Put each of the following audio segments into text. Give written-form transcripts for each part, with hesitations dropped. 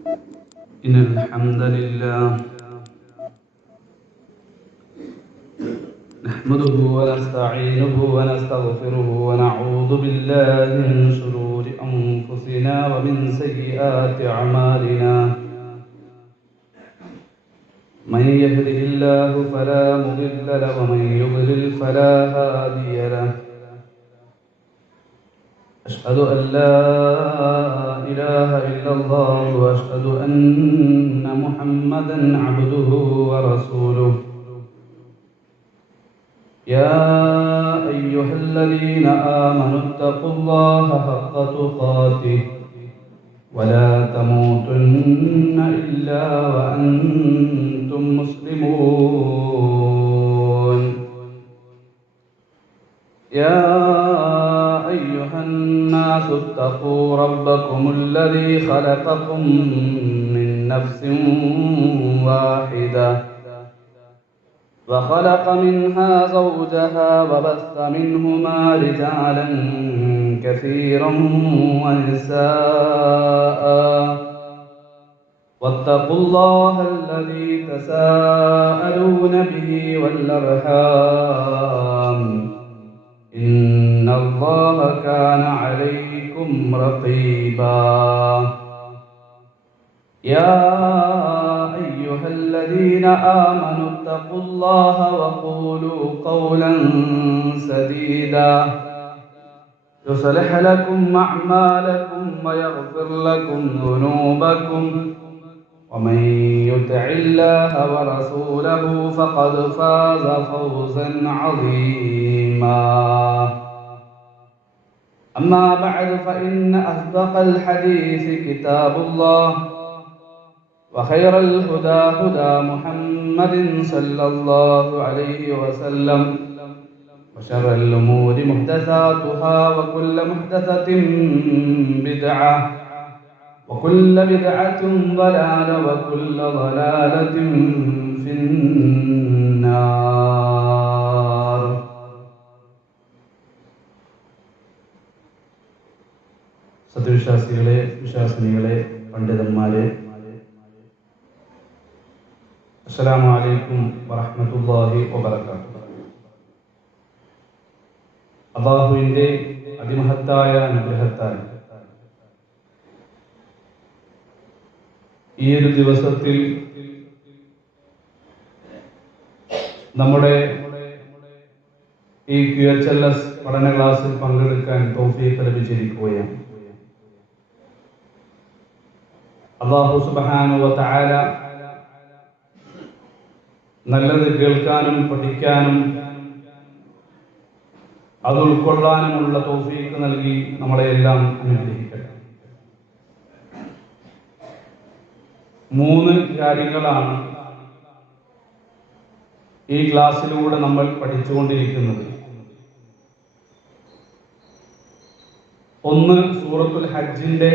إن الحمد لله نحمده ونستعينه ونستغفره ونعوذ بالله من شرور أنفسنا ومن سيئات أعمالنا من يهده الله فلا مضل له ومن يضلل فلا هادي له أشهد أن لا إله إلا الله وأشهد أن محمدا عبده ورسوله يا أيها الذين آمنوا اتقوا الله حق تقاته ولا تموتن إلا وأنتم مسلمون يا أيها الناس اتقوا ربكم الذي خلقكم من نفس واحدة وخلق منها زوجها وبث منهما رجالا كثيرا ونساء واتقوا الله الذي تساءلون به والأرحام إن الله كان عليكم رقيبا يا أيها الذين آمنوا اتقوا الله وقولوا قولا سديدا يصلح لكم أعمالكم ويغفر لكم ذنوبكم ومن يطع الله ورسوله فقد فاز فوزا عظيما أما بعد فإن أصدق الحديث كتاب الله وخير الهدى هدى محمد صلى الله عليه وسلم وشر الأمور محدثاتها وكل محدثة بدعة وكل بدعة ضلالة وكل ضلالة في النار. സത്യവിശ്വാസികളെ, വിശ്വാസിനികളെ, പണ്ഡിതന്മാരെ, അസ്സലാമു അലൈക്കും വറഹ്മത്തുള്ളാഹി വബറകാതുഹു. അല്ലാഹുവിന്റെ അതിമഹത്തായ അനുഗ്രഹത്താൽ ഈ ഒരു ദിവസത്തിൽ നമ്മുടെ ഈ QHLS പഠന ക്ലാസ്സിൽ പങ്കെടുക്കാൻ തൗഫീഖ് ലഭിച്ചിരിക്കുകയാണ്. അല്ലാഹു സുബ്ഹാനഹു വ തആല നല്ലത് കേൾക്കാനും പഠിക്കാനും അത് ഉൾക്കൊള്ളാനുമുള്ള തൗഫീഖ് നൽകി നമ്മളെ എല്ലാം അനുഗ്രഹിക്കട്ടെ. 3 കാര്യങ്ങളാണ് ഈ ക്ലാസ്സിലൂടെ നമ്മൾ പഠിച്ചുകൊണ്ടിരിക്കുന്നത്. ഒന്ന്, സൂറത്തുൽ ഹജ്ജിന്റെ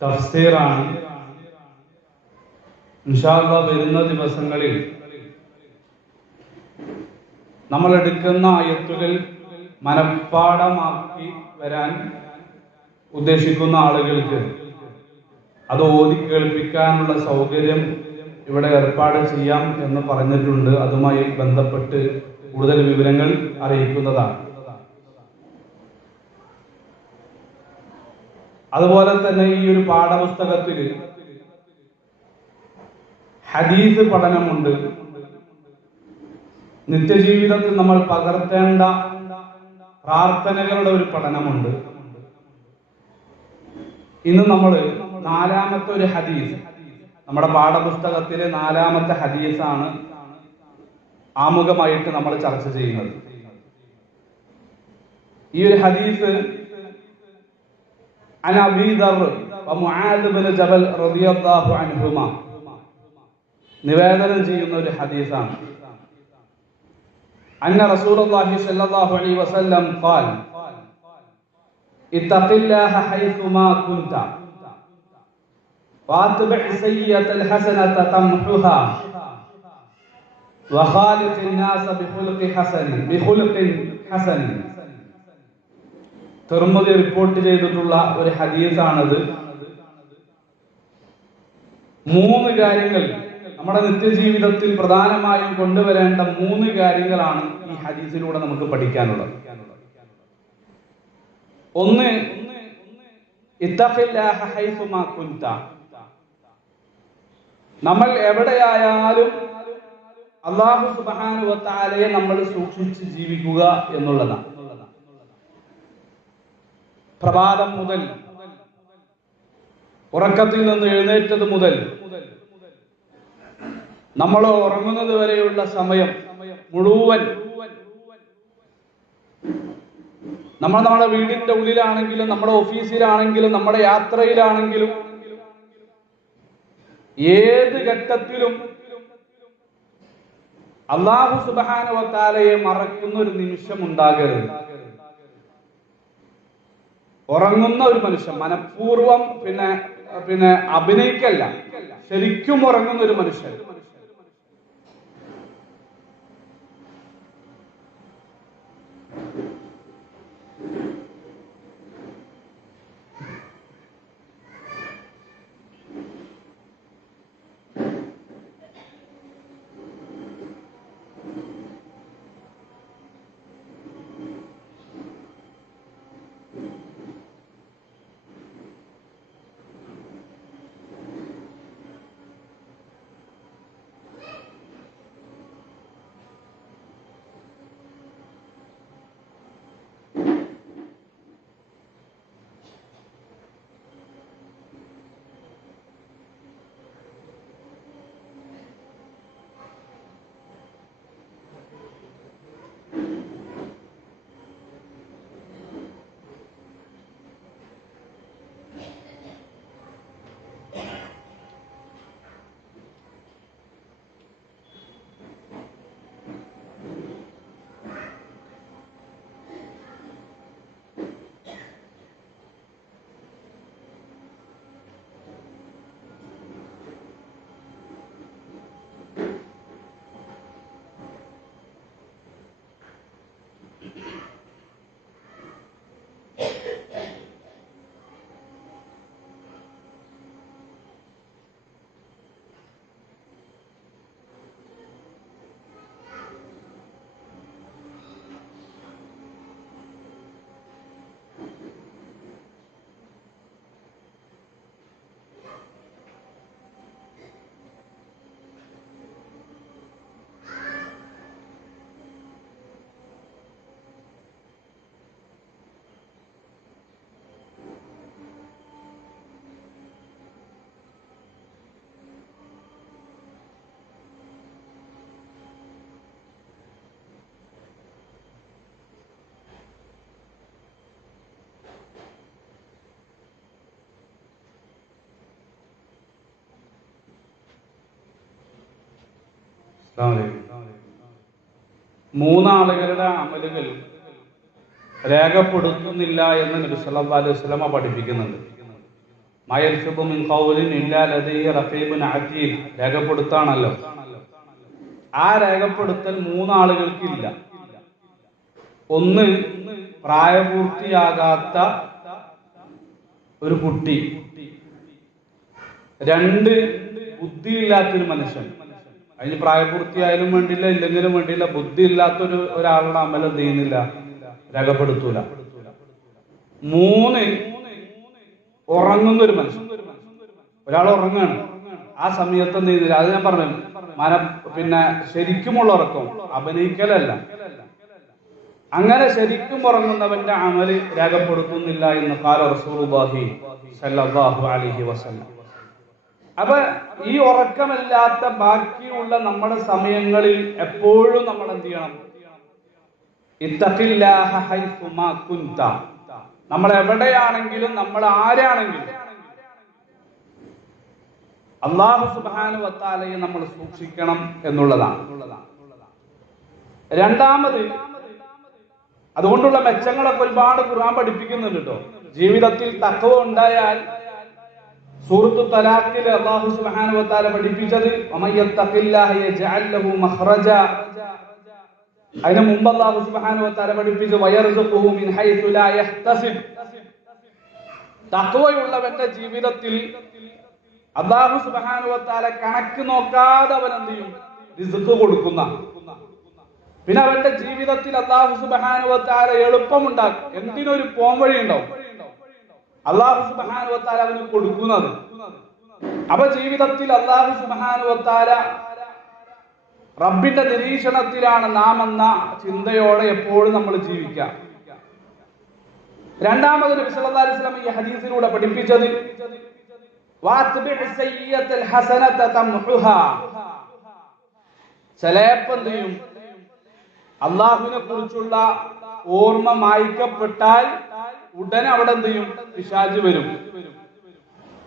തഫ്സീറാണ്. ഇൻഷാ അല്ലാഹ് വരുന്ന ദിവസങ്ങളിൽ നമ്മൾ എടുക്കുന്ന ആയത്തുകൾ മനഃപ്പാഠമാക്കി വരാൻ ഉദ്ദേശിക്കുന്ന ആളുകൾക്ക് അത് ഓതി കേൾപ്പിക്കാനുള്ള സൗകര്യം ഇവിടെ ഏർപ്പാട് ചെയ്യാം എന്ന് പറഞ്ഞിട്ടുണ്ട്. അതുമായി ബന്ധപ്പെട്ട് കൂടുതൽ വിവരങ്ങൾ അറിയിക്കുന്നതാണ്. അതുപോലെ തന്നെ ഈ ഒരു പാഠപുസ്തകത്തിൽ ഹദീസ് പഠനമുണ്ട്. നിത്യജീവിതത്തിൽ നമ്മൾ പകർത്തേണ്ട പ്രാർത്ഥനകളുടെ ഒരു പഠനമുണ്ട്. ഇന്ന് നമ്മൾ 4ാമത്തെ ഒരു ഹദീസ്, നമ്മുടെ പാഠപുസ്തകത്തിലെ 4ാമത്തെ ഹദീസാണ് ആമുഖമായിട്ട് നമ്മൾ ചർച്ച ചെയ്യുന്നത്. ഈ ഒരു ഹദീസ് അൻ അബീ ദർ വ മുആദ് ബിൻ ജബൽ റളിയല്ലാഹു അൻഹുമാ നിവേദനം ചെയ്യുന്ന ഒരു ഹദീസാണ്. അന്ന റസൂലുള്ളാഹി സ്വല്ലല്ലാഹു അലൈഹി വസല്ലം ഖാൽ ഇത്തഖില്ലാഹ ഹൈസുമാ കുൻത വഅത്ബിഅ സയ്യിഅത്തൽ ഹസനത തംഹുഹാ വഖാലിഖിൻ നാസ ബിഖുലുഖിൻ ഹസൻ തിർമിദി റിപ്പോർട്ട് ചെയ്തിട്ടുള്ള ഒരു ഹദീസാണത്. 3 കാര്യങ്ങൾ നമ്മുടെ നിത്യജീവിതത്തിൽ പ്രധാനമായും കൊണ്ടുവരേണ്ട 3 കാര്യങ്ങളാണ് ഈ ഹദീസിലൂടെ നമുക്ക് പഠിക്കാനുള്ളത്. ഒന്ന്, ഇത്തഖില്ലാഹ ഹൈസുമാ കുൻത. നമ്മൾ എവിടെയായാലും അല്ലാഹു സുബ്ഹാനഹു വ തആലയെ നമ്മൾ സൂക്ഷിച്ച് ജീവിക്കുക എന്നുള്ളതാണ്. പ്രഭാതം മുതൽ, ഉറക്കത്തിൽ നിന്ന് എഴുന്നേറ്റത് മുതൽ നമ്മൾ ഉറങ്ങുന്നത് വരെയുള്ള സമയം മുഴുവൻ നമ്മൾ നമ്മുടെ വീടിന്റെ ഉള്ളിലാണെങ്കിലും നമ്മുടെ ഓഫീസിലാണെങ്കിലും നമ്മുടെ യാത്രയിലാണെങ്കിലും ഏത് ഘട്ടത്തിലും അല്ലാഹു സുബ്ഹാനഹു വ തആലയെ മറക്കുന്ന ഒരു നിമിഷം ഉണ്ടാകരുത്. ഉറങ്ങുന്ന ഒരു മനുഷ്യൻ, മനഃപൂർവം പിന്നെ അഭിനയിക്കല്ല, ശരിക്കും ഉറങ്ങുന്ന ഒരു മനുഷ്യൻ മൂന്നാളുകളുടെ അമലുകൾ രേഖപ്പെടുത്തുന്നില്ല എന്ന് നബി സല്ലല്ലാഹു അലൈഹി വസല്ലം പഠിപ്പിക്കുന്നുണ്ട്. മയൽഫിദു മിൻ ഖൗലിൻ ഇല്ലാ ലദൈഹി റഖീബുൻ അതീദ് രേഖപ്പെടുത്താണല്ലോ. ആ രേഖപ്പെടുത്തൽ 3 ആളുകൾക്കില്ല. ഒന്ന്, പ്രായപൂർത്തിയാകാത്ത ഒരു കുട്ടി. 2, ബുദ്ധിയില്ലാത്തൊരു മനുഷ്യൻ. അതിന് പ്രായപൂർത്തിയായാലും വേണ്ടില്ല, ഇല്ലെങ്കിലും വേണ്ടില്ല, ബുദ്ധി ഇല്ലാത്തൊരു ഒരാളുടെ അമലം ചെയ്യുന്നില്ല, രേഖപ്പെടുത്തൂല. 3, ഉറങ്ങുന്ന ഒരു മനുഷ്യൻ. ഒരാൾ ഉറങ്ങാണ്, ആ സമയത്ത് എന്ത് ചെയ്യുന്നില്ല. അത് ഞാൻ പറഞ്ഞു, ശരിക്കുമുള്ള ഉറക്കം, അഭിനയിക്കലല്ല. അങ്ങനെ ശരിക്കും ഉറങ്ങുന്നവന്റെ അമല് രേഖപ്പെടുത്തുന്നില്ല എന്ന് ഖാല റസൂലുള്ളാഹി സ്വല്ലല്ലാഹു അലൈഹി വസല്ലം. അപ്പൊ ഈ ഉറക്കമില്ലാത്ത ബാക്കിയുള്ള നമ്മുടെ സമയങ്ങളിൽ എപ്പോഴും നമ്മൾ എന്ത് ചെയ്യണം? ഇത്തഖില്ലാഹ ഹൈസുമാ കുൻത. നമ്മൾ എവിടെയാണെങ്കിലും നമ്മൾ ആരാണെങ്കിലും അല്ലാഹു സുബ്ഹാനഹു വ തആലയെ നമ്മൾ സൂക്ഷിക്കണം എന്നുള്ളതാണ്. രണ്ടാമത്, അതുകൊണ്ടുള്ള മെച്ചങ്ങളൊക്കെ ഒരുപാട് ഖുർആൻ പഠിപ്പിക്കുന്നുണ്ട് കേട്ടോ. ജീവിതത്തിൽ തഖ്വ ഉണ്ടായാൽ സൂറത്തു തലാഖിൽ അല്ലാഹു സുബ്ഹാനഹു വ തആല പഠിപ്പിച്ചത് വമയ്യത്തഖില്ലാഹ യജ്അൽ ലഹു മഖ്റജ. അതിന് മുമ്പ് അല്ലാഹു സുബ്ഹാനഹു വ തആല പഠിപ്പിച്ചു വയർസുഖുഹു മിൻ ഹൈസു ലാ യഹ്തസിബ്. തഖ്വയുള്ളവന്റെ ജീവിതത്തിൽ അല്ലാഹു സുബ്ഹാനഹു വ തആല കണക്ക് നോക്കാതെ അവൻ എന്ത് ചെയ്യും? റിസ്ക് കൊടുക്കുന്ന. പിന്നെ അവന്റെ ജീവിതത്തിൽ അല്ലാഹു സുബ്ഹാനഹു വ തആല എളുപ്പമുണ്ടാക്കും. എന്തിനൊരു പോംവഴി ഉണ്ടാവും അല്ലാഹു സുബ്ഹാനഹു വ തആല അവന് കൊടുക്കുന്നത്. അപ്പൊ ജീവിതത്തിൽ അല്ലാഹു സുബ്ഹാനഹു വ തആല റബ്ബിന്റെ നിരീക്ഷണത്തിലാണ് നാം എന്ന ചിന്തയോടെ എപ്പോഴും നമ്മൾ ജീവിക്കുക. രണ്ടാമത് നബി സല്ലല്ലാഹു അലൈഹി വസല്ലം ഈ ഹദീസിലൂടെ പഠിപ്പിച്ചത് ചിലപ്പോൾ എന്ത് ചെയ്യും? അള്ളാഹുവിനെ കുറിച്ചുള്ള ഓർമ്മ മായ്ക്കപ്പെട്ടാൽ ഉടനെ അവിടെ എന്ത് ചെയ്യും? പിശാച് വരും.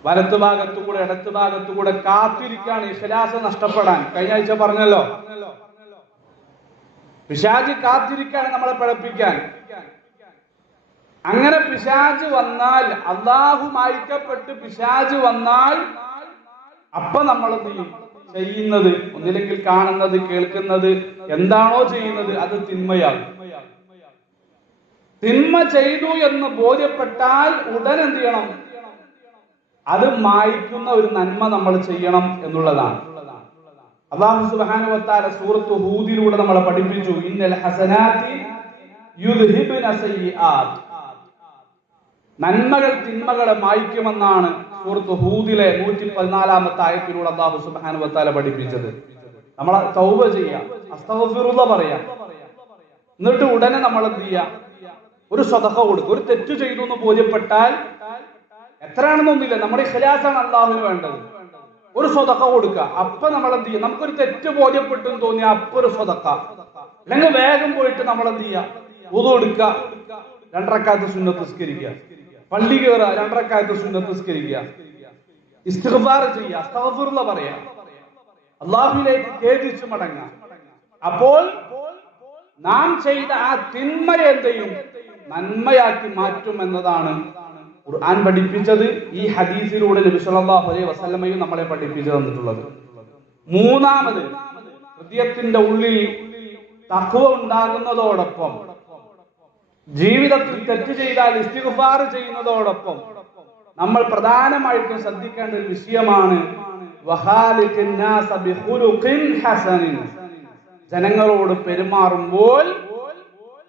വലത്തു ഭാഗത്തുകൂടെ ഇടത്തു ഭാഗത്തുകൂടെ കാത്തിരിക്കാണ് ഇഖ്ലാസ് നഷ്ടപ്പെടാൻ. കഴിഞ്ഞ ആഴ്ച പറഞ്ഞല്ലോ, പിശാച് കാത്തിരിക്കാണ് നമ്മളെ പിഴപ്പിക്കാൻ. അങ്ങനെ പിശാച് വന്നാൽ, അള്ളാഹു മായ്ക്കപ്പെട്ട് പിശാച് വന്നാൽ അപ്പൊ നമ്മൾ എന്ത് ചെയ്യും? ചെയ്യുന്നത് ഒന്നില്ലെങ്കിൽ കാണുന്നത് കേൾക്കുന്നത് എന്താണോ ചെയ്യുന്നത് അത് തിന്മയാകും. തിന്മ ചെയ്തു എന്ന് ബോധ്യപ്പെട്ടാൽ ഉടൻ എന്ത് ചെയ്യണം? അത് മായ്ക്കുന്ന ഒരു നന്മ നമ്മൾ ചെയ്യണം എന്നുള്ളതാണ്. അല്ലാഹു സുബ്ഹാനഹു വ തആല സൂറത്ത് ഹൂദിലൂടെ നമ്മളെ പഠിപ്പിച്ചു, ഇന്നൽ ഹസനാതി യുദ്ഹിബുന സയ്യിആത്. നന്മകൾ തിന്മകളെ മായ്ക്കുമെന്നാണ് സൂറത്ത് ഹൂദിലെ 114-ാമത്തെ ആയത്തിലൂടെ അല്ലാഹു സുബ്ഹാനഹു വ തആല പഠിപ്പിച്ചത്. നമ്മൾ തൗബ ചെയ്യാം, അസ്തഗ്ഫിറുല്ലാഹ് പറയാം, എന്നിട്ട് ഉടനെ നമ്മൾ എന്ത് ചെയ്യാം? ഒരു സദഖ കൊടുക്കുക. ഒരു തെറ്റ് ചെയ്തു എന്ന് ബോധ്യപ്പെട്ടാൽ എത്രയാണെന്നൊന്നുമില്ല, നമ്മുടെ ഇഖ്ലാസാണ് അല്ലാഹുവിന് വേണ്ടത്. ഒരു സദഖ കൊടുക്കുക. അപ്പൊ നമ്മൾ എന്ത് ചെയ്യും? നമുക്കൊരു തെറ്റ് ബോധ്യപ്പെട്ടു എന്ന് തോന്നിയ അപ്പൊ ഒരു സദഖ, അല്ലെങ്കിൽ വേഗം പോയിട്ട് നമ്മൾ എന്ത് ചെയ്യുക? വുളു എടുക്കുക, 2 റക്അത്ത് സുന്നത്ത് നിസ്കരിക്കുക, പള്ളി കയറുക, 2 റക്അത്ത് സുന്നത്ത് നിസ്കരിക്കുക, ഇസ്തിഗ്ഫാർ ചെയ്യുക, അസ്തഗ്ഫിറുല്ലാഹ് പറയുക, അല്ലാഹുവിലേക്ക് ഖേദിച്ചു മടങ്ങുക. അപ്പോൾ നാം ചെയ്ത ആ തിന്മയെ എന്ത് ചെയ്യും? നന്മയാക്കി മാറ്റും എന്നതാണ് ഖുർആൻ പഠിപ്പിച്ചത്. ഈ ഹദീസിലൂടെ നബി സല്ലല്ലാഹു അലൈഹി വസല്ലമയും നമ്മളെ പഠിപ്പിച്ചു തന്നിട്ടുള്ളത്. മൂന്നാമത്, ഹൃദയത്തിന്റെ ഉള്ളിൽ തഖ്വ ഉണ്ടാകുന്നതോടൊപ്പം ജീവിതത്തിൽ തെറ്റ് ചെയ്താൽ ഇസ്തിഗ്ഫാർ ചെയ്യുന്നതോടൊപ്പം നമ്മൾ പ്രധാനമായിട്ടും ശ്രദ്ധിക്കേണ്ട ഒരു വിഷയമാണ് വഖാലിഖിൻ നാസ ബിഖുലുഖിൻ ഹസനിൻ. ജനങ്ങളോട് പെരുമാറുമ്പോൾ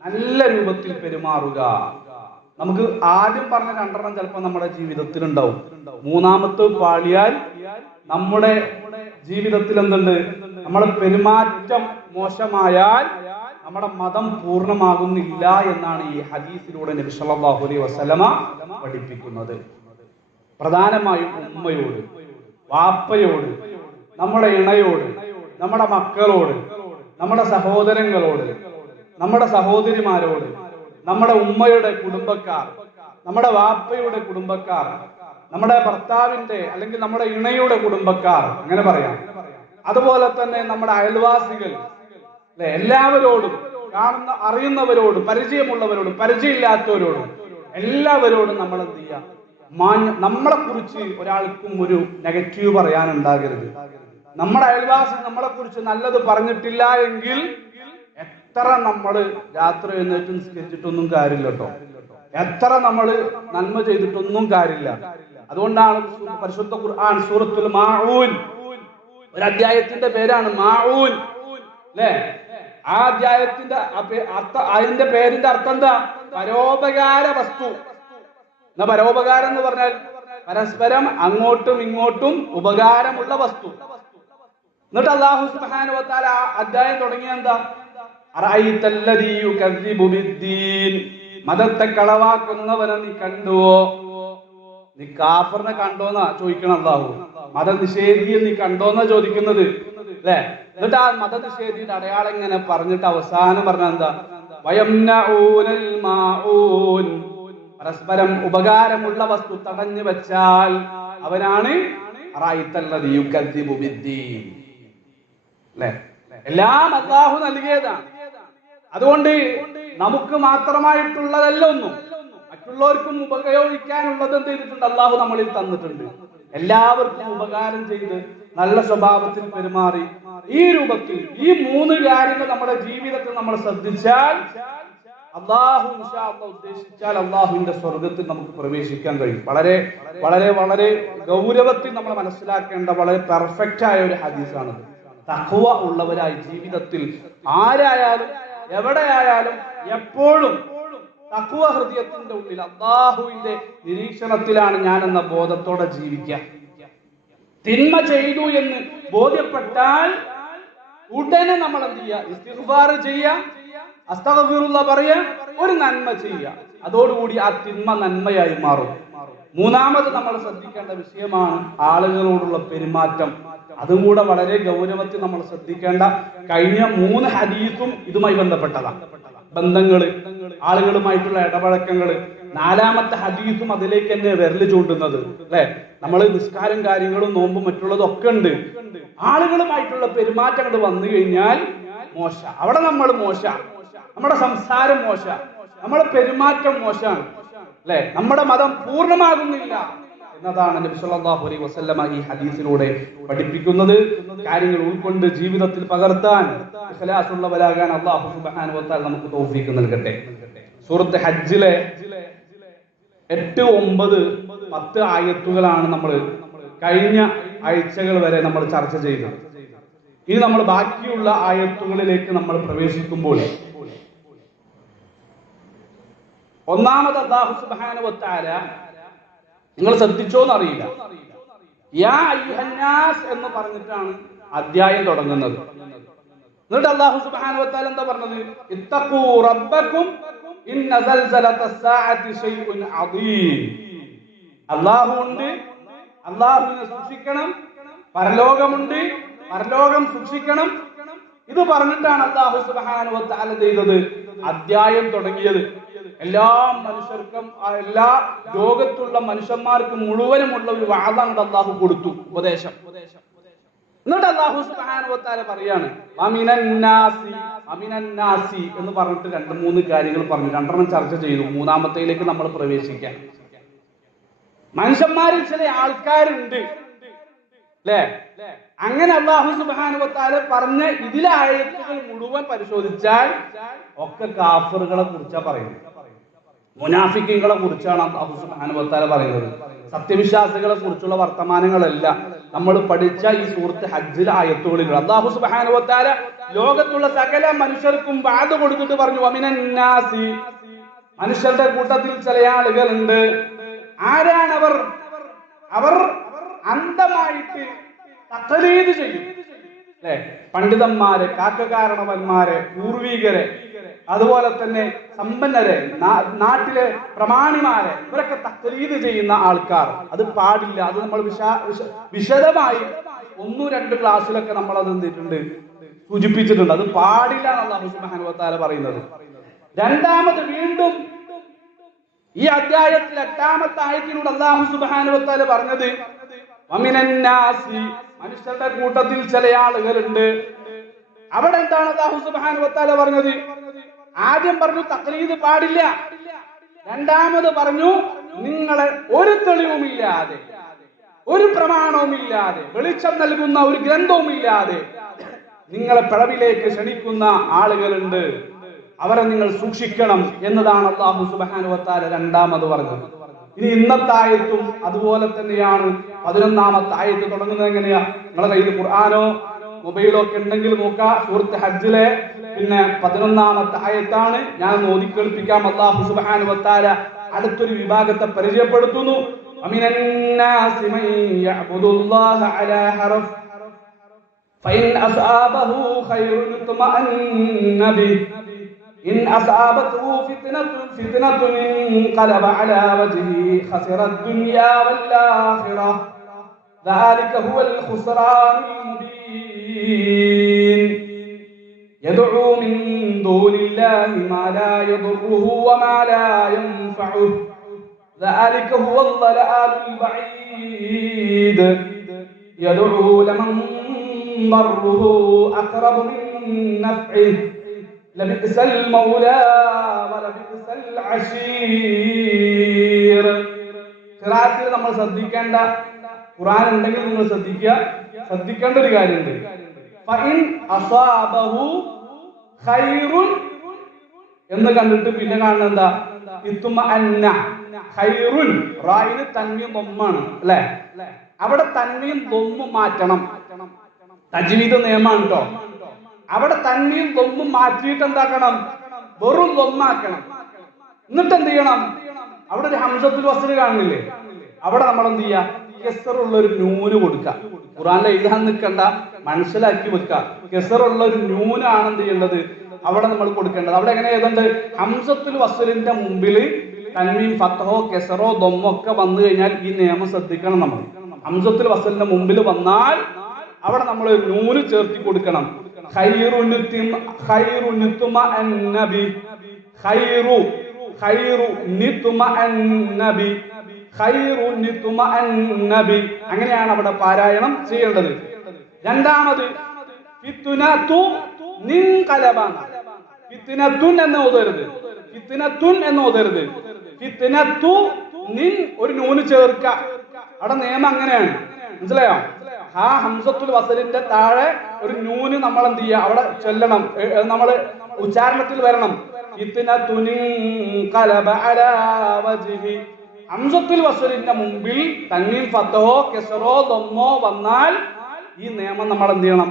നല്ല രൂപത്തിൽ പെരുമാറുക. നമുക്ക് ആദ്യം പറഞ്ഞ 2 ചിലപ്പോൾ നമ്മുടെ ജീവിതത്തിൽ ഉണ്ടാവും. മൂന്നാമത്തെ പാളിയാൽ നമ്മുടെ ജീവിതത്തിൽ എന്തുണ്ട്? നമ്മുടെ പെരുമാറ്റം മോശമായാൽ നമ്മുടെ മതം പൂർണ്ണമാകുന്നില്ല എന്നാണ് ഈ ഹദീസിലൂടെ നബി സല്ലല്ലാഹു അലൈഹി വസല്ലമ പഠിപ്പിക്കുന്നത്. പ്രധാനമായും ഉമ്മയോട്, വാപ്പയോട്, നമ്മുടെ ഇണയോട്, നമ്മുടെ മക്കളോട്, നമ്മുടെ സഹോദരങ്ങളോട്, നമ്മുടെ സഹോദരിമാരോട്, നമ്മുടെ ഉമ്മയുടെ കുടുംബക്കാർ, നമ്മുടെ വാപ്പയുടെ കുടുംബക്കാർ, നമ്മുടെ ഭർത്താവിന്റെ അല്ലെങ്കിൽ നമ്മുടെ ഇണയുടെ കുടുംബക്കാർ, അങ്ങനെ പറയാം. അതുപോലെ തന്നെ നമ്മുടെ അയൽവാസികൾ, എല്ലാവരോടും, കാണുന്ന അറിയുന്നവരോടും പരിചയമുള്ളവരോടും പരിചയമില്ലാത്തവരോടും എല്ലാവരോടും നമ്മൾ എന്ത് ചെയ്യുക? നമ്മളെ കുറിച്ച് ഒരാൾക്കും ഒരു നെഗറ്റീവ് പറയാനുണ്ടാകരുത്. നമ്മുടെ അയൽവാസി നമ്മളെ കുറിച്ച് നല്ലത് പറഞ്ഞിട്ടില്ല എങ്കിൽ എത്ര നമ്മൾ രാത്രി എഴുന്നേറ്റ് നിസ്കരിച്ചിട്ടൊന്നും കാര്യമില്ല കേട്ടോ, എത്ര നമ്മൾ നന്മ ചെയ്തിട്ടൊന്നും കാര്യമില്ല. അതുകൊണ്ടാണ് പരിശുദ്ധ ഖുർആൻ സൂറത്തുൽ മാഊൻ, ഒരു അധ്യായത്തിന്റെ പേരാണ് മാഊൻ, അല്ലേ? ആ അധ്യായത്തിന്റെ അതിന്റെ പേരിന്റെ അർത്ഥം എന്താ? പരോപകാര വസ്തു. എന്നാ പരോപകാരം എന്ന് പറഞ്ഞാൽ പരസ്പരം അങ്ങോട്ടും ഇങ്ങോട്ടും ഉപകാരമുള്ള വസ്തു. എന്നിട്ട് അല്ലാഹു സുബ്ഹാനഹു വ തആല അധ്യായം തുടങ്ങിയ എന്താ? അറഅയ്തല്ലദീ യുകദ്ദിബു ബിദ്ദീൻ. മതത്തെ കളവാക്കുന്നവനെ നീ കണ്ടുവോ? നീ കാഫിറിനെ കണ്ടോന്നാ ചോദിക്കണം അല്ലാഹു. മതനിഷേധിയെ നീ കണ്ടോന്നാ ചോദിക്കുന്നത്, അല്ലേ? എന്നിട്ട് ആ മതനിഷേധിയുടെ അടയാളം ഇങ്ങനെ പറഞ്ഞിട്ട് അവസാനം പറഞ്ഞ എന്താ? വയംനഊനൽ മാഊൻ. പരസ്പരം ഉപകാരമുള്ള വസ്തു തടഞ്ഞു വെച്ചാൽ അവനാണ് അറഅയ്തല്ലദീ യുകദ്ദിബു ബിദ്ദീൻ, അല്ലേ? എല്ലാം അല്ലാഹു നൽകിയതാണ്. അതുകൊണ്ട് നമുക്ക് മാത്രമായിട്ടുള്ളതല്ല ഒന്നും, മറ്റുള്ളവർക്കും ഉപയോഗിക്കാനുള്ളത് എന്ത് ചെയ്തിട്ടുണ്ട്? അല്ലാഹു നമ്മളിൽ തന്നിട്ടുണ്ട്. എല്ലാവർക്കും ഉപകാരം ചെയ്ത് നല്ല സ്വഭാവത്തിൽ പെരുമാറി, ഈ രൂപത്തിൽ ഈ 3 കാര്യങ്ങൾ നമ്മുടെ ജീവിതത്തിൽ നമ്മൾ ശ്രദ്ധിച്ചാൽ അള്ളാഹു ഇൻഷാ അല്ലാഹ് ഉദ്ദേശിച്ചാൽ അള്ളാഹുവിന്റെ സ്വർഗത്തിൽ നമുക്ക് പ്രവേശിക്കാൻ കഴിയും. വളരെ വളരെ വളരെ ഗൗരവത്തിൽ നമ്മൾ മനസ്സിലാക്കേണ്ട വളരെ പെർഫെക്റ്റ് ആയ ഒരു ഹദീസാണ്. തഖ്വ ഉള്ളവരായി ജീവിതത്തിൽ ആരായാലും എവിടെയായാലും എപ്പോഴും തഖ്വ ഹൃദയത്തിന്റെ ഉള്ളിൽ അള്ളാഹുവിന്റെ നിരീക്ഷണത്തിലാണ് ഞാൻ എന്ന ബോധത്തോടെ ജീവിക്കുക. തിന്മ ചെയ്തു എന്ന് ബോധ്യപ്പെട്ടാൽ ഉടനെ നമ്മൾ എന്ത് ചെയ്യുക? ഇസ്തിഗ്ഫാർ ചെയ്യുക, അസ്തഗ്ഫിറുല്ലാഹ് പറയുക, ഒരു നന്മ ചെയ്യുക. അതോടുകൂടി ആ തിന്മ നന്മയായി മാറും. മൂന്നാമത് നമ്മൾ ശ്രദ്ധിക്കേണ്ട വിഷയമാണ് ആളുകളോടുള്ള പെരുമാറ്റം. അതും കൂടെ വളരെ ഗൗരവത്തിൽ നമ്മൾ ശ്രദ്ധിക്കേണ്ട. കഴിഞ്ഞ 3 ഹദീസും ഇതുമായി ബന്ധപ്പെട്ടതാണ്. ബന്ധങ്ങള്, ആളുകളുമായിട്ടുള്ള ഇടപഴക്കങ്ങള്. 4ാമത്തെ ഹദീസും അതിലേക്ക് തന്നെ വിരല് ചൂണ്ടുന്നത് അല്ലെ. നമ്മൾ നിസ്കാരം കാര്യങ്ങളും നോമ്പും മറ്റുള്ളതും ഒക്കെ ഉണ്ട്. ആളുകളുമായിട്ടുള്ള പെരുമാറ്റങ്ങൾ വന്നു കഴിഞ്ഞാൽ മോശ, അവിടെ നമ്മൾ മോശ, നമ്മുടെ സംസാരം മോശ, നമ്മുടെ പെരുമാറ്റം മോശമാണ് അല്ലെ. നമ്മുടെ മതം പൂർണ്ണമാകുന്നില്ല എന്നതാണ് നബി സല്ലല്ലാഹു അലൈഹി വസല്ലമ ഈ ഹദീസിലൂടെ പഠിപ്പിക്കുന്നത്. കാര്യങ്ങൾ ഉൾക്കൊണ്ട് ജീവിതത്തിൽ പകർത്താൻ ഇഖ്ലാസുള്ളവരാകാൻ അല്ലാഹു സുബ്ഹാനഹു വ തആല നമുക്ക് തൗഫീഖ് നൽകട്ടെ. സൂറത്ത് ഹജ്ജിലെ 8, 9, 10 ആയത്തുകളാണ് നമ്മൾ കഴിഞ്ഞ ആഴ്ചകൾ വരെ നമ്മൾ ചർച്ച ചെയ്തത്. ഇനി നമ്മൾ ബാക്കിയുള്ള ആയത്തുകളിലേക്ക് നമ്മൾ പ്രവേശിക്കുമ്പോൾ ഒന്നാമത് അല്ലാഹു സുബ്ഹാനഹു വ തആല, നിങ്ങൾ ശ്രദ്ധിച്ചോന്ന് അറിയില്ല, യാ അയ്യുഹന്നാസ് എന്ന് പറഞ്ഞിട്ടാണ് അധ്യായം തുടങ്ങുന്നത്. എന്നിട്ട് അല്ലാഹു സുബ്ഹാനഹു വ തആല എന്താ പറഞ്ഞത്? ഇത്തഖൂ റബ്ബക്കും ഇന്ന സൽസലത്തസ്സാഅത്തി ശൈഉൻ അദീം. അല്ലാഹുണ്ട്, അല്ലാഹുവിനെ സൂക്ഷിക്കണം. പരലോകമുണ്ട്, പരലോകം സൂക്ഷിക്കണം. ഇത് പറഞ്ഞിട്ടാണ് അല്ലാഹു സുബ്ഹാനഹു വ തആല ചെയ്തത് അധ്യായം തുടങ്ങിയത്. എല്ലാ മനുഷ്യർക്കും, എല്ലാ ലോകത്തുള്ള മനുഷ്യന്മാർക്കും മുഴുവനുമുള്ള ഒരു വഅദാണ് അല്ലാഹു കൊടുത്തു, ഉപദേശം. എന്നിട്ട് അല്ലാഹു സുബ്ഹാനഹു വ തആല പറയാണ് അമിനന്നാസി എന്ന് പറഞ്ഞിട്ട് 2-3 കാര്യങ്ങൾ പറഞ്ഞു. 2 ചർച്ച ചെയ്തു. 3ാമത്തേലേക്ക് നമ്മൾ പ്രവേശിക്കാം. മനുഷ്യന്മാരിൽ ചില ആൾക്കാരുണ്ട് അല്ലേ. അങ്ങനെ അല്ലാഹു സുബ്ഹാനഹു വ തആല പറഞ്ഞ ഇതിലെ ആയത്തുകൾ മുഴുവൻ പരിശോധിച്ചാൽ ഒക്കെ കാഫിറുകളെ കുറിച്ചാണ് പറയുന്നത്. മുനാഫിക്കുകളെ കുറിച്ചാണ് അല്ലാഹു സുബ്ഹാനഹു വ തആല പറയുന്നത്. സത്യവിശ്വാസികളെ കുറിച്ചുള്ള വർത്തമാനങ്ങളല്ല നമ്മൾ പഠിച്ച ഈ സൂറത്ത് ഹജ്ജിലെ ആയത്തുകളിൽ. അല്ലാഹു സുബ്ഹാനഹു വ തആല ലോകത്തുള്ള സകല മനുഷ്യർക്കും വഅദ് കൊടുത്തിട്ട് പറഞ്ഞു, വമിനന്നാസി, മനുഷ്യരുടെ കൂട്ടത്തിൽ ചില ആളുകളുണ്ട്. ആരാണ് അവർ? അവർ അന്ധമായിട്ട് തഖ്ലീദ് ചെയ്യും അല്ലെ. പണ്ഡിതന്മാരെ, കാരണവന്മാരെ, പൂർവികരെ, അതുപോലെ തന്നെ സമ്പന്നരെ, നാട്ടിലെ പ്രമാണിമാരെ, ഇവരൊക്കെ തഖ്ലീദ് ചെയ്യുന്ന ആൾക്കാർ. അത് പാടില്ല. അത് നമ്മൾ വിശദമായി 1-2 ക്ലാസ്സിലൊക്കെ നമ്മൾ അത് എന്തിട്ടുണ്ട്, സൂചിപ്പിച്ചിട്ടുണ്ട്. അത് പാടില്ല എന്ന് അല്ലാഹു സുബ്ഹാനഹു വ തആല പറയുന്നത്. രണ്ടാമത് വീണ്ടും ഈ അധ്യായത്തിൽ 8ാമത്തെ ആയത്തിലൂടെ അല്ലാഹു സുബ്ഹാനഹു വ തആല പറഞ്ഞത് വമിനന്നാസി, മനുഷ്യരുടെ കൂട്ടത്തിൽ ചില ആളുകളുണ്ട്. അവിടെ എന്താണ് അല്ലാഹു സുബ്ഹാനഹു വ തആല പറഞ്ഞത്? ആദ്യം പറഞ്ഞു തഖ്ലീദ് പാടില്ല. രണ്ടാമത് പറഞ്ഞു നിങ്ങളെ ഒരു തെളിവുമില്ലാതെ, ഒരു പ്രമാണവുമില്ലാതെ, വെളിച്ചം നൽകുന്ന ഒരു ഗ്രന്ഥവുമില്ലാതെ നിങ്ങളെ പിഴവിലേക്ക് ക്ഷണിക്കുന്ന ആളുകളുണ്ട്. അവരെ നിങ്ങൾ സൂക്ഷിക്കണം എന്നതാണ് അല്ലാഹു സുബ്ഹാനഹു വ തആല രണ്ടാമത് പറഞ്ഞത്. ഇനി ഇന്നത്തെ ആയത്തും അതുപോലെ തന്നെയാണ്. 11ാമത്തെ ആയത്ത് തുടങ്ങുന്നത് എങ്ങനെയാ? നിങ്ങളുടെ കയ്യിൽ ഖുർആനോ മൊബൈലോ ഒക്കെ ഉണ്ടെങ്കിൽ നോക്കാം. സൂറത്ത് ഹജ്ജിലെ 11ാമത്തെ ആയത്താണ്. ഞാൻ ഓതി കേൾപ്പിക്കാം. അല്ലാഹു സുബ്ഹാനഹു വ തആല അടുത്തൊരു വിഭാഗത്തെ പരിചയപ്പെടുത്തുന്നു. വമിനന്നാസി മൻ യഅ്ബുദുല്ലാഹ അലാ ഹറഫ് ഫഇൻ അസ്ആബഹു ഖൈറുൻ തുമഅന്ന ബിഹി ഇൻ അസ്ആബത്ഹു ഫിത്നത്തുൻ ഇൻഖലബ അലാ വജ്ഹിഹി ഖസിറ അദ്ദുനിയാ വൽ ആഖിറഹ ذلك هو الخسران المبين يدعو من دون الله ما لا يضره وما لا ينفعه ذلك هو الضلال البعيد يدعو لمن ضره أقرب من نفعه لبئس المولى ولبئس العشير. ഖിറാഅത്തിൽ നമ്മൾ ശ്രദ്ധിക്കേണ്ട, ഖുർആൻ ഉണ്ടെങ്കിൽ നിങ്ങൾ ശ്രദ്ധിക്കുക. ശ്രദ്ധിക്കേണ്ട ഒരു കാര്യമുണ്ട്. ഫഇൻ അസാബഹു ഖൈറുൻ എന്ന് കണ്ടിട്ട് പിന്നെ കാണുന്നത് എന്താ? ഇത്മഅന്ന ഖൈറുൻ. റായിന് തൻവീൻ ദമ്മാണ് അല്ലേ? അവിടെ തൻവീൻ ദമ്മ് മാറ്റണം. തജ്വീദ് നിയമമാണ് കേട്ടോ. അവിടെ തൻവീൻ ദമ്മ് മാറ്റിയിട്ട് എന്താക്കണം? വെറും ദമ്മാക്കണം. എന്നിട്ട് എന്ത് ചെയ്യണം? അവിടെ ഒരു ഹംസത്തുൽ വസ്ൽ കാണുന്നില്ലേ? അവിടെ നമ്മൾ എന്ത് ചെയ്യാ? കെസറുള്ള ഒരു നൂന് കൊടുക്കുക. ഖുർആനിൽ എഴുതാൻ നിൽക്കണ്ട, മനസ്സിലാക്കി വെക്കുക. കെസറുള്ള ഒരു നൂനാണ് എന്ത് ചെയ്യേണ്ടത്? അവിടെ നമ്മൾ കൊടുക്കേണ്ടത്. അവിടെ എങ്ങനെ എഴുതണ്ട്? ഹംസത്തുൽ വസ്ലിന്റെ മുമ്പിൽ തൻവീൻ ഫത്ഹോ കെസറോ ദമ്മോ ഒക്കെ വന്നു കഴിഞ്ഞാൽ ഈ നിയമം ശ്രദ്ധിക്കണം. നമ്മൾ ഹംസത്തുൽ വസ്ലിന്റെ മുമ്പിൽ വന്നാൽ അവിടെ നമ്മൾ നൂന് ചേർത്തി കൊടുക്കണം. അങ്ങനെയാണ് അവിടെ പാരായണം ചെയ്യേണ്ടത്. രണ്ടാമത് ഫിത്നത്തുൻ എന്ന് ഓതരുത്. ഫിത്നത്തുൻ എന്ന് ഓതരുത്. ഫിത്നത്തു നിൻ ഒരു നൂന് ചേർക്ക. അവിടെ നിയമം അങ്ങനെയാണ്, മനസ്സിലായോ? ആ ഹംസത്തുൽ വസലിന്റെ താഴെ ഒരു നൂന് നമ്മൾ എന്ത് ചെയ്യുക? അവിടെ ചൊല്ലണം. നമ്മൾ ഉച്ചാരണത്തിൽ വരണം. ഹംസത്തുൽ വസലിന്റെ മുമ്പിൽ തൻവീൻ ഫത്ഹോ കെസറോ ദമ്മോ വന്നാൽ ഈ നിയമം നമ്മൾ എന്ത് ചെയ്യണം?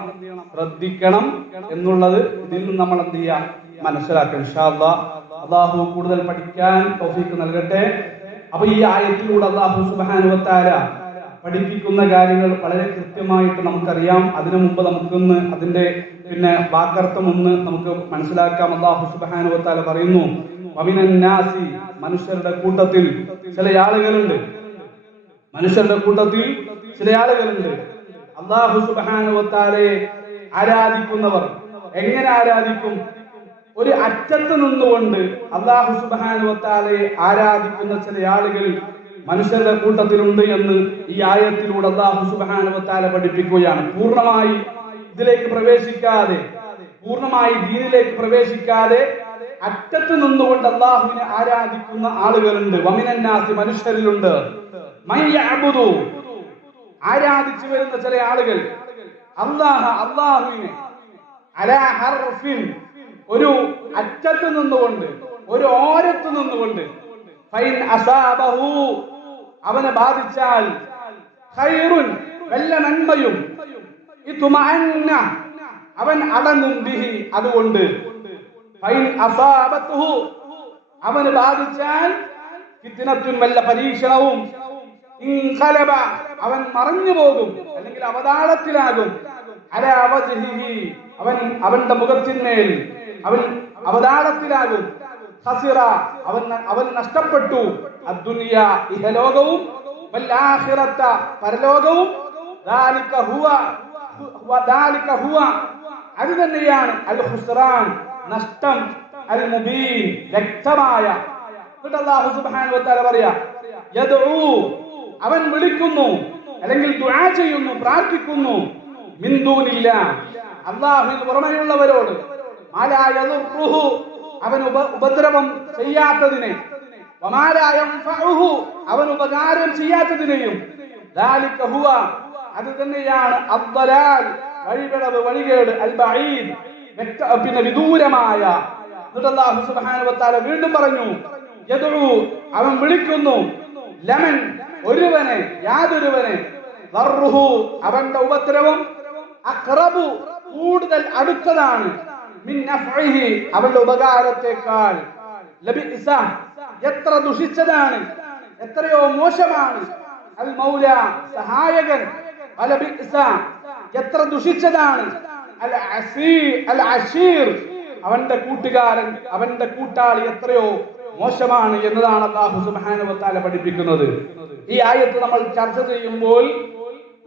ശ്രദ്ധിക്കണം എന്നുള്ളത് ഇതിൽ നിന്ന് നമ്മൾ എന്ത് ചെയ്യുക? മനസ്സിലാക്കണം. ഇൻഷാ അല്ലാഹ് അല്ലാഹു കൂടുതൽ പഠിക്കാൻ തൗഫീഖ് നൽകട്ടെ. അപ്പൊ ഈ ആയത്തിലൂടെ അല്ലാഹു സുബ്ഹാനഹു വ തആല പഠിപ്പിക്കുന്ന കാര്യങ്ങൾ വളരെ കൃത്യമായിട്ട് നമുക്കറിയാം. അതിനു മുമ്പ് നമുക്കൊന്ന് അതിന്റെ വാക്കർത്ഥം ഒന്ന് നമുക്ക് മനസ്സിലാക്കാം. അല്ലാഹു സുബ്ഹാനഹു വ തആല പറയുന്നു, വമിനൻ നാസി, മനുഷ്യരുടെ കൂട്ടത്തിൽ ചില ആളുകളുണ്ട്. മനുഷ്യരുടെ കൂട്ടത്തിൽ ചില ആളുകളുണ്ട് അല്ലാഹു സുബ്ഹാനഹു വ തആലയെ ആരാധിക്കുന്നവർ. എങ്ങനെ ആരാധിക്കും? ഒരു അറ്റത്ത് നിന്നുകൊണ്ട് അല്ലാഹു സുബ്ഹാനഹു വ തആലയെ ആരാധിക്കുന്ന ചില ആളുകൾ മനുഷ്യരുടെ കൂട്ടത്തിലുണ്ട് എന്ന് ഈ ആയത്തിലൂടെ അല്ലാഹു സുബ്ഹാനഹു വ തആല പഠിപ്പിക്കുകയാണ്. പൂർണ്ണമായി ഇതിലേക്ക് പ്രവേശിക്കാതെ, പൂർണ്ണമായി ദീനിലേക്ക് പ്രവേശിക്കാതെ അറ്റത്ത് നിന്നുകൊണ്ട് അല്ലാഹുവിനെ ആരാധിക്കുന്ന ആളുകളുണ്ട്. വമിനന്നാസി, മനുഷ്യരിലുണ്ട്. മൻ യഅബുദു, ആരാധിച്ചു വരുന്ന ചില ആളുകൾ അല്ലാഹുവിനെ അലാ ഹർഫിൻ, ഒരു അറ്റത്ത് നിന്നുകൊണ്ട്, ഒരു ഓരത്ത് നിന്നുകൊണ്ട്, ഫൈൻ അസാബഹു, അവനെ ബാധിച്ചാൽ, ഖൈറുൻ, വല്ല നന്മയും, ഇത്മഅന്ന, അവൻ അടങ്ങും, ബിഹി, അതുകൊണ്ട്, ഫൈൻ അസാബത്തുഹു, അവന് ബാധിച്ചാൽ, ഫിത്നത്തുൻ, വല്ല പരീക്ഷണവും, ഇൻഖലബ, അവൻ മറഞ്ഞു പോകും, അല്ലെങ്കിൽ അവതാളത്തിലാകും, അലാ വജ്ഹിഹി, അവന്റെ മുഖത്തിന്മേൽ അവൻ അവതാളത്തിലാകും, ഖസിറ, അവൻ നഷ്ടപ്പെട്ടു, അദ്ദുനിയ, ഇഹലോകവും, വൽ ആഖിറത, പരലോകവും, ദാലിക ഹുവ, അത് തന്നെയാണ് അൽ ഖുസ്റാൻ, നഷ്ടം, അൽ മുബീൻ, വ്യക്തമായ. എന്നിട്ട് അല്ലാഹു സുബ്ഹാനഹു വ തആല പറയാ, യദ്ഉ, അവൻ വിളിക്കുന്നു, അല്ലെങ്കിൽ ദുആ ചെയ്യുന്നു, പ്രാർത്ഥിക്കുന്നു, മിൻ ദൂനില്ലാഹ്, അല്ലാഹുവിന് പുറമെയുള്ളവരോട്, മാലാ യദുറുഹു, അവൻ ഉപദ്രവം ചെയ്യാത്തതിനെ, വമാലാ യൻഫഉഹു, അവൻ ഉപകാരം ചെയ്യാത്തതിനെയും, ദാലിക ഹുവ, അത് തന്നെയാണ് അദ്ദലാൽ, വഴിപിഴവ്, വഴികേട്, അൽ ബഈദ്, വിദൂരമായ. എന്നിട്ട് അല്ലാഹു സുബ്ഹാനഹു വ തആല വീണ്ടും പറഞ്ഞു, യദ്ഉ, അവൻ വിളിക്കുന്നു, ലമൻ, ഒരുവനെ, യാതൊരുവനെ, ദർറുഹു, അവന്റെ ഉപദ്രവം, അഖ്റബു, കൂടുതൽ അടുത്തതാണ്, മിൻ നഫ്ഇഹി, അവന്റെ ഉപകാരത്തെക്കാൾ, ലബിഇസ, എത്ര ദുഷിച്ചതാണ്, എത്രയോ മോശമാണ്, അൽ മൗല, സഹായകൻ, വലബിഇസ, എത്ര ദുഷിച്ചതാണ്, അൽ അശീർ, അവന്റെ കൂട്ടുകാരൻ, അവന്റെ കൂട്ടാളി എത്രയോ മോശമാണ് എന്നതാണ് അല്ലാഹു സുബ്ഹാനഹു വ തആല പഠിപ്പിക്കുന്നത്. ഈ ആയത്ത് നമ്മൾ ചർച്ച ചെയ്യുമ്പോൾ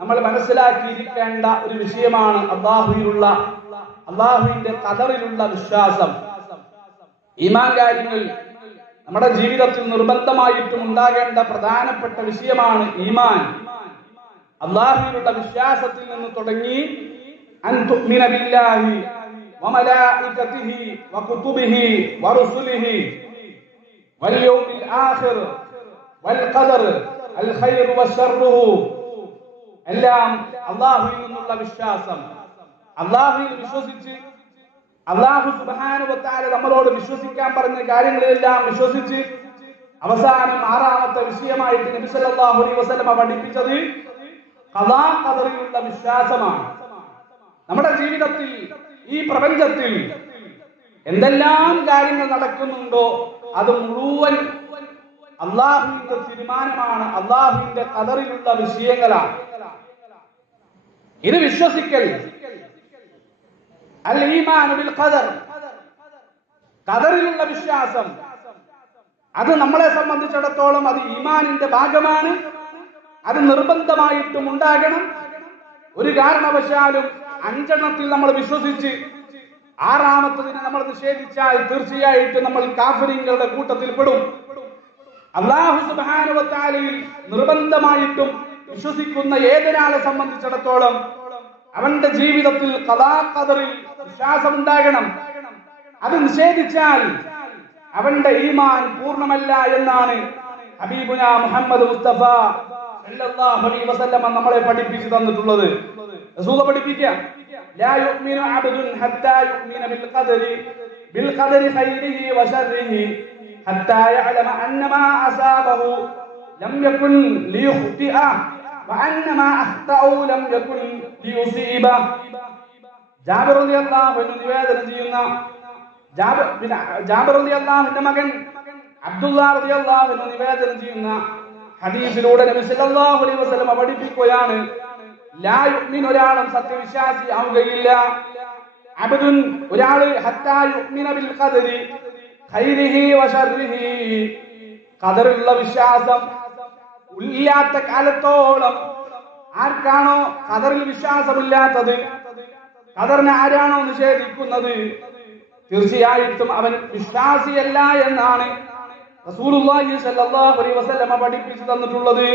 നമ്മൾ മനസ്സിലാക്കിയിരിക്കേണ്ട ഒരു വിഷയമാണ് അല്ലാഹുവിന്റെ ഖദറിലുള്ള വിശ്വാസം. ഈമാൻ കാര്യങ്ങൾ നമ്മുടെ ജീവിതത്തിൽ നിർബന്ധമായിട്ടും ഉണ്ടാകേണ്ട പ്രധാനപ്പെട്ട വിഷയമാണ് ഈമാൻ. അല്ലാഹുവിനുള്ള വിശ്വാസത്തിൽ നിന്ന് തുടങ്ങി അൻ തുഅ്മിന ബില്ലാഹി വമലായികതിഹി വകുതുബിഹി വറുസുലിഹി വൽയൗമിൽ ആഖിർ വൽഖദർ الخير والشر എല്ലാം അള്ളാഹുവിൽ നിന്നുള്ള വിശ്വാസം. അള്ളാഹുവിൽ വിശ്വസിച്ച് അള്ളാഹു സുബ്ഹാനഹു വ തആല നമ്മളോട് വിശ്വസിക്കാൻ പറഞ്ഞ കാര്യങ്ങളെല്ലാം വിശ്വസിച്ച് അവസാനം ആറാമത്തെ വിഷയമായിട്ട് നബി സല്ലല്ലാഹു അലൈഹി വസല്ലം പഠിപ്പിച്ചത് ഖദാ ഖദറിലുള്ള വിശ്വാസമാണ്. നമ്മുടെ ജീവിതത്തിൽ ഈ പ്രപഞ്ചത്തിൽ എന്തെല്ലാം കാര്യങ്ങൾ നടക്കുന്നുണ്ടോ അത് മുഴുവൻ അള്ളാഹുവിന്റെ തീരുമാനമാണ്, അള്ളാഹുവിന്റെ ഖദറിലുള്ള വിഷയങ്ങളാണ്. ഇത് വിശ്വസിക്കൽ അൽ ഈമാനു ബിൽ ഖദർ, ഖദറിലുള്ള വിശ്വാസം, അത് നമ്മളെ സംബന്ധിച്ചിടത്തോളം അത് ഈമാനിന്റെ ഭാഗമാണ്. അത് നിർബന്ധമായിട്ടും ഉണ്ടാകണം. ഒരു കാരണവശാലും അഞ്ചെണ്ണത്തിൽ നമ്മൾ വിശ്വസിച്ച് ആറാമത്തതിനെ നമ്മൾ നിഷേധിച്ചാൽ തീർച്ചയായിട്ടും നമ്മൾ കാഫിറുകളുടെ കൂട്ടത്തിൽ പെടും. അല്ലാഹു സുബ്ഹാനഹു വ തആലയിൽ നിർബന്ധമായിട്ടും വിശ്വസിക്കുന്ന ഏതൊരാളെ സംബന്ധിച്ചിടത്തോളം അവന്റെ ജീവിതത്തിൽ ഖദാ ഖദറിൽ വിശ്വാസം ഉണ്ടാകണം. അത് നിഷേധിച്ചാൽ അവന്റെ ഈമാൻ പൂർണ്ണമല്ല എന്നാണ് ഹബീബുന മുഹമ്മദ് മുസ്തഫ സല്ലല്ലാഹു അലൈഹി വസല്ലം നമ്മളെ പഠിപ്പിച്ചു തന്നിട്ടുള്ളത്. റസൂൽ പഠിപ്പിക്കുക, ലാ യുഅ്മിനു അബ്ദുൻ ഹത്താ യുഅ്മിന ബിൽ ഖദരി ഖൈരിഹി വ ശർരിഹി ഹത്താ യഅലമ അന്നമാ അസാബഹു ലം യകുൻ ലിയുഖ്തിഅ വ അന്നമാ അഖ്തഉ ലം യകുൻ ലിയുസീബ. ജാബിർ റളിയല്ലാഹു അൻഹു നിവേദനം ചെയ്യുന്ന ജാബിർ റളിയല്ലാഹുവിന്റെ മകൻ അബ്ദുല്ലാഹ് റളിയല്ലാഹു അൻഹു നിവേദനം ചെയ്യുന്ന ഹദീസിലൂടെ നബി സല്ലല്ലാഹു അലൈഹി വസല്ലം പഠിപ്പിക്കുകയാണ്, ലാ യുഅ്മിനു, ഒരാളും സത്യവിശ്വാസി ആവുകയില്ല, അബ്ദുൻ, ഒരാള്, ഹത്താ യുഅ്മിന ബിൽ ഖദരി ഖൈരിഹി വ ശർരിഹി, ഖദറിലുള്ള വിശ്വാസം ഇല്ലാത്ത കാലത്തോളം ആർക്കാണോ ഖദറിൽ വിശ്വാസമില്ലാത്തത്, ഖദറിനെ ആരാണോ നിഷേധിക്കുന്നത്, തീർച്ചയായിട്ടും അവൻ വിശ്വാസിയല്ല എന്നാണ് റസൂലുള്ളാഹി സ്വല്ലല്ലാഹു അലൈഹി വസല്ലം പഠിപ്പിച്ചു തന്നിട്ടുള്ളത്.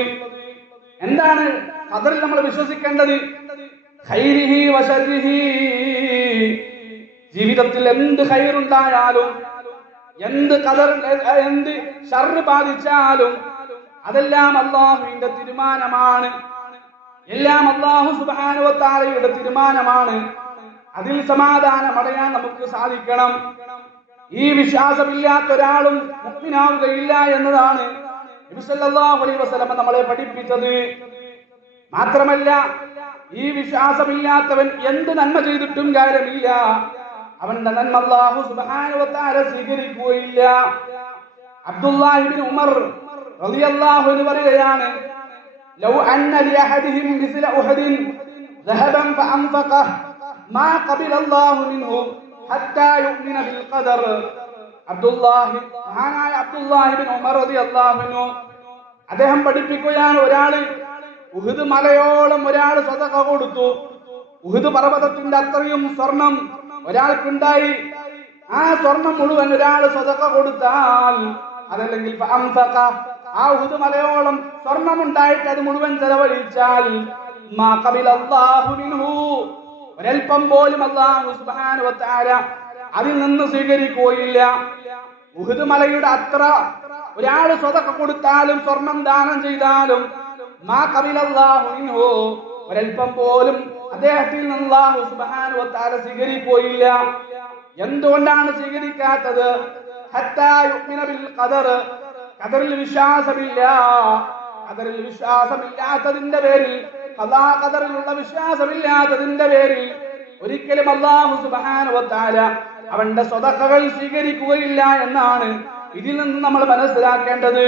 എന്താണ് ഖദറിൽ നമ്മൾ വിശ്വസിക്കേണ്ടത്? ഖൈരിഹി വ ശർരിഹി, ജീവിതത്തിൽ എന്ത് ഖൈറുണ്ടായാലും എന്ത് ഖദർ എന്ത് ശർറ് ബാധിച്ചാലും അതെല്ലാം അല്ലാഹുവിന്റെ തീരുമാനമാണ്, എല്ലാം അല്ലാഹു സുബ്ഹാനഹു വ തആലയുടെ തീരുമാനമാണ്. അതിൽ സമാധാനം അടയാൻ നമുക്ക് സാധിക്കണം. ഈ വിശ്വാസമില്ലാത്ത ഒരാളും മുഅ്മിനാവുകയില്ല എന്നതാണ് നബി സല്ലല്ലാഹു അലൈഹി വസല്ലം നമ്മളെ പഠിപ്പിച്ചത്. മാത്രമല്ല ഈ വിശ്വാസമില്ലാത്തവൻ എന്ത് നന്മ ചെയ്തിട്ടും കാര്യമില്ല, അവന്റെ നന്മ അല്ലാഹു സുബ്ഹാനഹു വ തആല സ്വീകരിക്കുകയില്ല. അബ്ദുല്ലാഹി ഇബ്നു ഉമർ റളിയല്ലാഹു അൻഹു പറയുകയാണ്, ലൗ അന്ന ലിഅഹദിഹിം മിസ്ല ഉഹദിൻ ദഹബൻ ഫഅൻഫഖഹ മാ ഖബില അല്ലാഹു മിൻഹു ഹത്താ യുഅ്മിന ബിൽ ഖദർ. മഹാനായ അബ്ദുല്ലാഹി ഇബ്നു ഉമർ റളിയല്ലാഹു അൻഹു അദ്ദേഹം പഠിപ്പിക്കുകയാണ്, ഒരാള് ഉഹുദ് മലയോളം ഒരാൾ സദഖ കൊടുത്തു, ഉഹുദ് പർവ്വതത്തിന്റെ അത്രയും സ്വർണം ഒരാൾക്കുണ്ടായി, ആ സ്വർണം മുഴുവൻ ഒരാൾ സദഖ കൊടുത്താൽ, അതല്ലെങ്കിൽ ആ ഉഹുദ് മലയോളം സ്വർണം ഉണ്ടായിട്ട് അത് മുഴുവൻ ചെലവഴിച്ചാൽ, മാ ഖബില അല്ലാഹു മിൻഹു, ഒരൽപ്പം പോലും അല്ലാഹു സുബ്ഹാനഹു വ തആല അതിൽ നിന്ന് സ്വീകരിക്കുകയില്ല. ഉഹുദ് മലയുടെ അത്ര ഒരാൾ സദഖ കൊടുത്താലും സ്വർണം ദാനം ചെയ്താലും മാ ഖബില അല്ലാഹു മിൻഹു, ഒരൽപ്പം പോലും അദ്ദേഹത്തിൽ നിന്ന് അല്ലാഹു സുബ്ഹാനഹു വ തആല സ്വീകരിക്കുകയില്ല. എന്തുകൊണ്ടാണ് സ്വീകരിക്കാത്തത്? ഹത്താ യുഅ്മിന ബിൽ ഖദർ, ഖദറിൽ വിശ്വാസമില്ല. ഖദറിൽ വിശ്വാസമില്ലാത്തതിന്റെ പേരിൽ, ഖദാ ഖദറിലുള്ള വിശ്വാസമില്ലാത്തതിന്റെ പേരിൽ ഒരിക്കലും അല്ലാഹു സുബ്ഹാനഹു വ തആല അവന്റെ സദഖകൾ സ്വീകരിക്കുകയില്ല എന്നാണ് ഇതിൽ നിന്ന് നമ്മൾ മനസ്സിലാക്കേണ്ടത്.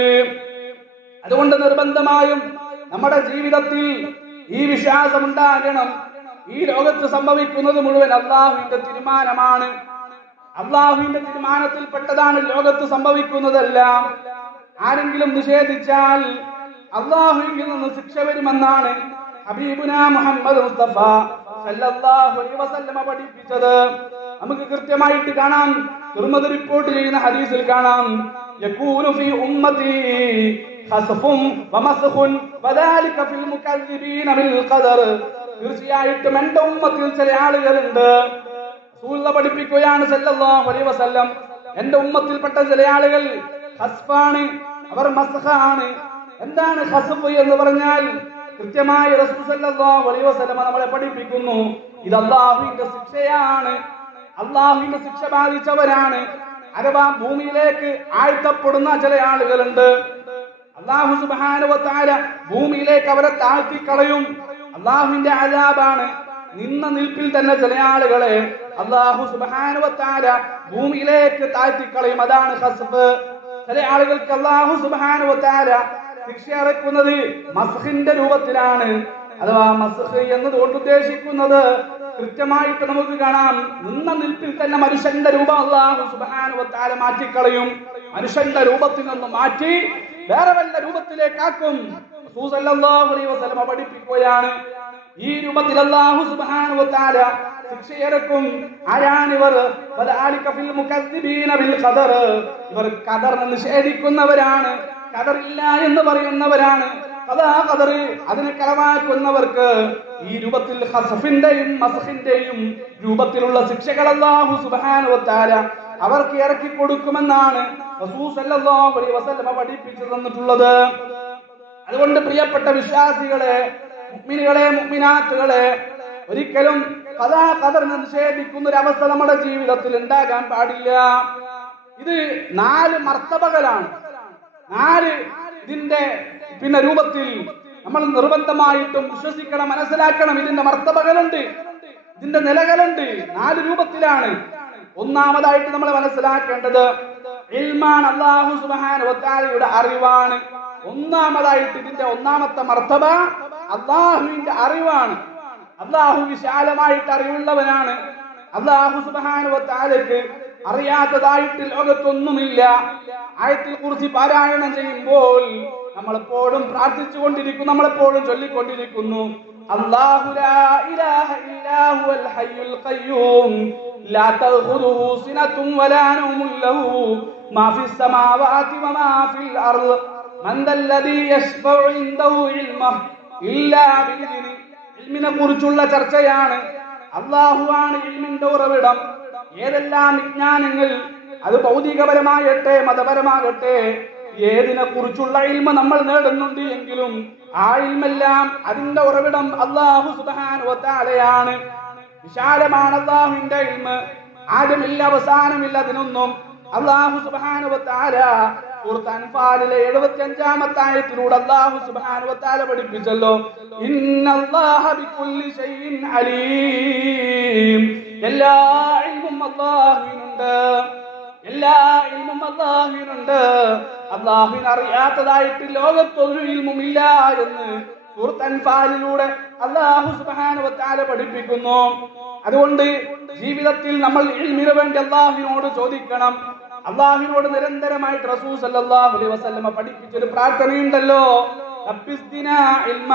അതുകൊണ്ട് നിർബന്ധമായും നമ്മുടെ ജീവിതത്തിൽ ഈ വിശ്വാസം ഉണ്ടാകണം. ഈ ലോകത്ത് സംഭവിക്കുന്നത് മുഴുവൻ അല്ലാഹുവിന്റെ തീരുമാനമാണ്. അല്ലാഹുവിന്റെ തീരുമാനത്തിൽപ്പെട്ടതാണ് ലോകത്ത് സംഭവിക്കുന്നതെല്ലാം. ആരെങ്കിലും നിഷേധിച്ചാൽ അല്ലാഹുവിൽ നിന്ന് ശിക്ഷ വരുമെന്നാണ് ഹബീബുന മുഹമ്മദ് മുസ്തഫ സല്ലല്ലാഹു അലൈഹി വസല്ലം പഠിപ്പിച്ചത്. നമുക്ക് കൃത്യമായിട്ട് കാണാം, തുർമുദി റിപ്പോർട്ട് ചെയ്യുന്ന ഹദീസിൽ കാണാം, യകൂനു ഫീ ഉമ്മത്തി ഖസ്ഫും വമസ്ഖുൻ വദാലിക ഫിൽ മുകദ്ദിബീന ബിൽ ഖദർ. തീർച്ചയായിട്ടും എന്റെ ഉമ്മത്തിൽ ചില ആളുകളുണ്ട്, റസൂൽ പഠിപ്പിക്കുകയാണ് സല്ലല്ലാഹു അലൈഹി വസല്ലം, എന്റെ ഉമ്മത്തിൽപ്പെട്ട ചില ആളുകൾ ഖസ്ഫാണ്, അവർ മസ്ഖാണ്. എന്താണ് ഖസ്ഫ് എന്ന് പറഞ്ഞാൽ? കൃത്യമായി റസൂൽ സല്ലല്ലാഹു അലൈഹി വസല്ലം നമ്മളെ പഠിപ്പിക്കുന്നു, ഇത് അല്ലാഹുവിന്റെ ശിക്ഷയാണ്, അല്ലാഹുവിന്റെ ശിക്ഷ ബാധിച്ചവരാണ്. അഥവാ ഭൂമിയിലേക്ക് ആഴ്ത്തപ്പെടുന്ന ചില ആളുകളുണ്ട്. അല്ലാഹു സുബ്ഹാനഹു വ തആല ഭൂമിയിലേക്ക് അവരെ താഴ്ത്തിക്കളയും. അല്ലാഹുവിന്റെ അദാബാണ്. നിന്ന നിൽപ്പിൽ തന്നെ ചില ആളുകളെ അല്ലാഹു സുബ്ഹാനഹു വ തആല ഭൂമിയിലേക്ക് താഴ്ത്തിക്കളയും. അതാണ് ഖസ്ഫ്. ചില ആളുകൾക്ക് അല്ലാഹു സുബ്ഹാനഹു വ തആല ശിക്ഷ ഇറക്കുന്നത് മസ്ഖിന്റെ രൂപത്തിലാണ്. അഥവാ മസ്ഖ് എന്നതുകൊണ്ട് ഉദ്ദേശിക്കുന്നത് കൃത്യമായിട്ട് നമുക്ക് കാണാം, നിന്ന നിൽപ്പിൽ തന്നെ മനുഷ്യന്റെ രൂപം അല്ലാഹു സുബ്ഹാനഹു വ തആല മാറ്റിക്കളയും. മനുഷ്യന്റെ രൂപത്തിൽ നിന്ന് മാറ്റി വേറെ വല്ല രൂപത്തിലേക്കാക്കും. റസൂൽ സല്ലല്ലാഹു അലൈഹി വസല്ലം പഠിപ്പിക്കുകയാണ്, ഈ രൂപത്തിൽ അല്ലാഹു സുബ്ഹാനഹു വ തആല ശിക്ഷയിറക്കും. ആരാണിവർ? വദാലിക ഫിൽ മുകദ്ദിബീന ബിൽ ഖദർ. ഇവർ ഖദറിനെ നിഷേധിക്കുന്നവരാണ്, ഖദറില്ല എന്ന് പറയുന്നവരാണ്. ഖദർ അതിനെ കളവാക്കുന്നവർക്ക് ഈ രൂപത്തിൽ ഖസ്ഫിന്റെയും മസ്ഖിന്റെയും രൂപത്തിലുള്ള ശിക്ഷകൾ അല്ലാഹു സുബ്ഹാനഹു വ തആല അവർക്ക് ഇറക്കി കൊടുക്കുമെന്നാണ് റസൂൽ സല്ലല്ലാഹു അലൈഹി വസല്ലം പഠിപ്പിച്ചു തന്നിട്ടുള്ളത്. അതുകൊണ്ട് പ്രിയപ്പെട്ട വിശ്വാസികളെ, മുഅ്മിനുകളെ, മുഅ്മിനാത്തുകളെ, ഒരിക്കലും ഖദറിനെ നിഷേധിക്കുന്ന ഒരു അവസ്ഥ നമ്മുടെ ജീവിതത്തിൽ ഉണ്ടാകാൻ പാടില്ല. ഇത് 4 മർത്തബകളാണ്. 4 ഇതിന്റെ രൂപത്തിൽ നമ്മൾ നിർബന്ധമായിട്ടും വിശ്വസിക്കണം, മനസ്സിലാക്കണം. ഇതിന്റെ മർത്തബകളുണ്ട്, ഇതിന്റെ നിലകളുണ്ട്. 4 രൂപത്തിലാണ്. ഒന്നാമതായിട്ട് നമ്മൾ മനസ്സിലാക്കേണ്ടത് ഇൽമാണ്, അല്ലാഹു സുബ്ഹാനഹു വ തആലയുടെ അറിവാണ്. ഒന്നാമതായിട്ട് ഇതിന്റെ ഒന്നാമത്തെ മർത്തബ അല്ലാഹുവിന്റെ അറിവാണ്. അല്ലാഹു വിശാലമായിട്ട് അറിവുള്ളവനാണ്. അല്ലാഹു സുബ്ഹാനഹു വ തആലയ്ക്ക് അറിയാത്തതായിട്ട് ലോകത്തൊന്നുമില്ല. ആയത്തിൽ കുറിച്ച് പാരായണം ചെയ്യുമ്പോൾ നമ്മളെപ്പോഴും പ്രാർത്ഥിച്ചുകൊണ്ടിരിക്കുന്നു, നമ്മളെപ്പോഴും ചൊല്ലിക്കൊണ്ടിരിക്കുന്നു, അല്ലാഹു ലാ ഇലാഹ ഇല്ലാ ഹുവൽ ഹയ്യുൽ ഖയ്യൂം ലാ തഖുദുഹു സിനത്തുൻ വലാ നൗമുൻ ലഹു മാ ഫിസ് സമാവാതി വമാ ഫിൽ അർദ് മൻ ദല്ലദീ യശ്ഫഉ ഇൻദഹു ഇൽമഹു ഇല്ലാ ബിഇദ്നി. ഇൽമിനെ കുറിച്ചുള്ള ചർച്ചയാണ്. അല്ലാഹുവാണ് ഇൽമിന്റെ ഉറവിടം. ഏതെല്ലാം വിജ്ഞാനങ്ങൾ, അത് ഭൗതികപരമാകട്ടെ മതപരമാകട്ടെ, ഏതിനെ കുറിച്ചുള്ള ഇൽമ നമ്മൾ നേടുന്നുണ്ട് എങ്കിലും ആ ഇൽമെല്ലാം അതിന്റെ ഉറവിടം അല്ലാഹു സുബ്ഹാനഹു വ തആലയാണ്. വിശാലമാണ് അല്ലാഹുവിന്റെ ഇൽമ്. ആദ്യമില്ല, അവസാനമില്ല അതിനൊന്നും. അല്ലാഹു സുബ്ഹാനഹു വ തആല സൂറത്ത് അൻഫാലിലെ 75-ാമത്തെ ആയത്തിലൂടെ അല്ലാഹു സുബ്ഹാനഹു വ തആല പഠിപ്പിച്ചല്ലോ, ഇന്നല്ലാഹ ബികുല്ലി ഷൈഇൻ അലീം. എല്ലാ ഇൽമും അല്ലാഹുവിനുണ്ട്, എല്ലാ ഇൽമും അല്ലാഹുവിനുണ്ട്. അല്ലാഹുവിനെ അറിയാത്തതായിട്ട് ലോകത്തൊരു ഇൽമുമില്ല എന്ന് സൂറത്ത് അൻഫാലിലൂടെ അല്ലാഹു സുബ്ഹാനഹു വ തആല പഠിപ്പിക്കുന്നു. അതുകൊണ്ട് ജീവിതത്തിൽ നമ്മൾ ഇൽമിന് വേണ്ടി അല്ലാഹുവിനോട് ചോദിക്കണം. അല്ലാഹുവിനോട് നിരന്തരമായിട്ട് റസൂൽ സല്ലല്ലാഹു അലൈഹി വസല്ലം പഠിപ്പിച്ചൊരു പ്രാർത്ഥനയുണ്ടല്ലോ, റബ്ബിസ്ദിനാ ഇൽമ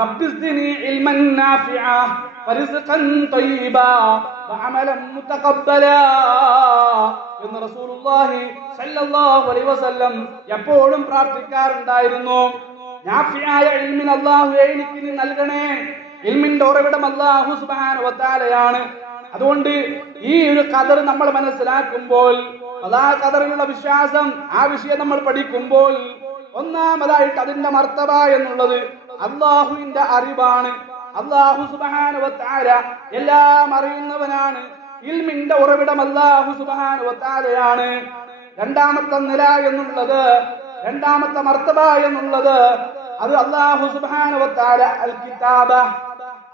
റബ്ബിസ്ദിനി ഇൽമൻ നാഫിഅ വറിസ്ഖൻ തയ്യിബാ വഅമലൻ മുതഖബ്ബലാ എന്ന് റസൂലുള്ളാഹി സല്ലല്ലാഹു അലൈഹി വസല്ലം എപ്പോഴും പ്രാർത്ഥിക്കാറുണ്ടായിരുന്നു. നാഫിയായ ഇൽമിൻ അല്ലാഹുവേ എനിക്ക് നീ നൽകണേ. ഇൽമിന്റെ ഉറവിടം അല്ലാഹു സുബ്ഹാനഹു വ തആലയാണ്. അതുകൊണ്ട് ഈ ഒരു ഖദർ നമ്മൾ മനസ്സിലാക്കുമ്പോൾ, ഖദറിലുള്ള വിശ്വാസം, ആ വിഷയം നമ്മൾ പഠിക്കുമ്പോൾ ഒന്നാമതായിട്ട് അതിന്റെ മർത്തബ എന്നുള്ളത് അല്ലാഹുവിന്റെ അറിവാണ്. അല്ലാഹു സുബ്ഹാനഹു വ തആല എല്ലാം അറിയുന്നവനാണ്. ഇൽമിന്റെ ഉറവിടം അല്ലാഹു സുബ്ഹാനഹു വ തആലയാണ്. രണ്ടാമത്തെ നില എന്നുള്ളത്, രണ്ടാമത്തെ മർത്തബ എന്നുള്ളത് അത് അല്ലാഹു സുബ്ഹാനഹു വ തആല അൽ കിതാബ,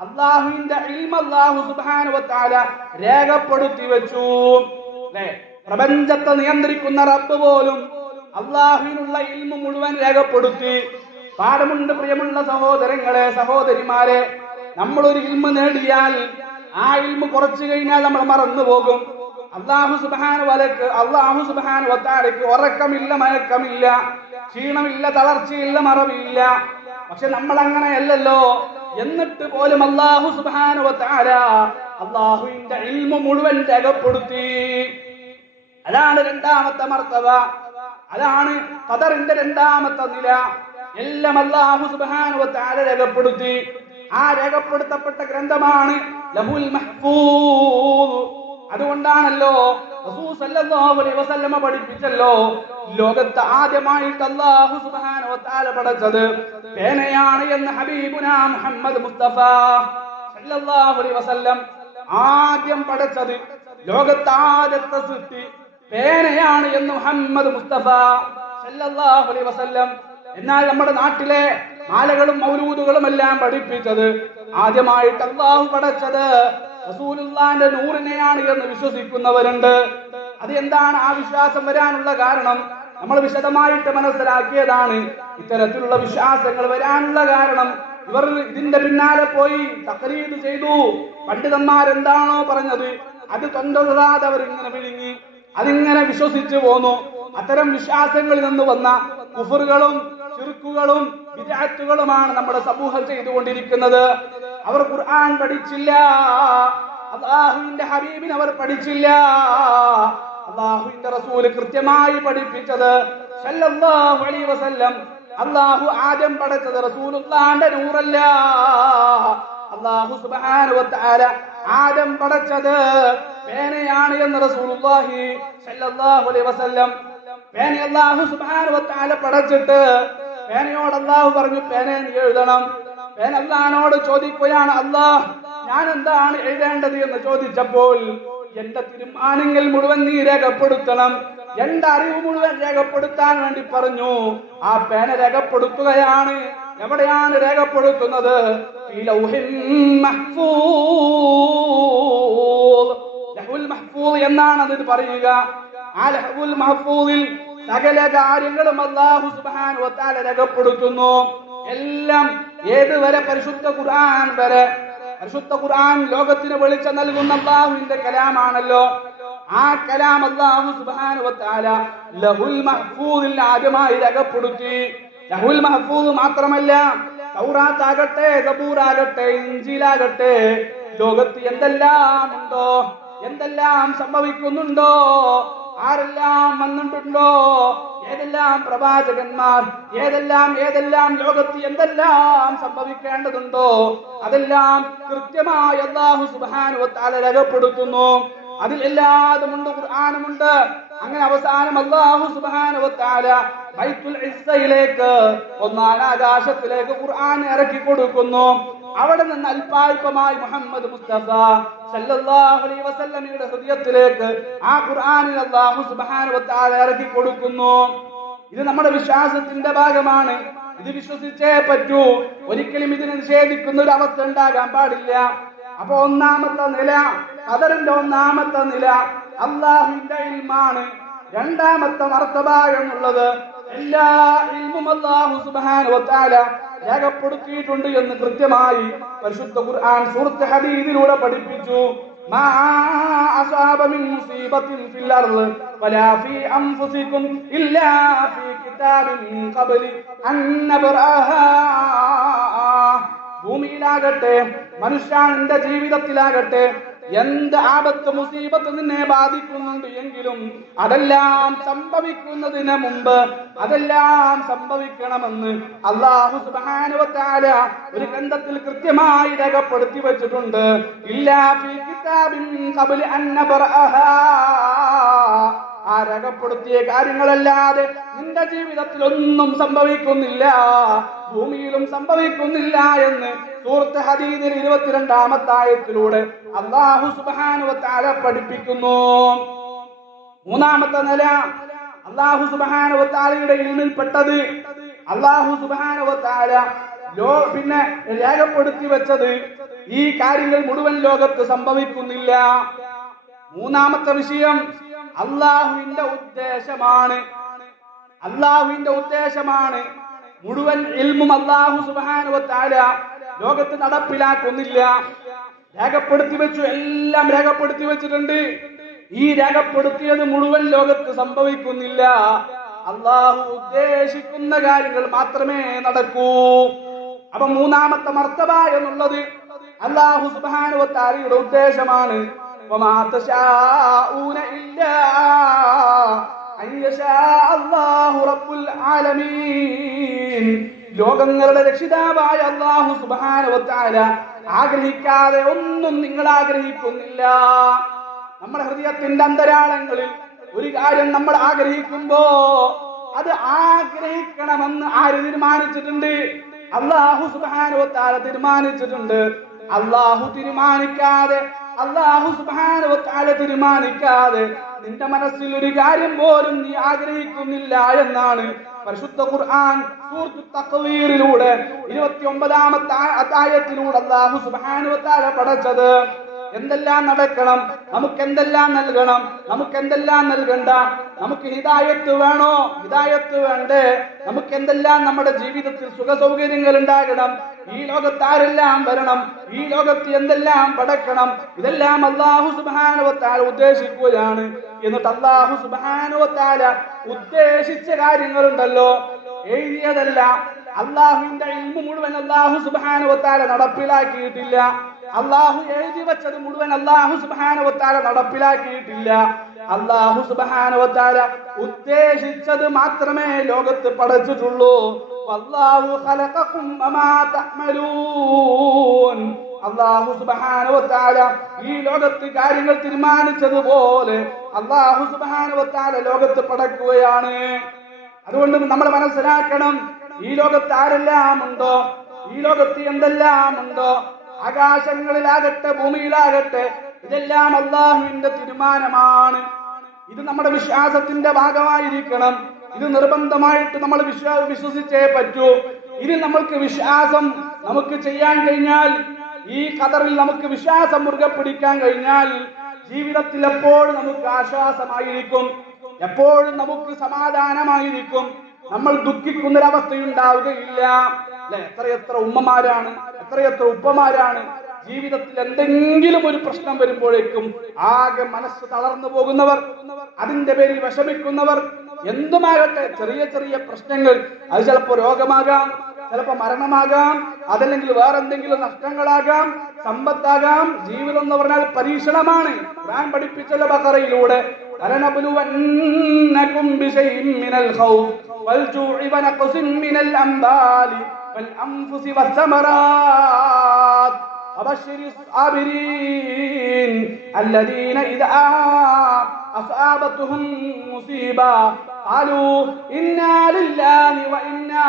അല്ലാഹുവിന്റെ ഇൽമ അല്ലാഹു സുബ്ഹാനഹു വ തആല രേഖപ്പെടുത്തി വെച്ചു. പ്രപഞ്ചത്തെ നിയന്ത്രിക്കുന്ന റബ്ബ് പോലും അല്ലാഹുവിനുള്ള ഇൽമ മുഴുവൻ രേഖപ്പെടുത്തി. പാഠമുണ്ട് പ്രിയമുള്ള സഹോദരങ്ങളെ, സഹോദരിമാരെ. നമ്മളൊരു ഇൽമ നേടിയാൽ ആ ഇൽമ കുറച്ചു കഴിഞ്ഞാൽ നമ്മൾ മറന്നു പോകും. അല്ലാഹു സുബ്ഹാനഹു വ തആലയ്ക്ക് ഉറക്കമില്ല, മയക്കമില്ല, ക്ഷീണമില്ല, തളർച്ചയില്ല, മറവിയില്ല. പക്ഷെ നമ്മൾ അങ്ങനെയല്ലല്ലോ. എന്നിട്ട് പോലും അല്ലാഹു സുബ്ഹാനഹു വ തആല അല്ലാഹുവിന്റെ ഇൽമ മുഴുവൻ രേഖപ്പെടുത്തി. അതാണ് രണ്ടാമത്തെ മർത്തബ, അതാണ് ഖദറിന്റെ രണ്ടാമത്തെ നില. എല്ലാം അല്ലാഹു സുബ്ഹാനഹു വ തആല രേഖപ്പെടുത്തി. ആ രേഖപ്പെടുത്തപ്പെട്ട ഗ്രന്ഥമാണ് ലഹുൽ മഹ്ഫൂദ്. അതുകൊണ്ടാണല്ലോ റസൂൽ സല്ലല്ലാഹു അലൈഹി വസല്ലമ പഠിപ്പിച്ചല്ലോ, ലോകത്ത് ആദ്യമായിട്ട് അല്ലാഹു സുബ്ഹാനഹു വ തആല പടച്ചത് പേനയാണ് എന്ന് ഹബീബുനാ മുഹമ്മദ് മുസ്തഫ സല്ലല്ലാഹു അലൈഹി വസല്ലം ആദ്യം പടച്ചത്, ലോകത്ത് ആദ്യത്തെ സൃഷ്ടി പേനയാണ് എന്ന് മുഹമ്മദ് മുസ്തഫ സല്ലല്ലാഹു അലൈഹി വസല്ലം. എന്നാൽ നമ്മുടെ നാട്ടിലെ മാലകളും മൗലൂദുകളും എല്ലാം പഠിപ്പിച്ചത് ആദ്യമായിട്ട് അല്ലാഹു പടച്ചത് റസൂലുള്ളാഹിന്റെ നൂറിനെയാണ് എന്ന് വിശ്വസിക്കുന്നവരുണ്ട്. അത് എന്താണ് ആ വിശ്വാസം വരാനുള്ള കാരണം? നമ്മൾ വിശദമായിട്ട് മനസ്സിലാക്കിയതാണ്. ഇത്തരത്തിലുള്ള വിശ്വാസങ്ങൾ വരാനുള്ള കാരണം ഇവർ ഇതിന്റെ പിന്നാലെ പോയി തഖ്ലീദ് ചെയ്തു. പണ്ഡിതന്മാരെന്താണോ പറഞ്ഞത് അത് തൊണ്ടൊരാതെ അവർ ഇങ്ങനെ വിഴുങ്ങി അതിങ്ങനെ വിശ്വസിച്ചു പോന്നു. അത്തരം വിശ്വാസങ്ങളിൽ നിന്ന് വന്ന കുഫറുകളും ശിർക്കുകളും ബിദ്അത്തുകളുമാണ് നമ്മുടെ സമൂഹം ചെയ്തുകൊണ്ടിരിക്കുന്നത്. അവർ ഖുർആൻ പഠിച്ചില്ല, അല്ലാഹുവിന്റെ ഹബീബിനെ അവർ പഠിച്ചില്ല. അല്ലാഹുവിന്റെ റസൂൽ കൃത്യമായി പഠിപ്പിച്ചത് സല്ലല്ലാഹു അലൈഹി വസല്ലം അല്ലാഹു ആദ്യം പടച്ചത് റസൂലുള്ളാഹിന്റെ നൂറല്ല. അല്ലാഹു സുബ്ഹാനഹു വ തആല ആദ്യം പടച്ചത് പേനയാണ് എന്ന് റസൂലുള്ളാഹി സല്ലല്ലാഹു അലൈഹി വസല്ലം. പേന അല്ലാഹു സുബ്ഹാനഹു വ തആല പടച്ചിട്ട് പേനയോട് അല്ലാഹു പറഞ്ഞു, പേന നീ എഴുതണം. പേന അല്ലാഹുവിനോട് ചോദിക്കുകയാണ്, അല്ലാഹ് ഞാൻ എന്താണ് എഴുതേണ്ടത് എന്ന് ചോദിച്ചപ്പോൾ, എന്റെ തീരുമാനങ്ങൾ മുഴുവൻ നീ രേഖപ്പെടുത്തണം, എന്റെ അറിവ് മുഴുവൻ രേഖപ്പെടുത്താൻ വേണ്ടി പറഞ്ഞു. ആ പേന രേഖപ്പെടുത്തുകയാണ്. എവിടെയാണ് രേഖപ്പെടുത്തുന്നത്? ലഹുൽ മഹ്ഫൂദ് എന്നാണ് അതിന് പറയുക. ആ ലഹുൽ മഹ്ഫൂദിൽ സകല കാര്യങ്ങളും അല്ലാഹു സുബ്ഹാനഹു വ തആല രേഖപ്പെടുത്തുന്നു. എല്ലാം ഏതുവരെ? പരിശുദ്ധ ഖുർആൻ വരെ. പരിശുദ്ധ ഖുർആൻ ലോകത്തിന് വെളിച്ചം നൽകുന്ന അല്ലാഹുവിന്റെ കലാമാണല്ലോ. ആ കലാം അല്ലാഹു സുബ്ഹാനഹു വ തആല ലഹുൽ മഹ്ഫൂദിൽ ആദ്യമായി രേഖപ്പെടുത്തി. ലഹുൽ മഹ്ഫൂദ് മാത്രമല്ല, തൗറാത്ത് ആകട്ടെ, സബൂർ ആകട്ടെ, ഇൻജീലാകട്ടെ, ലോകത്ത് എന്തെല്ലാം ഉണ്ടോ, എന്തെല്ലാം സംഭവിക്കുന്നുണ്ടോ, ആരെല്ലാം വന്നിട്ടുണ്ടോ, ഏതെല്ലാം പ്രവാചകന്മാർ, ഏതെല്ലാം ലോകത്ത് എന്തെല്ലാം സംഭവിക്കേണ്ടതുണ്ടോ അതെല്ലാം കൃത്യമായി അല്ലാഹു സുബ്ഹാനഹു വ തആല രേഖപ്പെടുത്തുന്നു. അതിൽ എല്ലാതുമുണ്ട്, ഖുർആനുമുണ്ട്. അങ്ങനെ അവസാനം അല്ലാഹു സുബ്ഹാനഹു വ തആല ബൈത്തുൽ ഇസ്സയിലേക്ക്, ഒന്നാം ആകാശത്തിലേക്ക് ഖുർആൻ ഇറക്കി കൊടുക്കുന്നു. അവിടെ നിന്ന് അല്പാൽപമായി മുഹമ്മദ് മുസ്തഫ സല്ലല്ലാഹു അലൈഹി വസല്ലമയുടെ ഹൃദയത്തിലേക്ക് ആ ഖുർആനിൽ അല്ലാഹു സുബ്ഹാനഹു വ തആല ഇറക്കി കൊടുക്കുന്നു. ഇത് നമ്മുടെ വിശ്വാസത്തിന്റെ ഭാഗമാണ്. ഇത് വിശ്വസിച്ചേ പറ്റൂ. ഒരിക്കലും ഇതിനെ നിഷേധിക്കുന്ന ഒരു അവസ്ഥ ഉണ്ടാകാൻ പാടില്ല. അപ്പൊ ഒന്നാമത്തെ നില, ഖദറിന്റെ ഒന്നാമത്തെ നില അല്ലാഹുവിന്റെ ഇൽമാണ്. രണ്ടാമത്തെ മർത്തബ എന്നുള്ളത് എല്ലാ ഇൽമും അല്ലാഹു സുബ്ഹാനഹു വ തആല രേഖപ്പെടുത്തിയിട്ടുണ്ട് എന്ന് കൃത്യമായി പരിശുദ്ധ ഖുർആൻ സൂറത്ത് ഹദീദിലൂടെ പഠിപ്പിച്ചു. മാ അസാബ മിൻ മുസീബത്തിൻ ഫിൽ അർള് വലാ ഫീ അൻഫുസികും ഇല്ലാ ഫീ കിതാബിൻ മിൻ ഖബ്ലി അൻ നബ്റഅഹാ. ഭൂമിയിലാകട്ടെ, മനുഷ്യന്റെ ജീവിതത്തിലാകട്ടെ, എന്ത് ആപത്ത് മുസീബത്ത് നിന്നെ ബാധിക്കുന്നുണ്ട് എങ്കിലും അതെല്ലാം സംഭവിക്കുന്നതിന് മുമ്പ് അതെല്ലാം സംഭവിക്കണമെന്ന് അല്ലാഹു സുബ്ഹാനഹു വ തആല ഒരു ഗ്രന്ഥത്തിൽ കൃത്യമായി രേഖപ്പെടുത്തി വെച്ചിട്ടുണ്ട്. ഇല്ലാ ഫീ കിതാബിൻ ഖബ്ലി അൻ നബ്റഅഹാ. ആ രേഖപ്പെടുത്തിയ കാര്യങ്ങളല്ലാതെ നിന്റെ ജീവിതത്തിൽ ഒന്നും സംഭവിക്കുന്നില്ല, ഭൂമിയിലും സംഭവിക്കുന്നില്ല എന്ന് സൂറത്ത് ഹദീദിൽ 22-ാമത്തെ ആയത്തിലൂടെ അല്ലാഹു സുബ്ഹാനഹു വ തആല പഠിപ്പിക്കുന്നു. മൂന്നാമത്തെ നില അല്ലാഹു സുബ്ഹാനഹു വ തആലയുടെ ഇൽമിൽപ്പെട്ടത്, അല്ലാഹു സുബ്ഹാനഹു വ തആല പിന്നെ രേഖപ്പെടുത്തി വെച്ചത് ഈ കാര്യങ്ങൾ മുഴുവൻ ലോകത്ത് സംഭവിക്കുന്നില്ല. മൂന്നാമത്തെ വിഷയം അല്ലാഹുവിന്റെ ഉദ്ദേശമാണ്. അല്ലാഹുവിന്റെ ഉദ്ദേശമാണ്. മുഴുവൻ ഇൽമും അല്ലാഹു സുബ്ഹാനഹു വ തആല ലോകത്ത് നടപ്പിലാക്കുന്നില്ല. രേഖപ്പെടുത്തി വെച്ചു, എല്ലാം രേഖപ്പെടുത്തി വെച്ചിട്ടുണ്ട്. ഈ രേഖപ്പെടുത്തിയത് മുഴുവൻ ലോകത്ത് സംഭവിക്കുന്നില്ല. അല്ലാഹു ഉദ്ദേശിക്കുന്ന കാര്യങ്ങൾ മാത്രമേ നടക്കൂ. അപ്പൊ മൂന്നാമത്തെ മർത്തബ എന്നുള്ളത് അല്ലാഹു സുബ്ഹാനഹു വ തആലയുടെ ഉദ്ദേശമാണ്. വമാ തശാഊന ഇല്ലാ അൻ യശാ അല്ലാഹു റബ്ബുൽ ആലമീൻ. ലോകങ്ങളുടെ രക്ഷിതാവായ അല്ലാഹു സുബ്ഹാനഹു വ തആല ആഗ്രഹിക്കാതെ ഒന്നും നിങ്ങൾ ആഗ്രഹിക്കുന്നില്ല. നമ്മുടെ ഹൃദയത്തിന്റെ അന്തരാളങ്ങളിൽ ഒരു കാര്യം നമ്മൾ ആഗ്രഹിക്കുമ്പോ അത് ആഗ്രഹിക്കണമെന്ന് ആര് തീരുമാനിച്ചിട്ടുണ്ട്? അല്ലാഹു സുബ്ഹാനഹു വ തആല തീരുമാനിച്ചിട്ടുണ്ട്. അല്ലാഹു സുബ്ഹാനഹു വ തആല തീരുമാനിക്കാതെ നിന്റെ മനസ്സിൽ ഒരു കാര്യം പോലും നീ ആഗ്രഹിക്കുന്നില്ല എന്നാണ് പരിശുദ്ധ ഖുർആൻ സൂറത്തുൽ തക്വീറിലൂടെ 29-ാമത്തെ അധ്യായത്തിലൂടെ അല്ലാഹു സുബ്ഹാനഹു വ തആല പഠിച്ചത്. എന്തെല്ലാം നടക്കണം, നമുക്ക് എന്തെല്ലാം നൽകണം, നമുക്ക് എന്തെല്ലാം നൽകണ്ട, നമുക്ക് ഹിദായത്ത് വേണോ, ഹിദായത്ത് വേണ്ടേ, നമുക്ക് എന്തെല്ലാം നമ്മുടെ ജീവിതത്തിൽ സുഖ സൗകര്യങ്ങൾ ഉണ്ടാകണം, ഈ ലോകത്ത് ആരെല്ലാം വരണം, ഈ ലോകത്ത് എന്തെല്ലാം പടക്കണം, ഇതെല്ലാം അല്ലാഹു സുബ്ഹാനഹു വ തആല ഉദ്ദേശിക്കുകയാണ്. എന്നിട്ട് അല്ലാഹു സുബ്ഹാനഹു വ തആല ഉദ്ദേശിച്ച കാര്യങ്ങളുണ്ടല്ലോ, എഴുതിയതല്ല. അല്ലാഹുവിന്റെ ഇൽമു മുഴുവൻ അല്ലാഹു സുബ്ഹാനഹു വ തആല നടപ്പിലാക്കിയിട്ടില്ല. അല്ലാഹു എഴുതി വെച്ചത് മുഴുവൻ അല്ലാഹു സുബ്ഹാനഹു വ തആല നടപ്പിലാക്കിയിട്ടില്ല. അല്ലാഹു സുബ്ഹാനഹു വ തആല ഉദ്ദേശിച്ചത് മാത്രമേ ലോകത്ത് പടച്ചിട്ടുള്ളൂ. വല്ലാഹു ഖലഖകും വമാ തഅമലൂൻ. അല്ലാഹു സുബ്ഹാനഹു വ തആല ഈ ലോകത്ത് കാര്യങ്ങൾ തീരുമാനിച്ചതുപോലെ അല്ലാഹു സുബ്ഹാനഹു വ തആല ലോകത്ത് പടക്കുകയാണ്. അതുകൊണ്ട് നമ്മൾ മനസ്സിലാക്കണം, ഈ ലോകത്ത് ആരെല്ലാം ഉണ്ടോ, ഈ ലോകത്ത് എന്തെല്ലാം ഉണ്ടോ, ആകാശങ്ങളിലാകട്ടെ ഭൂമിയിലാകട്ടെ, ഇതെല്ലാം അല്ലാഹുവിന്റെ തീരുമാനമാണ്. ഇത് നമ്മുടെ വിശ്വാസത്തിന്റെ ഭാഗമായിരിക്കണം. ഇത് നിർബന്ധമായിട്ട് നമ്മൾ വിശ്വസിച്ചേ പറ്റൂ. ഇനി നമ്മൾക്ക് വിശ്വാസം നമുക്ക് ചെയ്യാൻ കഴിഞ്ഞാൽ, ഈ ഖദറിൽ നമുക്ക് വിശ്വാസം മുറുകെ പിടിക്കാൻ കഴിഞ്ഞാൽ ജീവിതത്തിൽ എപ്പോഴും നമുക്ക് ആശ്വാസമായിരിക്കും, എപ്പോഴും നമുക്ക് സമാധാനമായിരിക്കും. നമ്മൾ ദുഃഖിക്കുന്നൊരവസ്ഥയുണ്ടാവുകയില്ല. അല്ലെ, എത്രയെത്ര ഉമ്മമാരാണ്, എത്രയെത്ര ഉപ്പമാരാണ് ജീവിതത്തിൽ എന്തെങ്കിലും ഒരു പ്രശ്നം വരുമ്പോഴേക്കും ആകെ മനസ്സ് തളർന്നു പോകുന്നവർ, അതിന്റെ പേരിൽ വിഷമിക്കുന്നവർ. എന്തുമാകട്ടെ, ചെറിയ ചെറിയ പ്രശ്നങ്ങൾ, അത് ചിലപ്പോ രോഗമാകാം, ചിലപ്പോ മരണമാകാം, അതല്ലെങ്കിൽ വേറെന്തെങ്കിലും നഷ്ടങ്ങളാകാം, സമ്പത്താകാം. ജീവിതം എന്ന് പറഞ്ഞാൽ പരീക്ഷണമാണ്. ഖുർആൻ പഠിപ്പിച്ചല്ലോ ബഖറയിലൂടെ, വലനബ്ലുവന്നകും ബിശൈഇൻ മിനൽ ഖൗഫ് വൽജൂഇ വനഖ്സിൻ മിനൽ അംവാലി വൽഅൻഫുസി വസ്സമറാത്ത് വബശ്ശിരിസ് സാബിരീൻ الذين إذا أصابتهم مصيبة قالوا إنا لله وإنا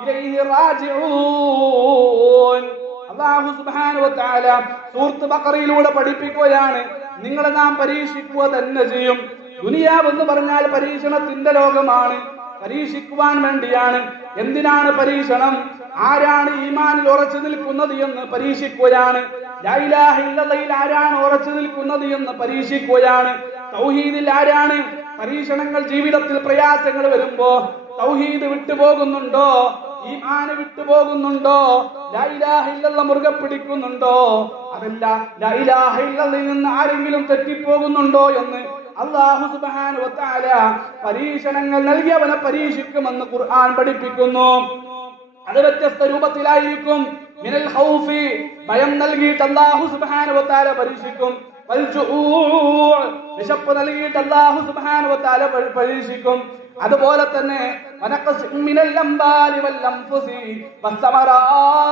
إليه راجعون. അല്ലാഹു സുബ്ഹാനഹു വ തആല സൂറത്ത് ബഖറയിലൂടെ പഠിപ്പിക്കുകയാണ്, നിങ്ങളെ നാം പരീക്ഷിക്കുക തന്നെ ചെയ്യും. ദുനിയാവ് എന്ന് പറഞ്ഞാൽ പരീക്ഷണത്തിന്റെ ലോകമാണ്, പരീക്ഷിക്കുവാൻ വേണ്ടിയാണ്. എന്തിനാണ് പരീക്ഷണം? ആരാണ് ഈമാനിൽ ഉറച്ചു നിൽക്കുന്നത് എന്ന് പരീക്ഷിക്കുകയാണ്. ലാ ഇലാഹ ഇല്ലല്ലാഹ് ആരാണ് ഉറച്ചു നിൽക്കുന്നത് എന്ന് പരീക്ഷിക്കുകയാണ്. തൗഹീദിൽ ആരാണ്? പരീക്ഷണങ്ങൾ ജീവിതത്തിൽ പ്രയാസങ്ങൾ വരുമ്പോ തൗഹീദ് വിട്ടുപോകുന്നുണ്ടോ, ഈമാന് വിട്ടുപോകുന്നുണ്ടോ, ലാ ഇലാഹ ഇല്ലല്ലാഹ് മുറുകെ പിടിക്കുന്നുണ്ടോ, അതല്ല ലാ ഇലാഹ ഇല്ലല്ലാഹ് നിന്ന് ആരെങ്കിലും തെറ്റിപ്പോകുന്നുണ്ടോ എന്ന് അല്ലാഹു സുബ്ഹാനഹു വ തആല പരീക്ഷണങ്ങൾ നൽകിയവനെ പരീക്ഷിക്കുമെന്ന് ഖുർആൻ പഠിപ്പിക്കുന്നു. അത് വ്യത്യസ്ത രൂപത്തിലായിരിക്കും. മിനൽ ഖൗഫി, ഭയം നൽകിയിട്ട് അല്ലാഹു സുബ്ഹാനഹു വ തആല പരീക്ഷിക്കും. വൽജൂഅ്, വിശപ്പ് നൽകിയിട്ട് അല്ലാഹു സുബ്ഹാനഹു വ തആല പരീക്ഷിക്കും. അതുപോലെ തന്നെ വനഖ്സിൻ മിനൽ അംവാലി വൽ അൻഫുസി വസ്സമറാത്ത്,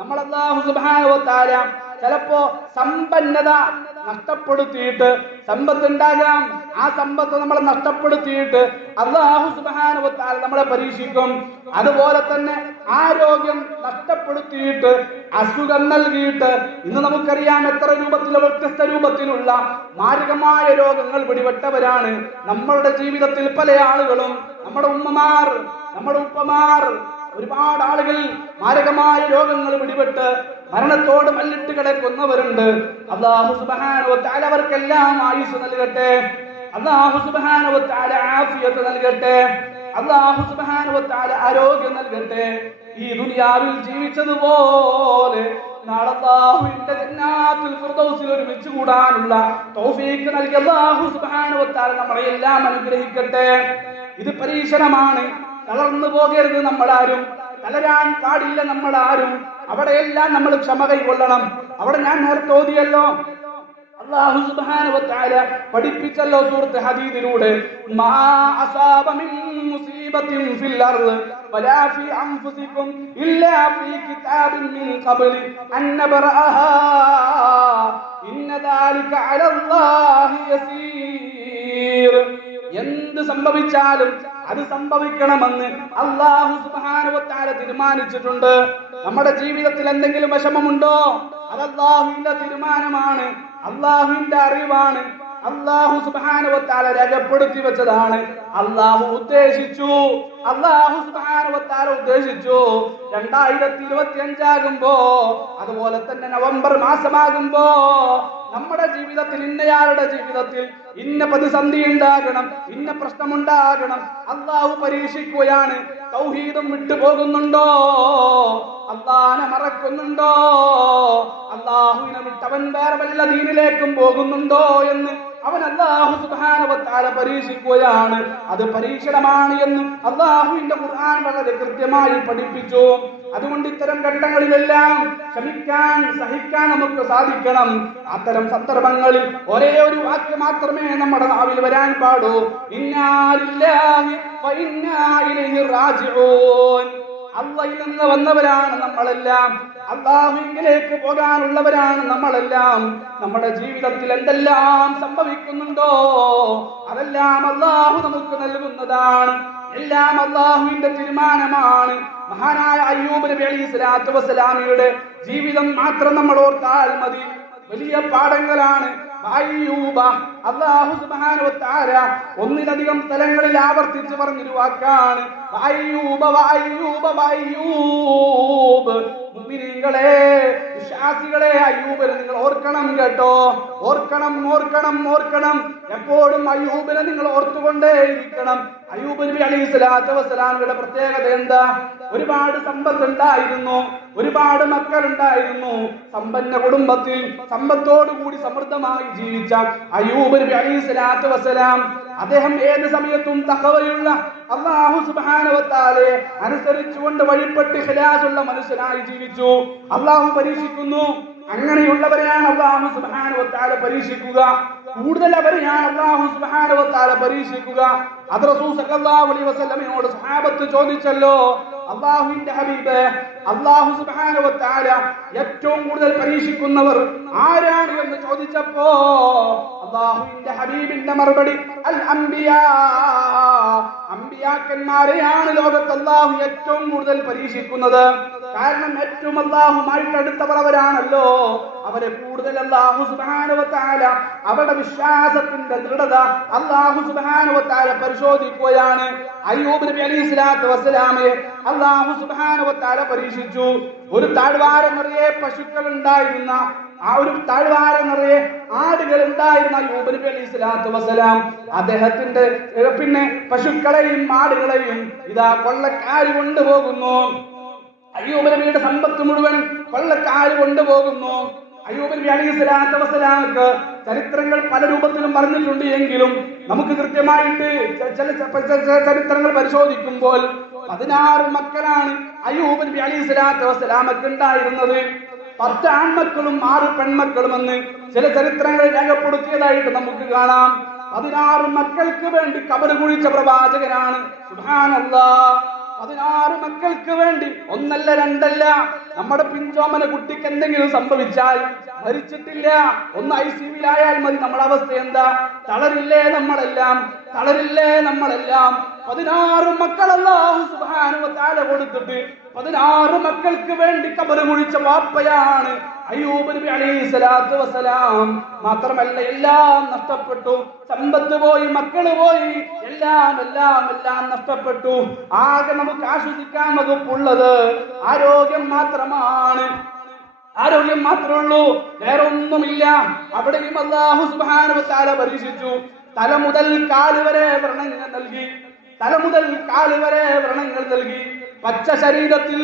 നമ്മൾ അല്ലാഹു സുബ്ഹാനഹു വ തആല ചിലപ്പോ സമ്പന്നത നഷ്ടപ്പെടുത്തിയിട്ട്, സമ്പത്തുണ്ടാകാം, ആ സമ്പത്ത് നമ്മളെ നഷ്ടപ്പെടുത്തിയിട്ട് അല്ലാഹു സുബ്ഹാനഹു വ തആല നമ്മളെ പരീക്ഷിക്കും. അതുപോലെ തന്നെ ആരോഗ്യം നഷ്ടപ്പെടുത്തിയിട്ട്, അസുഖം നൽകിയിട്ട്, ഇന്ന് നമുക്കറിയാം എത്ര രൂപത്തിലുള്ള വ്യത്യസ്ത രൂപത്തിലുള്ള മാരകമായ രോഗങ്ങൾ പിടിപെട്ടവരാണ് നമ്മളുടെ ജീവിതത്തിൽ പല ആളുകളും. നമ്മുടെ ഉമ്മമാർ, നമ്മുടെ ഉപ്പമാർ, ഒരുപാട് ആളുകൾ മാരകമായ രോഗങ്ങൾ പിടിപെട്ട് മരണത്തോട് മല്ലിട്ട് കിടക്കുന്നവരുണ്ട്. അല്ലാഹു സുബ്ഹാനഹു വ തആല അവർക്കെല്ലാം ആയുസ് നൽകട്ടെ. അല്ലാഹു സുബ്ഹാനഹു വ തആല ആഫിയത്ത് നൽകട്ടെ. അല്ലാഹു സുബ്ഹാനഹു വ തആല ആരോഗ്യം നൽകട്ടെ. ഈ ദുനിയാവിൽ ജീവിച്ചതുപോലെ നാളെ അല്ലാഹുവിന്റെ ജന്നാത്തുൽ ഫിർദൗസിൽ ഒരുമിച്ച് കൂടാനുള്ള തൗഫീഖ് നൽകി അല്ലാഹു സുബ്ഹാനഹു വ തആല നമ്മളെ എല്ലാം അനുഗ്രഹിക്കട്ടെ. ഇത് പരീക്ഷണമാണ്. തളർന്നു പോകരുത് നമ്മളാരും, തളരാൻ പാടില്ല നമ്മളാരും. അവിടെയെല്ലാം നമ്മൾ ക്ഷമ കൈക്കൊള്ളണം. അവിടെ ഞാൻ നേരത്തെ ഓതിയല്ലോ, അല്ലാഹു സുബ്ഹാനഹു വ തആല പഠിപ്പിച്ചല്ലോ സൂറത്ത് ഹദീദിലൂടെ, മാ അസാബ മിൻ മുസീബത്തിൻ ഫിൽ അർദ് വലാ ഫീ അൻഫുസികും ഇല്ലാ ഫീ കിതാബിൻ മിൻ ഖബ്ലി അൻ നബ്റഅഹാ ഇന്ന ദാലിക അലല്ലാഹി യസീർ. എന്ത് സംഭവിച്ചാലും അത് സംഭവിക്കണമെന്ന് അല്ലാഹു സുബ്ഹാനഹു വ തആല തീരുമാനിച്ചിട്ടുണ്ട്. നമ്മുടെ ജീവിതത്തിൽ എന്തെങ്കിലും വിഷമമുണ്ടോ? അത് അല്ലാഹുവിന്റെ തീരുമാനമാണ്, അല്ലാഹുവിന്റെ അറിവാണ്, അല്ലാഹു സുബ്ഹാനഹു വ തആല രേഖപ്പെടുത്തി വെച്ചതാണ്. അല്ലാഹു ഉദ്ദേശിച്ചു, അല്ലാഹു സുബ്ഹാനഹു വ തആല ഉദ്ദേശിച്ചു 2025 ആകുമ്പോ, അതുപോലെ തന്നെ നവംബർ മാസമാകുമ്പോ നമ്മുടെ ജീവിതത്തിൽ ഇന്നയാളുടെ ജീവിതത്തിൽ ഇന്ന പ്രതിസന്ധി ഉണ്ടാകണം, ഇന്ന പ്രശ്നമുണ്ടാകണം. അല്ലാഹു പരീക്ഷിക്കുകയാണ്. തൗഹീദും വിട്ടുപോകുന്നുണ്ടോ? അല്ലാഹനെ മറക്കുന്നുണ്ടോ? അല്ലാഹുവിനെ വിട്ടവൻ വേറെ വല്ല ദീനിലേക്കും പോകുന്നുണ്ടോ എന്ന് അവൻ അല്ലാഹു സുബ്ഹാനഹു വ തആല പരീക്ഷിക്കുകയാണ്. അത് പരീക്ഷണമാണ് എന്ന് അല്ലാഹുവിന്റെ ഖുർആൻ വളരെ കൃത്യമായി പഠിപ്പിച്ചു. അതുകൊണ്ട് ഇത്തരം ഘട്ടങ്ങളിലെല്ലാം ക്ഷമിക്കാൻ, സഹിക്കാൻ നമുക്ക് സാധിക്കണം. അത്തരം സന്ദർഭങ്ങളിൽ ഒരേ ഒരു വാക്ക് മാത്രമേ നമ്മുടെ നാവിൽ വരാൻ പാടൂ. ഇന്നാ ലില്ലാഹി വ ഇന്നാ ഇലൈഹി റാജിഊൻ. അല്ലാഹുവിൽ നിന്ന് വന്നവരാണ് നമ്മളെല്ലാം, അല്ലാഹുവിലേക്ക് പോകാനുള്ളവരാണ് നമ്മളെല്ലാം. നമ്മുടെ ജീവിതത്തിൽ എന്തെല്ലാം സംഭവിക്കുന്നുണ്ടോ അതെല്ലാം അല്ലാഹു നമുക്ക് നൽകുന്നതാണ്. എല്ലാം അല്ലാഹുവിന്റെ തീരുമാനമാണ്. മഹാനായ അയ്യൂബ് നബി അലൈഹിസ്സലാത്തു വസ്സലാമിയുടെ ജീവിതം മാത്രം നമ്മൾ ഓർത്താൽ മതി. വലിയ പാഠങ്ങളാണ്. അയ്യൂബ, അല്ലാഹു സുബ്ഹാനഹു വ തആല ഒന്നിലധികം സ്ഥലങ്ങളിൽ ആവർത്തിച്ച് പറഞ്ഞൊരു വാക്കാണ് അയ്യൂബ അയ്യൂബ അയ്യൂബ്. മുഅ്മിനീങ്ങളെ, വിശ്വാസികളെ, അയ്യൂബിനെ നിങ്ങൾ ഓർക്കണം കേട്ടോ. ഓർക്കണം, ഓർക്കണം, ഓർക്കണം. എപ്പോഴും അയ്യൂബിനെ നിങ്ങൾ ഓർത്തുകൊണ്ടേയിരിക്കണം. അയ്യൂബ് നബി അലൈഹിസ്സലാത്തു വസ്സലാമിയുടെ പ്രത്യേകത എന്താ? ഒരുപാട് സമ്പത്ത് ഉണ്ടായിരുന്നു, ഒരുപാട് മക്കളുണ്ടായിരുന്നു. സമ്പന്ന കുടുംബത്തിൽ സമ്പത്തോടുകൂടി സമൃദ്ധമായി ജീവിച്ച അയ്യൂബ് നബി അലൈഹിസ്സലാത്തു വസ്സലാം അദ്ദേഹം ഏത് സമയത്തും തഖ്വയുള്ള അല്ലാഹു സുബ്ഹാനഹു വ തആലയെ അനുസരിച്ചുകൊണ്ട് വഴിപ്പെട്ട് ഇഖ്ലാസുള്ള മനുഷ്യനായി ജീവിച്ചു. അല്ലാഹു പരീക്ഷിക്കുന്നു. അങ്ങനെയുള്ളവരെയാണ് അല്ലാഹു സുബ്ഹാനഹു വ തആല പരീക്ഷിക്കുക. കൂടുതൽ അവരെയാണ് അല്ലാഹു സുബ്ഹാനഹു വ തആല പരീക്ഷിക്കുക. അത് റസൂൽ സല്ലല്ലാഹു അലൈഹി വസല്ലമയോട് സ്വഹാബത്ത് ചോദിച്ചല്ലോ, അല്ലാഹുവിന്റെ ഹബീബ്, അല്ലാഹു സുബ്ഹാനഹു വ തആല ഏറ്റവും കൂടുതൽ പരീക്ഷിക്കുന്നവർ ആരാണ് എന്ന് ചോദിച്ചപ്പോ അല്ലാഹുവിന്റെ ഹബീബിന്റെ മറുപടി അൽ അംബിയാ, അംബിയാക്കന്മാരെയാണ് ലോകത്ത് അല്ലാഹു ഏറ്റവും കൂടുതൽ പരീക്ഷിക്കുന്നത്. കാരണം ഏറ്റവും അല്ലാഹുമായിട്ട് അടുത്തവർ അവരാണല്ലോ. അവരെ കൂടുതൽ അല്ലാഹു സുബ്ഹാനഹു വ തആല അവരുടെ വിശ്വാസത്തിന്റെ ദൃഢത അല്ലാഹു സുബ്ഹാനഹു വ തആല പരിശോധിക്കുകയാണ്. അയ്യൂബ് നബി അലൈഹിസ്സലാത്തു വസ്സലാമയെ അല്ലാഹു സുബ്ഹാനഹു വ തആല പരീക്ഷിച്ചു. ഒരു താഴ്വാരം നിറയെ പശുക്കൾ ഉണ്ടായിരുന്ന, ആ ഒരു താഴ്വാരം നിറയെ ആടുകൾ ഉണ്ടായിരുന്ന അയ്യൂബ് നബി അലൈഹിസ്സലാത്തു വസ്സലാം അദ്ദേഹത്തിന്റെ പിന്നെ പശുക്കളെയും ആടുകളെയും ഇതാ കൊള്ളക്കാര് കൊണ്ടുപോകുന്നു. അയ്യൂബ് നബിയുടെ സമ്പത്ത് മുഴുവൻ കൊള്ളക്കാര് കൊണ്ടുപോകുന്നു. അയ്യൂബ് നബി അലൈഹിസ്സലാത്തു വസ്സലാമക്ക് ചരിത്രങ്ങൾ പല രൂപത്തിലും പറഞ്ഞിട്ടുണ്ട് എങ്കിലും നമുക്ക് കൃത്യമായിട്ട് ചില ചരിത്രങ്ങൾ പരിശോധിക്കുമ്പോൾ 16 മക്കളാണ് അയ്യൂബ് നബി അലൈഹിസ്സലാത്തു വസ്സലാമക്ക് ഉണ്ടായിരുന്നത്. 10 ആൺമക്കളും 6 പെൺമക്കളും എന്ന് ചില ചരിത്രങ്ങൾ രേഖപ്പെടുത്തിയതായിട്ട് നമുക്ക് കാണാം. 16 മക്കൾക്ക് വേണ്ടി ഖബർ കുഴിച്ച പ്രവാചകനാണ്. സുബ്ഹാനല്ലാഹ്. 16 മക്കൾക്ക് വേണ്ടി, ഒന്നല്ല രണ്ടല്ല. നമ്മുടെ പിഞ്ചോമന കുട്ടിക്ക് എന്തെങ്കിലും സംഭവിച്ചാൽ, മരിച്ചിട്ടില്ല, ഒന്ന് ICUവിലായാൽ മതി, നമ്മുടെ അവസ്ഥ എന്താ? തളരില്ലേ നമ്മളെല്ലാം, തളരില്ലേ നമ്മളെല്ലാം. 16 മക്കൾ അല്ലാഹു സുബ്ഹാനഹു വ തആല കൊടുത്തിട്ട് 16 മക്കൾക്ക് വേണ്ടി ഖബർ കുഴിച്ച വാപ്പയാണ് അയ്യൂബ് നബി അലൈഹിസ്സലാത്തു വസ്സലാം. മാത്രമല്ല എല്ലാം നഷ്ടപ്പെട്ടു. സമ്പത്ത് പോയി, മക്കള് പോയി, എല്ലാം എല്ലാം എല്ലാം നഷ്ടപ്പെട്ടു. ആകെ നമുക്ക് ആശ്വസിക്കാൻ വകുപ്പുള്ളത് ആരോഗ്യം മാത്രമാണ്. ആരോഗ്യം മാത്രമേ ഉള്ളൂ, വേറെ ഒന്നുമില്ല. അവിടെയും അല്ലാഹു സുബ്ഹാനഹു വ തആല പരീക്ഷിച്ചു. തല മുതൽ കാല് വരെ വ്രണങ്ങൾ നൽകി, തല മുതൽ കാല് വരെ വ്രണങ്ങൾ നൽകി. പച്ച ശരീരത്തിൽ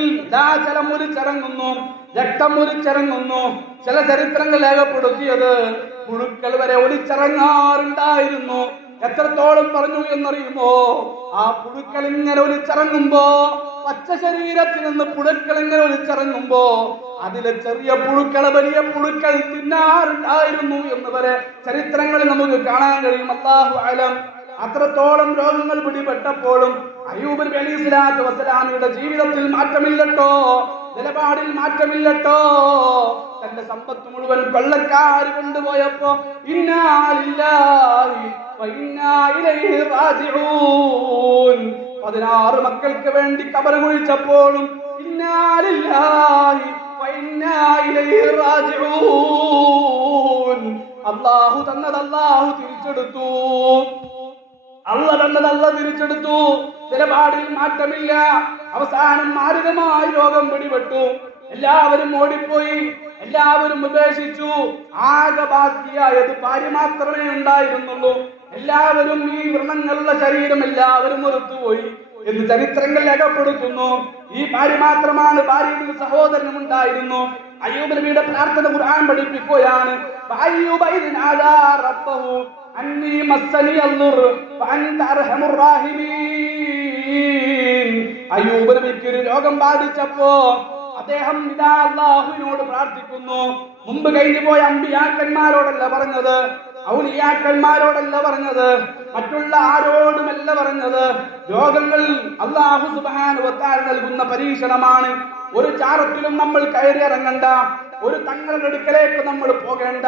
ജലമൊലിച്ചിറങ്ങുന്നു, രക്തം ഒലിച്ചിറങ്ങുന്നു. ചില ചരിത്രങ്ങൾ രേഖപ്പെടുത്തിയത് പുഴുക്കൾ വരെ ഒലിച്ചിറങ്ങാറുണ്ടായിരുന്നു. എത്രത്തോളം പറഞ്ഞു എന്നറിയുമോ? ആ പുഴുക്കൾ ഇങ്ങനെ ഒലിച്ചിറങ്ങുമ്പോ, പച്ച ശരീരത്തിൽ നിന്ന് പുഴുക്കൾ ഇങ്ങനെ ഒലിച്ചിറങ്ങുമ്പോ അതിലെ ചെറിയ പുഴുക്കളെ വലിയ പുഴുക്കൾ തിന്നാറുണ്ടായിരുന്നു എന്ന് വരെ ചരിത്രങ്ങളിൽ നമുക്ക് കാണാൻ കഴിയും. അല്ലാഹു അലം. അത്രത്തോളം രോഗങ്ങൾ പിടിപെട്ടപ്പോഴും അയ്യൂബ് നബി അലൈഹിസ്സലാത്തു വസ്സലാമിയുടെ ജീവിതത്തിൽ മാറ്റമില്ലട്ടോ. നിലപാടിൽ മാറ്റമില്ലട്ടോ. തന്റെ സമ്പത്ത് മുഴുവൻ കൊള്ളക്കാർ കൊണ്ടുപോയപ്പോ ഇന്നാ ലില്ലാഹി വ ഇന്നാ ഇലൈഹി റാജിഊൻ 16 മക്കൾക്ക് വേണ്ടി ഖബർ കുഴിച്ചപ്പോഴും ഇന്നാ ലില്ലാഹി വ ഇന്നാ ഇലൈഹി റാജിഊൻ. അല്ലാഹു തന്നത് അല്ലാഹു തിരിച്ചെടുത്തു, അല്ലാഹു തന്നത് അല്ലാഹു തിരിച്ചെടുത്തു. നിലപാടിൽ മാറ്റമില്ല. അവസാനം മാരകമായ രോഗം പിടിപെട്ടു. എല്ലാവരും ഓടിപ്പോയി, എല്ലാവരും ഉപേക്ഷിച്ചു. ആകെ ബാക്കിയായത് ഭാര്യ മാത്രമേ ഉണ്ടായിരുന്നുള്ളൂ. എല്ലാവരും ഈ വ്രണങ്ങളുള്ള ശരീരം എല്ലാവരും പുറത്തുപോയി എന്ന് ചരിത്രങ്ങൾ രേഖപ്പെടുത്തുന്നു. ഈ ഭാര്യ മാത്രമാണ്. ഭാര്യയുടെ സഹോദരനും ഉണ്ടായിരുന്നു. അയ്യൂബ് നബിയുടെ പ്രാർത്ഥന ഖുർആൻ പഠിപ്പിക്കുകയാണ്. അന്നീ മസ്സനി അൽദുർ വഅൻത അർഹമുർ റാഹിമീൻ. അയ്യൂബ് നബിക്ക് ഒരു രോഗം ബാധിച്ചപ്പോ അദ്ദേഹം ഇതാ അല്ലാഹുവിനോട് പ്രാർത്ഥിക്കുന്നു. മുമ്പ് കഴിഞ്ഞു പോയ അമ്പിയാക്കന്മാരോടല്ല പറഞ്ഞത്, ഔലിയാക്കന്മാരോടല്ല പറഞ്ഞത്, മറ്റുള്ള ആരോടുമല്ല പറഞ്ഞത്. രോഗങ്ങൾ അല്ലാഹു സുബ്ഹാനഹു വ തആല നൽകുന്ന പരീക്ഷണമാണ്. ഒരു ചാറത്തിലും നമ്മൾ കയറി ഇറങ്ങണ്ട, ഒരു തങ്ങളുടെ അടുക്കലേക്ക് നമ്മൾ പോകേണ്ട,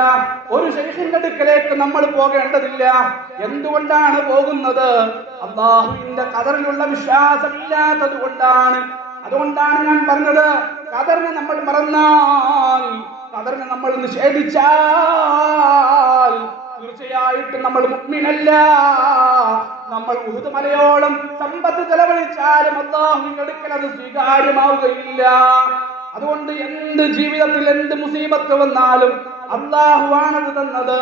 ഒരു ശൈഖിന്റെ അടുക്കലേക്ക് നമ്മൾ പോകേണ്ടതില്ല. എന്തുകൊണ്ടാണ് പോകുന്നത്? അല്ലാഹുവിന്റെ ഖദറിലുള്ള വിശ്വാസമില്ലാത്തത് കൊണ്ടാണ്. അതുകൊണ്ടാണ് ഞാൻ പറഞ്ഞത്, ഖദറിനെ നമ്മൾ മറന്നാൽ, ഖദറിനെ നമ്മൾ നിഷേധിച്ചാൽ തീർച്ചയായിട്ടും നമ്മൾ മുഅ്മിനല്ല. നമ്മൾ ഉഹുദ് മലയോളം സമ്പത്ത് ചെലവഴിച്ചാലും അല്ലാഹുവിന്റെ അടുക്കൽ അത് സ്വീകാര്യമാവുകയില്ല. അതുകൊണ്ട് എന്ത് ജീവിതത്തിൽ എന്ത് മുസീബത്ത് വന്നാലും അല്ലാഹുവാണത് തന്നത്,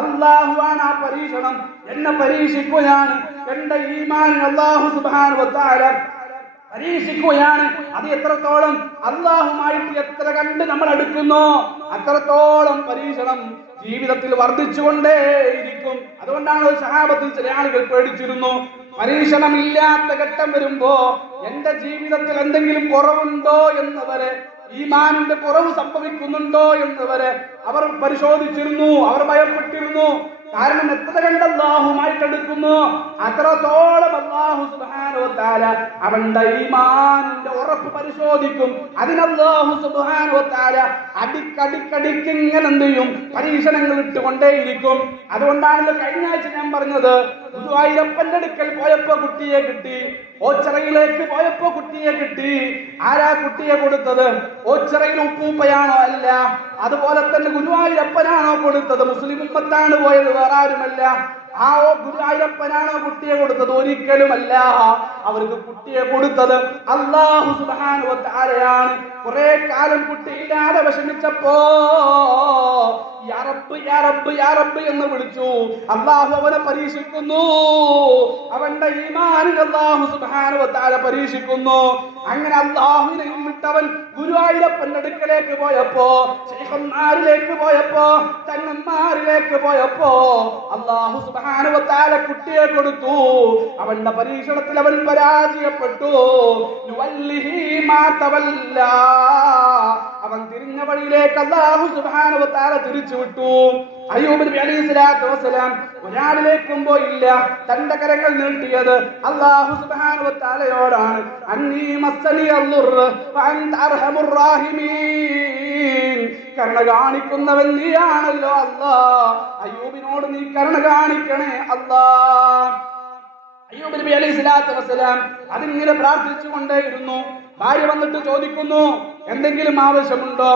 അല്ലാഹുവാണ് ആ പരീക്ഷണം. എന്നെ പരീക്ഷിക്കുകയാണ്, എന്റെ ഈമാൻ അല്ലാഹു സുബ്ഹാനഹു വ തആല പരീക്ഷിക്കുകയാണ്. അത് എത്രത്തോളം അല്ലാഹുമായിട്ട് എത്ര കണ്ട് നമ്മൾ അടുക്കുന്നോ അത്രത്തോളം പരീക്ഷണം ജീവിതത്തിൽ വർദ്ധിച്ചുകൊണ്ടേയിരിക്കും. അതുകൊണ്ടാണ് സഹാബത്തിൽ ചില ആളുകൾ പേടിച്ചിരുന്നു. പരീക്ഷണമില്ലാത്ത ഘട്ടം വരുമ്പോ എന്റെ ജീവിതത്തിൽ എന്തെങ്കിലും കുറവുണ്ടോ എന്നവരെ, ഈമാനിന്റെ കുറവ് സംഭവിക്കുന്നുണ്ടോ എന്നവരെ അവർ പരിശോധിച്ചിരുന്നു, അവർ ഭയപ്പെട്ടിരുന്നു. കാരണം എത്ര കണ്ട് അല്ലാഹുമായിട്ട് അടുക്കുന്നു അത്രത്തോളം അല്ലാഹു സുബ്ഹാനഹു വ തആല അവന്റെ ഈമാനിന്റെ ഉറപ്പ് പരിശോധിക്കും. അതിന് അല്ലാഹു സുബ്ഹാനഹു വ തആല അടിക്കടിക്കടിക്ക് ഇങ്ങനെ എന്ത് ചെയ്യും? പരീക്ഷണങ്ങൾ ഇട്ടുകൊണ്ടേയിരിക്കും. അതുകൊണ്ടാണല്ലോ കഴിഞ്ഞ ആഴ്ച ഞാൻ പറഞ്ഞത്, ഗുരുവായൂരപ്പന്റെ അടുക്കൽ പോയപ്പോ കുട്ടിയെ കിട്ടി, ഓച്ചിറയിലേക്ക് പോയപ്പോ കുട്ടിയെ കിട്ടി. ആരാ കുട്ടിയെ കൊടുത്തത്? ഓച്ചിറയിൽ ഉപ്പൂപ്പയാണോ? അല്ല. അതുപോലെ തന്നെ ഗുരുവായൂരപ്പനാണോ കൊടുത്തത്? മുസ്ലിം ഉമ്മത്താണ് പോയത്, വേറെ ആരുമല്ല. ആ ഗുരുവായൂരപ്പനാണോ കുട്ടിയെ കൊടുത്തത്? ഒരിക്കലുമല്ല. അവർക്ക് കുട്ടിയെ കൊടുത്തത് അല്ലാഹു സുബ്ഹാനഹു വ തആലയാണ്. കുറെ കാലം കുട്ടിയില്ലാതെ വിഷമിച്ചപ്പോ യാ റബ്ബ് യാ റബ്ബ് യാ റബ്ബ് എന്ന് വിളിച്ചു. അല്ലാഹു അവനെ പരീക്ഷിക്കുന്നു. അവന്റെ ഈമാനിൽ അല്ലാഹു സുബ്ഹാനഹു വ തആല പരീക്ഷിക്കുന്നു. അങ്ങനെ അല്ലാഹുവിനെ വിട്ടവൻ ഗുരുവായൂരപ്പന്റെ അടുക്കലേക്ക് പോയപ്പോ, ശൈഖന്മാരിലേക്ക് പോയപ്പോ, തങ്ങന്മാരിലേക്ക് പോയപ്പോ അല്ലാഹു സുബ്ഹാനഹു വ തആല കുട്ടിയെ കൊടുത്തു. അവന്റെ പരീക്ഷണത്തിൽ അവൻ പരാജയപ്പെട്ടു. നുവല്ലിഹി മാ തവല്ല. അവൻ തിരിഞ്ഞ വഴിയിലേക്ക് അല്ലാഹു സുബ്ഹാനഹു വ തആല തിരിച്ചുവിട്ടു. അയ്യൂബ് നബി അലൈഹി സ്വലാത്തു വസ്സലാം ഒരാളിലേക്കും പോയില്ല. തന്റെ കരങ്ങൾ നീട്ടിയത് അല്ലാഹു സുബ്ഹാനഹു വ തആലയോടാണ്. അന്നീ മസ്സനി അൽദുർ വ അൻത അർഹമുർ റാഹിമീൻ. കരുണ കാണിക്കുന്നവൻ നീയാണല്ലോ അല്ലാ. അയ്യൂബിനോട് നീ കരുണ കാണിക്കണേ അല്ലാ. അയ്യൂബ് നബി അലൈഹി സ്വലാത്തു വസ്സലാം അതിങ്ങനെ പ്രാർത്ഥിച്ചു കൊണ്ടേയിരുന്നു. ഭാര്യ വന്നിട്ട് ചോദിക്കുന്നു, എന്തെങ്കിലും ആവശ്യമുണ്ടോ?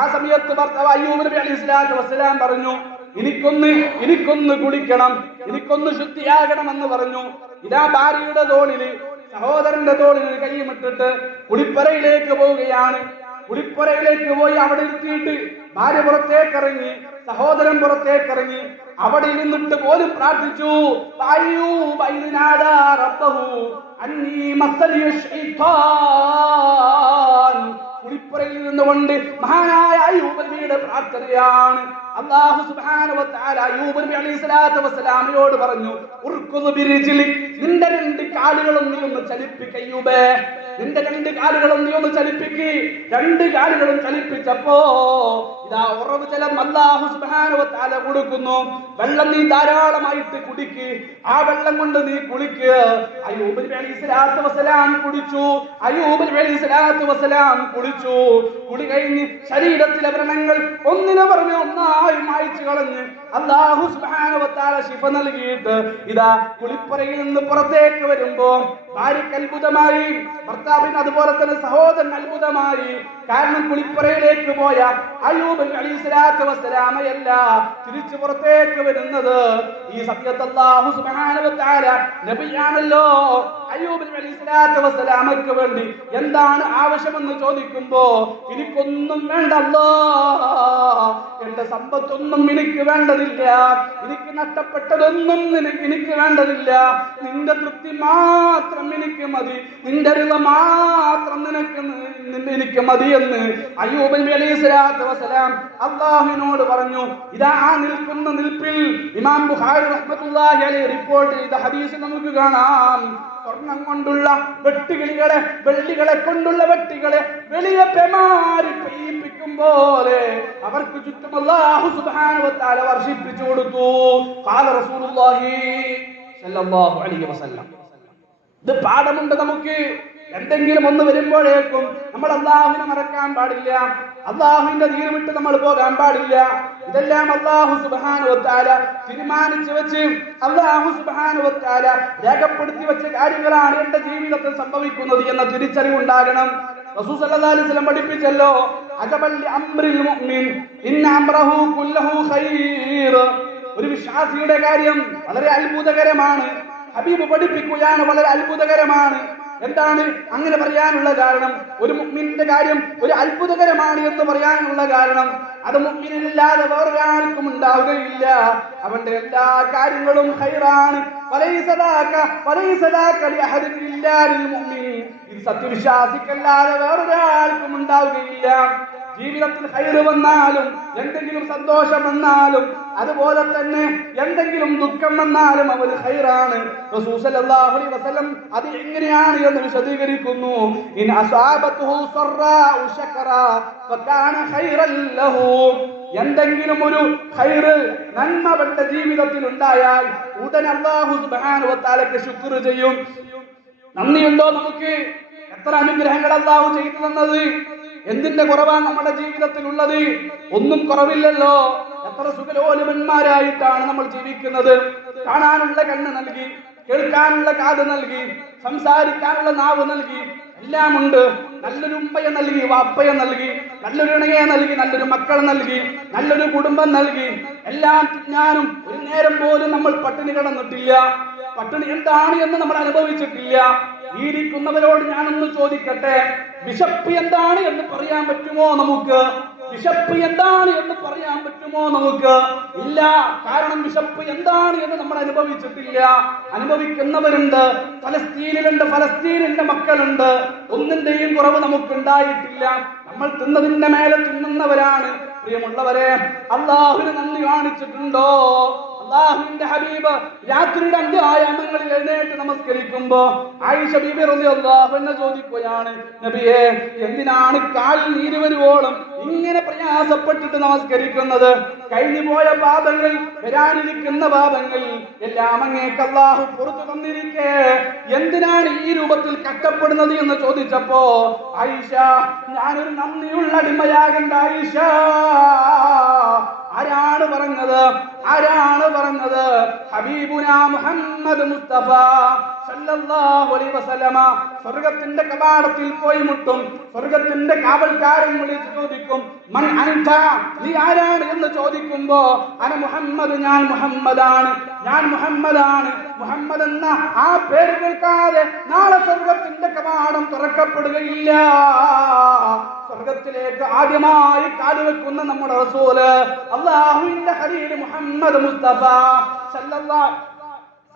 ആ സമയത്ത് ഭർത്താവ് അയ്യൂബ് നബി അലൈഹി സ്വലാത്തു വസ്സലാം പറഞ്ഞു, എനിക്കൊന്ന് കുളിക്കണം, എനിക്കൊന്ന് ശുദ്ധിയാകണമെന്ന് പറഞ്ഞു. ഇതാ ഭാര്യയുടെ തോളില്, സഹോദരന്റെ തോളിൽ കൈമിട്ടിട്ട് കുളിപ്പറയിലേക്ക് പോവുകയാണ്. കുളിപ്പറയിലേക്ക് പോയി അവിടെ എത്തിയിട്ട് ഭാര്യ പുറത്തേക്കിറങ്ങി, സഹോദരൻ പുറത്തേക്കിറങ്ങി. അവിടെ ഇരുന്നിട്ട് പോലും പ്രാർത്ഥിച്ചു. കുളിപ്പുറയിൽ നിന്നുകൊണ്ട് മഹാനായ അയ്യൂബ് നബിയുടെ പ്രാർത്ഥനയാണ്. അല്ലാഹു സുബ്ഹാനഹു വ തആല അയ്യൂബ് നബി അലൈഹി സ്വലാത്തു വസ്സലാമിനോട് പറഞ്ഞു, ഉർകുദ് ബിരിജ്ലിക്, നിന്റെ രണ്ട് കാലുകളും നീ ഒന്ന് ചലിപ്പിക്ക് അയ്യൂബേ, നിന്റെ രണ്ട് കാലുകളും നീ ഒന്ന് ചലിപ്പിക്ക്. രണ്ട് കാലുകളും ചലിപ്പിച്ചപ്പോ ഇതാ ഉറവ് ജലം അല്ലാഹു സുബ്ഹാനഹു വ തആല കൊടുക്കുന്നു. വെള്ളം നീ ധാരാളമായിട്ട് കുടിക്ക്, ആ വെള്ളം കൊണ്ട് നീ കുളിക്ക്. അയ്യൂബ് നബി അലൈഹി സ്വലാത്തു വസ്സലാം കുടിച്ചു. അയ്യൂബ് നബി അലൈഹി സ്വലാത്തു വസ്സലാം കുളിച്ചു. കുളി കഴിഞ്ഞ് ശരീരത്തിലെ വ്രണങ്ങൾ ഒന്നിനു പുറമെ ഒന്നായി മായ്ച്ചു കളഞ്ഞ് അല്ലാഹു സുബ്ഹാനഹു വ തആല ശിഫ നൽകിയിട്ട് ഇതാ കുളിപ്പറയിൽ നിന്ന് പുറത്തേക്ക് വരുമ്പോ ഭാര്യക്ക് അത്ഭുതമായി, ഭർത്താവിന് അതുപോലെ തന്നെ സഹോദരൻ അത്ഭുതമായി. കാരണം കുളിപ്പറയിലേക്ക് പോയ അയ്യൂബ് നബി അലൈഹി സ്വലാത്തു വസ്സലാമയല്ല തിരിച്ചു പുറത്തേക്ക് വരുന്നത്. ഈ സമയത്ത് അല്ലാഹു സുബ്ഹാനഹു വ തആല നബിയാണല്ലോ അയ്യൂബ് നബി അലൈഹി സ്വലാത്തു വസ്സലാമക്ക് വേണ്ടി എന്താണ് ആവശ്യമെന്ന് ചോദിക്കുമ്പോ, എനിക്കൊന്നും വേണ്ട അല്ലാഹ്, എന്റെ സമ്പത്തൊന്നും എനിക്ക് വേണ്ടതില്ല, എനിക്ക് നഷ്ടപ്പെട്ടതൊന്നും എനിക്ക് വേണ്ടതില്ല, നിന്റെ തൃപ്തി മാത്രം എനിക്ക് മതി, നിന്റെ റിള മാത്രം എനിക്ക് മതി എന്ന് അയ്യൂബ് നബി അലൈഹി സ്വലാത്തു വസ്സലാം അല്ലാഹുവിനോട് പറഞ്ഞു. ഇതാ ആ നിൽക്കുന്ന നിൽപ്പിൽ ഇമാം ബുഖാരി റഹ്മത്തുള്ളാഹി അലൈഹി റിപ്പോർട്ട് ചെയ്ത ഹദീസ് നമുക്ക് കാണാം. സ്വർണം കൊണ്ടുള്ള വെട്ടുകിളികളെ, വെള്ളികളെ കൊണ്ടുള്ള വെട്ടികളെ വലിയ പെമാരി പെയ്യിപ്പിക്കും പോലെ അവർക്ക് ചുറ്റും അല്ലാഹു സുബ്ഹാനഹു വ തആല വർഷിപ്പിച്ചു കൊടുത്തു. ഖാല റസൂലുള്ളാഹി സ്വല്ലല്ലാഹു അലൈഹി വസല്ലം. ഇത് പാഠമുണ്ട് നമുക്ക്. എന്തെങ്കിലും ഒന്ന് വരുമ്പോഴേക്കും നമ്മൾ അല്ലാഹുവിനെ മറക്കാൻ പാടില്ല, അല്ലാഹുവിന്റെ ദീൻ വിട്ട് നമ്മൾ പോകാൻ പാടില്ല. ഇതെല്ലാം അല്ലാഹു സുബ്ഹാനഹു വ തആല തീരുമാനിച്ചു വെച്ച് അല്ലാഹു സുബ്ഹാനഹു വ തആല രേഖപ്പെടുത്തി വെച്ച കാര്യങ്ങളാണ് എന്റെ ജീവിതത്തിൽ സംഭവിക്കുന്നത് എന്ന തിരിച്ചറിവുണ്ടാകണം. റസൂൽ സല്ലല്ലാഹു അലൈഹി വസല്ലം പഠിപ്പിച്ചല്ലോ, അജബൽ അംറിൽ മുഅ്മിൻ ഇന്ന അംറഹു കുല്ലഹു ഖൈർ. ഒരു വിശ്വാസിയുടെ കാര്യം വളരെ അത്ഭുതകരമാണ്. ഹബീബ് പഠിപ്പിക്കുകയാണ്, വളരെ അത്ഭുതകരമാണ്. എന്താണ് അങ്ങനെ പറയാനുള്ള കാരണം? ഒരു മുഅ്മിനിന്റെ കാര്യം ഒരു അത്ഭുതകരമാണ് എന്ന് പറയാനുള്ള കാരണം, അത് മുഅ്മിനില്ലാതെ വേറൊരാൾക്കും ഉണ്ടാവുകയില്ല. അവന്റെ എല്ലാ കാര്യങ്ങളും ഖൈറാണ്. ഇത് സത്യവിശ്വാസിക്കല്ലാതെ വേറൊരാൾക്കും ഉണ്ടാവുകയില്ല. ജീവിതത്തിൽ ഖൈറ് വന്നാലും എന്തെങ്കിലും സന്തോഷം വന്നാലും അതുപോലെ തന്നെ എന്തെങ്കിലും ദുഃഖം വന്നാലും അവന് ഖൈറാണ്. റസൂൽ സല്ലല്ലാഹു അലൈഹി വസല്ലം അത് എങ്ങനെയാണ് എന്ന് വിശദീകരിക്കുന്നു. ഇൻ അസാബതുഹു സറാഉ ശകറ ഫകാന ഖൈറൻ ലഹു. എന്തെങ്കിലും ഒരു ഖൈറ് നന്മ അവന്റെ ജീവിതത്തിൽ ഉണ്ടായാൽ ഉടനെ അല്ലാഹു സുബ്ഹാനഹു വ തആലക്ക് ശുക്ർ ചെയ്യും. നന്ദിയുണ്ടോ നമുക്ക്? എത്ര അനുഗ്രഹങ്ങൾ അല്ലാഹു ചെയ്തു തന്നത്! എന്തിന്റെ കുറവാണ് നമ്മുടെ ജീവിതത്തിൽ ഉള്ളത്? ഒന്നും കുറവില്ലല്ലോ. എത്ര സുഖലോലുപന്മാരായിട്ടാണ് നമ്മൾ ജീവിക്കുന്നത്. കാണാനുള്ള കണ്ണ് നൽകി, കേൾക്കാനുള്ള കാത് നൽകി, സംസാരിക്കാനുള്ള നാവ് നൽകി, എല്ലാം ഉണ്ട്. നല്ലൊരു ഉമ്മയെ നൽകി, വാപ്പയെ നൽകി, നല്ലൊരു ഇണയെ നൽകി, നല്ലൊരു മക്കളെ നൽകി, നല്ലൊരു കുടുംബം നൽകി. എല്ലാം ഞാനും ഒരു നേരം പോലും നമ്മൾ പട്ടിണി കിടന്നിട്ടില്ല. പട്ടിണി എന്താണ് എന്ന് നമ്മൾ അനുഭവിച്ചിട്ടില്ല. ഇരിക്കുന്നവരോട് ഞാനൊന്ന് ചോദിക്കട്ടെ, വിശപ്പ് എന്താണ് എന്ന് പറയാൻ പറ്റുമോ നമുക്ക്? വിശപ്പ് എന്താണ് എന്ന് പറയാൻ പറ്റുമോ നമുക്ക്? ഇല്ല. കാരണം വിശപ്പ് എന്താണ് എന്ന് നമ്മൾ അനുഭവിച്ചിട്ടില്ല. അനുഭവിക്കുന്നവരുണ്ട്. ഫലസ്തീനിലുണ്ട്, ഫലസ്തീനിന്റെ മക്കളുണ്ട്. ഒന്നിന്റെയും കുറവ് നമുക്കുണ്ടായിട്ടില്ല. നമ്മൾ തിന്നതിന്റെ മേലെ തിന്നുന്നവരാണ്. പ്രിയമുള്ളവരെ, അല്ലാഹുവിന് നന്ദി കാണിച്ചിട്ടുണ്ടോ? അല്ലാഹുവിന്റെ ഹബീബ് രാത്രിയുടെ അന്ത്യയാമങ്ങളിൽ എഴുന്നേറ്റ് നമസ്കരിക്കുമ്പോ ആയിഷ ബീബി റളിയല്ലാഹു അൻഹ ചോദിക്കുകയാണ്, നബിയേ, എന്തിനാണ് കാലിൽ നീര് വരുവോളം ഇങ്ങനെ പ്രയാസപ്പെട്ടിട്ട് നമസ്കരിക്കുന്നത്? കഴിഞ്ഞു പോയ പാപങ്ങൾ, വരാനിരിക്കുന്ന പാപങ്ങൾ എല്ലാം അങ്ങേക്ക് അല്ലാഹു പുറത്തു തന്നിരിക്കെ എന്തിനാണ് ഈ രൂപത്തിൽ കഷ്ടപ്പെടുന്നത് എന്ന് ചോദിച്ചപ്പോ ആയിഷ, ഞാനൊരു നന്ദിയുള്ള അടിമയാകണ്ട ആയിഷ. ആരാണ് പറഞ്ഞത്? ആരാണ് പറഞ്ഞത്? ഹബീബുനാ മുഹമ്മദ് മുസ്തഫ സല്ലല്ലാഹു അലൈഹി വസല്ലമ സ്വർഗ്ഗത്തിന്റെ കവാടത്തിൽ പോയി മുട്ടും. സ്വർഗ്ഗത്തിന്റെ കാവൽക്കാരൻ വിളിച്ചു ചോദിക്കും, മൻ അൻത, നീ ആരാണ് എന്ന് ചോദിക്കുമ്പോ അന മുഹമ്മദ്, ഞാൻ മുഹമ്മദാണ്, ഞാൻ മുഹമ്മദാണ്. മുഹമ്മദ് എന്ന ആ പേര് കേൾക്കാതെ നാളെ സ്വർഗ്ഗത്തിന്റെ കവാടം തുറക്കപ്പെടുകയില്ല. സ്വർഗ്ഗത്തിലേക്ക് ആദ്യമായി കാലുവെക്കുന്ന നമ്മുടെ റസൂല് അല്ലാഹുവിന്റെ ഹബീബ് മുഹമ്മദ് മുസ്തഫ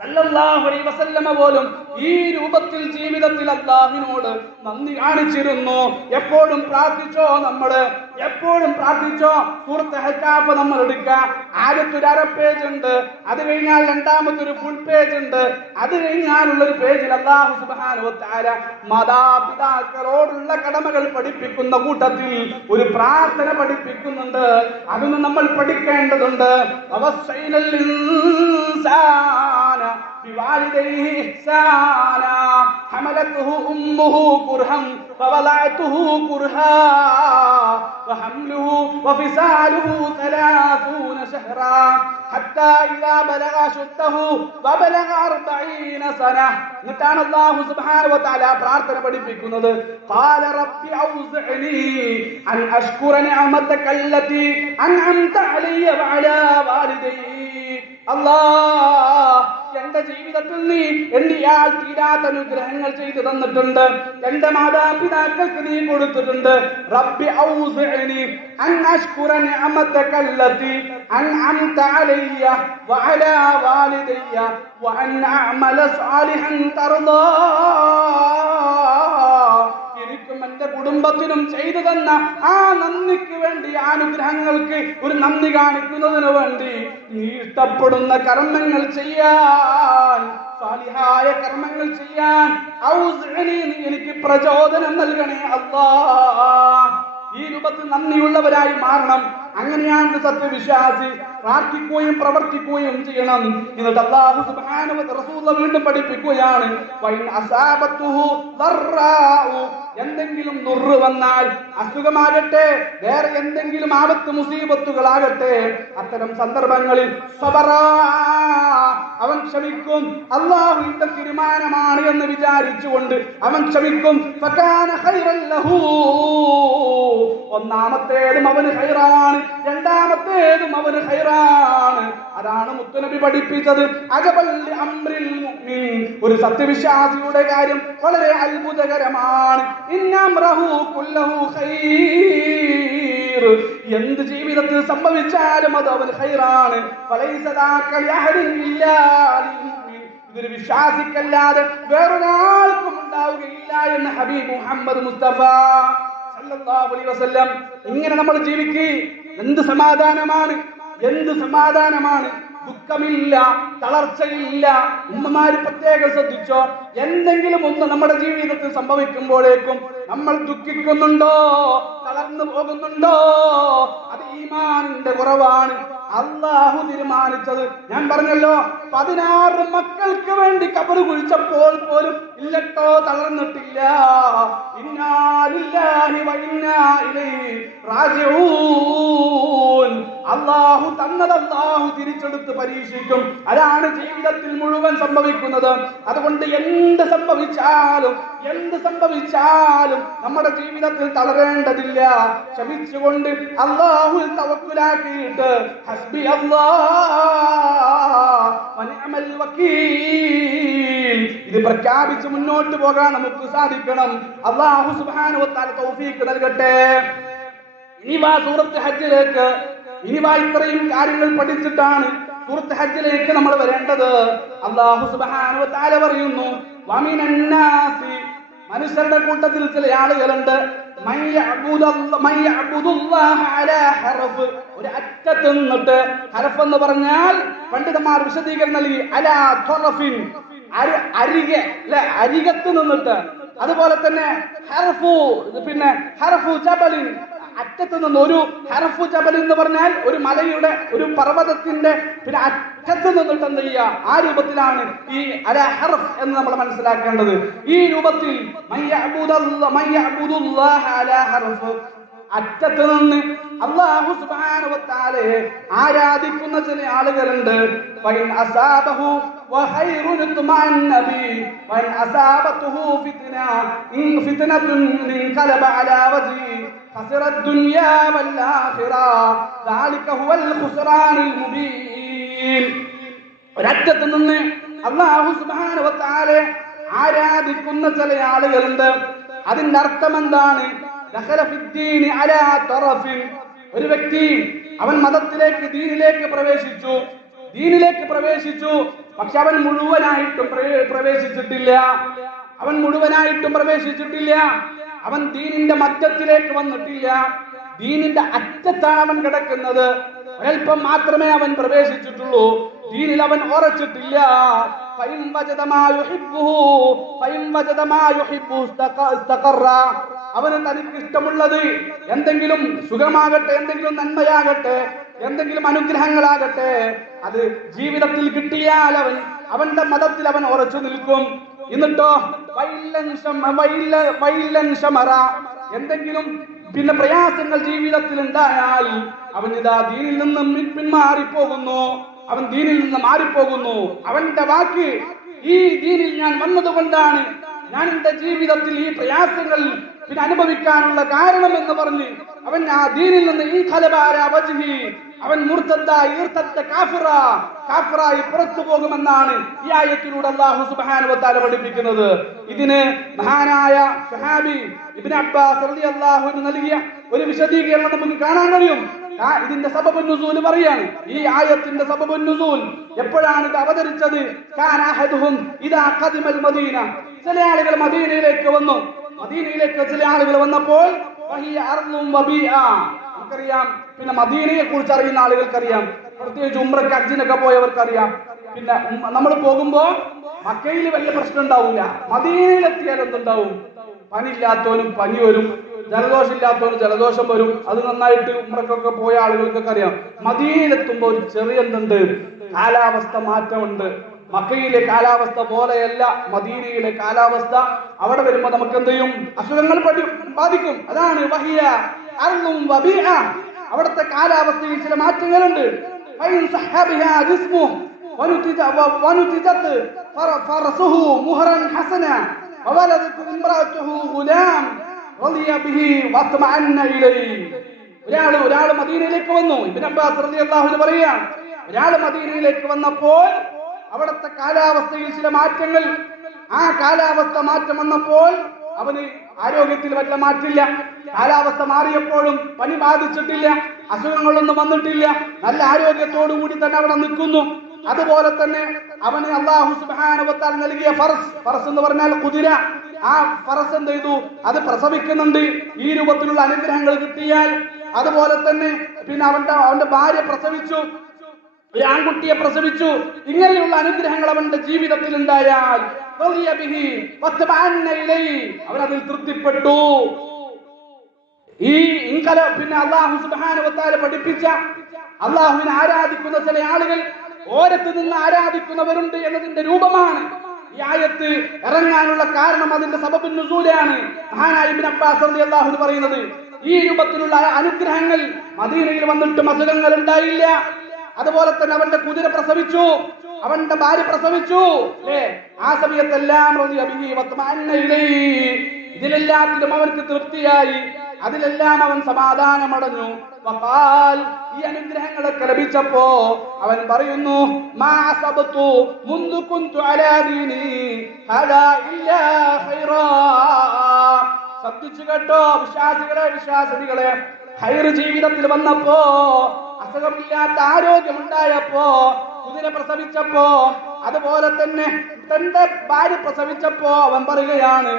സല്ലല്ലാഹു അലൈഹി വസല്ലമ പോലും ഈ രൂപത്തിൽ ജീവിതത്തിൽ അല്ലാഹുവിനോട് നന്ദി കാണിച്ചിരുന്നു. എപ്പോഴും പ്രാർത്ഥിച്ചോ, എപ്പോഴും പ്രാർത്ഥിച്ചോ. സൂറത്ത് അഹ്കാഫ് നമ്മൾ എടുക്കുക. ആദ്യത്തെ ഒരു അര പേജ് ഉണ്ട്, അത് കഴിഞ്ഞാൽ രണ്ടാമത്തെ ഒരു ഫുൾ പേജ് ഉണ്ട്, അത് കഴിഞ്ഞാലുള്ള ഒരു പേജിൽ അല്ലാഹു സുബ്ഹാനഹു വ തആല മാതാപിതാക്കളോടുള്ള കടമകൾ പഠിപ്പിക്കുന്ന കൂട്ടത്തിൽ ഒരു പ്രാർത്ഥന പഠിപ്പിക്കുന്നുണ്ട്. അതൊന്നും നമ്മൾ പഠിക്കേണ്ടതുണ്ട്. അവസ്സൈനൽ ഇൻസാന بوالديه إحسانا حملته أمه كرها فوضعته كرها وحمله وفصاله 30 شهرا حتى إذا بلغ أشده وبلغ 40 سنة. എന്നിട്ടാണ് അല്ലാഹു സുബ്ഹാനഹു വ തആല പ്രാർത്ഥന പഠിപ്പിക്കുന്നത്. ഖാല റബ്ബി ഔസിഅനി അൻ അഷ്കുറ നിഅമതക അല്ലതി അൻഅംത അലയ്യ വഅലാ വാലിദൈ. അല്ലാഹ്, എന്റെ ജീവിതത്തിൽ നീ എണ്ണിയാൽ തീരാത്ത അനുഗ്രഹങ്ങൾ ചെയ്തു തന്നിട്ടുണ്ട്. എന്റെ മാതാപിതാക്കൾക്ക് നീ കൊടുത്തിട്ടുണ്ട്. റബ്ബി ഔസിഅനി അൻ അഷ്കുറ നിഅമതക അല്ലതി അൻഅംത അലയ്യ വഅലാ വാലിദയ്യ വഅൻ അഅമല സാലിഹൻ തർദാ. എനിക്കും എന്റെ കുടുംബത്തിനും ചെയ്തു തന്ന ആ നന്ദിക്ക് വേണ്ടി, അനുഗ്രഹങ്ങൾക്ക് ഒരു നന്ദി കാണിക്കുന്നതിന് വേണ്ടി നീ ഇഷ്ടപ്പെടുന്ന കർമ്മങ്ങൾ ചെയ്യാൻ, സാലിഹായ കർമ്മങ്ങൾ ചെയ്യാൻ ഔസിഅനി, നീ എനിക്ക് പ്രചോദനം നൽകണേ അല്ലാഹ്. ഈ രൂപത്തിൽ നന്ദിയുള്ളവരായി മാറണം. അങ്ങനെയാണ് സത്യവിശ്വാസി. പ്രാർത്ഥിക്കുകയും പ്രവർത്തിക്കുകയും ചെയ്യണം. എന്നിട്ട് അല്ലാഹു സുബ്ഹാനഹു വ തആല റസൂൽ വീണ്ടും പഠിപ്പിക്കുകയാണ്, വൈൻ അസാബത്തുഹു ദർറാഉ, എന്തെങ്കിലും ദുർറ് വന്നാൽ, അസുഖമാകട്ടെ, വേറെ എന്തെങ്കിലും ആപത്ത് മുസീബത്തുകളാകട്ടെ, അത്തരം സന്ദർഭങ്ങളിൽ സബറാ, അവൻ ക്ഷമിക്കും. അല്ലാഹുവിന്റെ തീരുമാനമാണ് എന്ന് വിചാരിച്ചുകൊണ്ട് അവൻ ക്ഷമിക്കും. ഫകാന ഖൈറൻ ലഹു, ഒന്നാമത്തേതും അവന് ഖൈറാണ്, രണ്ടാമത്തേതും അവന് ഖൈറാണ്. അതാണ് മുത്തുനബി പഠിപ്പിച്ചത്. അജബൽ അംറിൽ മുഅ്മിൻ, ഒരു സത്യവിശ്വാസിയുടെ കാര്യം വളരെ അത്ഭുതകരമാണ്. ഇന്നംറഹു കുല്ലഹു ഖൈർ, എന്ത് ജീവിതത്തിൽ സംഭവിച്ചാലും അത് അവന് ഖൈറാണ്. ഫലൈസ ദാക ലിഅഹദിൻ ഇല്ലാ ലിൽ മുഅ്മിൻ, ഇതൊരു വിശ്വാസിക്കല്ലാതെ വേറൊരാൾക്കും ഉണ്ടാവുകയില്ല എന്ന് ഹബീബ് മുഹമ്മദ് മുസ്തഫ സല്ലല്ലാഹു അലൈഹി വസല്ലം. ഇങ്ങനെ നമ്മൾ ജീവിക്കുക. എന്ത് സമാധാനമാണ്, എന്ത് സമാധാനമാണ്. ദുഃഖമില്ല, തളർച്ചയില്ല. ഉമ്മമാര് പ്രത്യേകം ശ്രദ്ധിച്ചോ, എന്തെങ്കിലും ഒന്ന് നമ്മുടെ ജീവിതത്തിൽ സംഭവിക്കുമ്പോഴേക്കും നമ്മൾ ദുഃഖിക്കുന്നുണ്ടോ, തളർന്നു പോകുന്നുണ്ടോ, അത് ഈമാനിന്റെ കുറവാണ്. അല്ലാഹു തീരുമാനിച്ചത്, ഞാൻ പറഞ്ഞല്ലോ, 16 മക്കൾക്ക് വേണ്ടി ഖബറ് കുഴിച്ചപ്പോൾ പോലും ഇല്ലട്ടോ, തളർന്നിട്ടില്ല. ഇന്നാ ലില്ലാഹി വ ഇന്നാ ഇലൈഹി റാജിഊൻ. അല്ലാഹു തന്നത് അല്ലാഹു തിരിച്ചെടുത്ത് പരീക്ഷിക്കും. അതാണ് ജീവിതത്തിൽ മുഴുവൻ സംഭവിക്കുന്നത്. അതുകൊണ്ട് എന്ത് സംഭവിച്ചാലും നമ്മുടെ ജീവിതത്തിൽ തളരേണ്ടതില്ല. ക്ഷമിച്ചുകൊണ്ട് അല്ലാഹുവിൽ തവക്കുലാക്കിയിട്ട് ഹസ്ബി അല്ലാഹ് വ നിഅമൽ വകീൽ, ഇത് പ്രഖ്യാപിച്ച് മുന്നോട്ട് പോകാൻ നമുക്ക് സാധിക്കണം. അല്ലാഹു സുബ്ഹാനഹു വ തആല തൗഫീഖ് നൽകട്ടെ. ഇനി വാ സൂറത്ത് ഹജ്ജിലേക്ക്. ഇനി വാ ഇത്രയും കാര്യങ്ങൾ പഠിച്ചിട്ടാണ് സൂറത്ത് ഹജ്ജിലേക്ക് നമ്മൾ വരേണ്ടത്. അല്ലാഹു സുബ്ഹാനഹു വ തആല പറയുന്നു, വമിനൻ നാസി, മനുഷ്യരുടെ കൂട്ടത്തിൽ ചില ആളുകളുണ്ട്, ഒരു അറ്റത്ത് നിന്നിട്ട്, ഹർഫ് എന്ന് പറഞ്ഞാൽ പണ്ഡിതന്മാർ വിശദീകരണം നൽകി, അലാ ത്വറഫിൻ, അരികെ, അരികത്ത് നിന്നിട്ട്. അതുപോലെ തന്നെ ഹർഫു ജബലിൻ, അറ്റത്ത് നിന്ന്. ഒരു ഹർഫു ജബൽ എന്ന് പറഞ്ഞാൽ ഒരു മലയുടെ, ഒരു പർവ്വതത്തിന്റെ അറ്റത്ത് നിന്നിട്ട് എന്ത് ചെയ്യുക, ആ രൂപത്തിലാണ് ഈ അല ഹർഫ് എന്ന് നമ്മൾ മനസ്സിലാക്കേണ്ടത്. ഈ രൂപത്തിൽ അറ്റത്ത് നിന്ന് അല്ലാഹു സുബ്ഹാനഹു വ തആലയെ ആരാധിക്കുന്ന ചില ആളുകളുണ്ട്. ഫൈൻ അസാബഹു വഖൈറുൻ തുമഅന്ന ബി വൈൻ അസാബതുഹു ഫിത്നതുൻ ഇൻഖലബ അലാ വജ്ഹി ഖസറ ദുനിയ വൽ ആഖിറ ദാലിക ഹുവൽ ഖുസ്റാനുൽ മുബീൻ. ഒരറ്റത്ത് നിന്ന് അല്ലാഹു സുബ്ഹാനഹു വ തആലയെ ആരാധിക്കുന്ന ചില ആളുകളുണ്ട്. അതിന്റെ അർത്ഥം എന്താണ്? ഒരു വ്യക്തി അവൻ മതത്തിലേക്ക്, ദീനിലേക്ക് പ്രവേശിച്ചു. പക്ഷെ അവൻ മുഴുവനായിട്ടും പ്രവേശിച്ചിട്ടില്ല. അവൻ ദീനിന്റെ മധ്യത്തിലേക്ക് വന്നിട്ടില്ല. ദീനിന്റെ അറ്റത്താണ് അവൻ കിടക്കുന്നത്. ഒരൽപ്പം മാത്രമേ അവൻ പ്രവേശിച്ചിട്ടുള്ളൂ. ദീനിൽ അവൻ ഉറച്ചിട്ടില്ല. അവന് തനിക്ക് ഇഷ്ടമുള്ളത് എന്തെങ്കിലും സുഖമാകട്ടെ, എന്തെങ്കിലും നന്മയാകട്ടെ, എന്തെങ്കിലും അനുഗ്രഹങ്ങളാകട്ടെ, അത് ജീവിതത്തിൽ കിട്ടിയാൽ അവന്റെ മതത്തിൽ അവൻ ഉറച്ചു നിൽക്കും. എന്നിട്ടോ എന്തെങ്കിലും പിന്നെ പ്രയാസങ്ങൾ ജീവിതത്തിൽ ഉണ്ടായാൽ അവൻ ഇതാ ദീനിൽ നിന്നും മാറിപ്പോകുന്നു. അവന്റെ വാക്ക്, ഈ ദീനിൽ ഞാൻ വന്നതുകൊണ്ടാണ് ഞാൻ എന്റെ ജീവിതത്തിൽ ഈ പ്രയാസങ്ങൾ പിന്നെ അനുഭവിക്കാനുള്ള കാരണം എന്ന് പറഞ്ഞ് അവൻ ആ ദീനിൽ നിന്ന് ഈ അവൻ കാഫിറായി പുറത്തു പോകുമെന്നാണ് ഈ ആയത്തിലൂടെ അല്ലാഹു സുബ്ഹാനഹു വ തആല പഠിപ്പിക്കുന്നത്. ഇതിന് മഹാനായ സഹാബി ഇബ്നു അബ്ബാസ് റളിയല്ലാഹു അൻഹു നൽകിയ ഒരു വിശദീകരണം നമുക്ക് കാണാൻ കഴിയും. ഇതിന്റെ സബബുൻ നുസൂൽ പറയാണ്. ഈ ആയത്തിന്റെ സബബുൻ നുസൂൽ എപ്പോഴാണ് ഇത് അവതരിച്ചത്? കാന അഹദുഹും ഇദാ ഖദിമൽ മദീന, ചില ആളുകൾ മദീനയിലേക്ക് വന്നു. ചില ആളുകൾ വന്നപ്പോൾ വഹിയ അർളും വബീഅ, നമുക്കറിയാം. പിന്നെ മദീനയെ കുറിച്ച് അറിയുന്ന ആളുകൾക്കറിയാം, പ്രത്യേകിച്ച് ഉംറയ്ക്ക് ഹജ്ജിനൊക്കെ പോയവർക്കറിയാം. പിന്നെ നമ്മൾ പോകുമ്പോ മക്കയിൽ വലിയ പ്രശ്നം ഉണ്ടാവില്ല. മദീനയിലെത്തിയാൽ എന്തുണ്ടാവും? പനിയില്ലാത്തവനും പനി വരും, ജലദോഷം ഇല്ലാത്തവന് ജലദോഷം വരും. അത് നന്നായിട്ട് ഉംറക്കൊക്കെ പോയ ആളുകൾക്കൊക്കെ അറിയാം. മദീനയിലെത്തുമ്പോ ഒരു ചെറിയ എന്തുണ്ട്? കാലാവസ്ഥ മാറ്റമുണ്ട്. മക്കയിലെ കാലാവസ്ഥ പോലെയല്ല മദീനയിലെ കാലാവസ്ഥ. അവിടെ വരുമ്പോ നമുക്ക് എന്ത് ചെയ്യും? അസുഖങ്ങൾ ബാധിക്കും. അതാണ് വഹിയ അർളും വബീഅ. അവിടുത്തെ കാലാവസ്ഥയിൽ ചില മാറ്റങ്ങളുണ്ട്. ഒരാള് മദീനയിലേക്ക് വന്നു. ഇബ്നു അബ്ബാസ് റളിയല്ലാഹു അൻഹു പറയുകയാണ്, ഒരാള് മദീനയിലേക്ക് വന്നപ്പോൾ അവിടുത്തെ കാലാവസ്ഥയിൽ ചില മാറ്റങ്ങൾ. ആ കാലാവസ്ഥ മാറ്റം വന്നപ്പോൾ അവന് ആരോഗ്യത്തിൽ വല്ല മാറ്റില്ല. കാലാവസ്ഥ മാറിയപ്പോഴും പനി ബാധിച്ചിട്ടില്ല, അസുഖങ്ങളൊന്നും വന്നിട്ടില്ല, നല്ല ആരോഗ്യത്തോടു കൂടി തന്നെ അവിടെ നിൽക്കുന്നു. അതുപോലെ തന്നെ അവന് അല്ലാഹു സുബ്ഹാനഹു വ തആല നൽകിയ ഫറസ് എന്ന് പറഞ്ഞാൽ കുതിര. ആ ഫറസ് എന്ത് ചെയ്തു? അത് പ്രസവിക്കുന്നുണ്ട്. ഈ രൂപത്തിലുള്ള അനുഗ്രഹങ്ങൾ കിട്ടിയാൽ, അതുപോലെ തന്നെ പിന്നെ അവന്റെ ഭാര്യ പ്രസവിച്ചു, ഒരു ആൺകുട്ടിയെ പ്രസവിച്ചു. ഇങ്ങനെയുള്ള അനുഗ്രഹങ്ങൾ അവന്റെ ജീവിതത്തിൽ ഉണ്ടായാൽ അവനതിൽ തൃപ്തിപ്പെട്ടു. പിന്നെ അല്ലാഹു സുബ്ഹാനഹു വ തആല പഠിപ്പിച്ച അല്ലാഹുവിനെ ആരാധിക്കുന്ന ചില ആളുകൾ ഓരത്ത് നിന്ന് ആരാധിക്കുന്നവരുണ്ട് എന്നതിന്റെ രൂപമാണ് ഈ ആയത്ത് ഇറങ്ങാനുള്ള കാരണം. അതിന്റെ സബബുൻ നുസൂലാണ് മഹാനായ ഇബ്നു അബ്ബാസ് റളിയല്ലാഹു അൻഹു പറയുന്നത്. ഈ രൂപത്തിലുള്ള അനുഗ്രഹങ്ങൾ മദീനയിൽ വന്നിട്ടും അസുഖങ്ങൾ ഉണ്ടായില്ല. അതുപോലെ തന്നെ അവന്റെ കുതിര പ്രസവിച്ചു, അവന്റെ ഭാര്യ പ്രസവിച്ചു. ആ സമയത്തെല്ലാം ഇതിലെല്ലാത്തിലും അവർക്ക് തൃപ്തിയായി, അതിലെല്ലാം അവൻ സമാധാനമടഞ്ഞു. ഈ അനുഗ്രഹങ്ങളൊക്കെ ലഭിച്ചപ്പോ അവൻ പറയുന്നു, ശ്രദ്ധിച്ചു കേട്ടോ വിശ്വാസികളെ, ഖൈർ ജീവിതത്തിൽ വന്നപ്പോ, അസുഖമില്ലാത്ത ആരോഗ്യമുണ്ടായപ്പോ, കുതിര പ്രസവിച്ചപ്പോ, അതുപോലെ തന്നെ തന്റെ ഭാര്യ പ്രസവിച്ചപ്പോ അവൻ പറയുകയാണ്,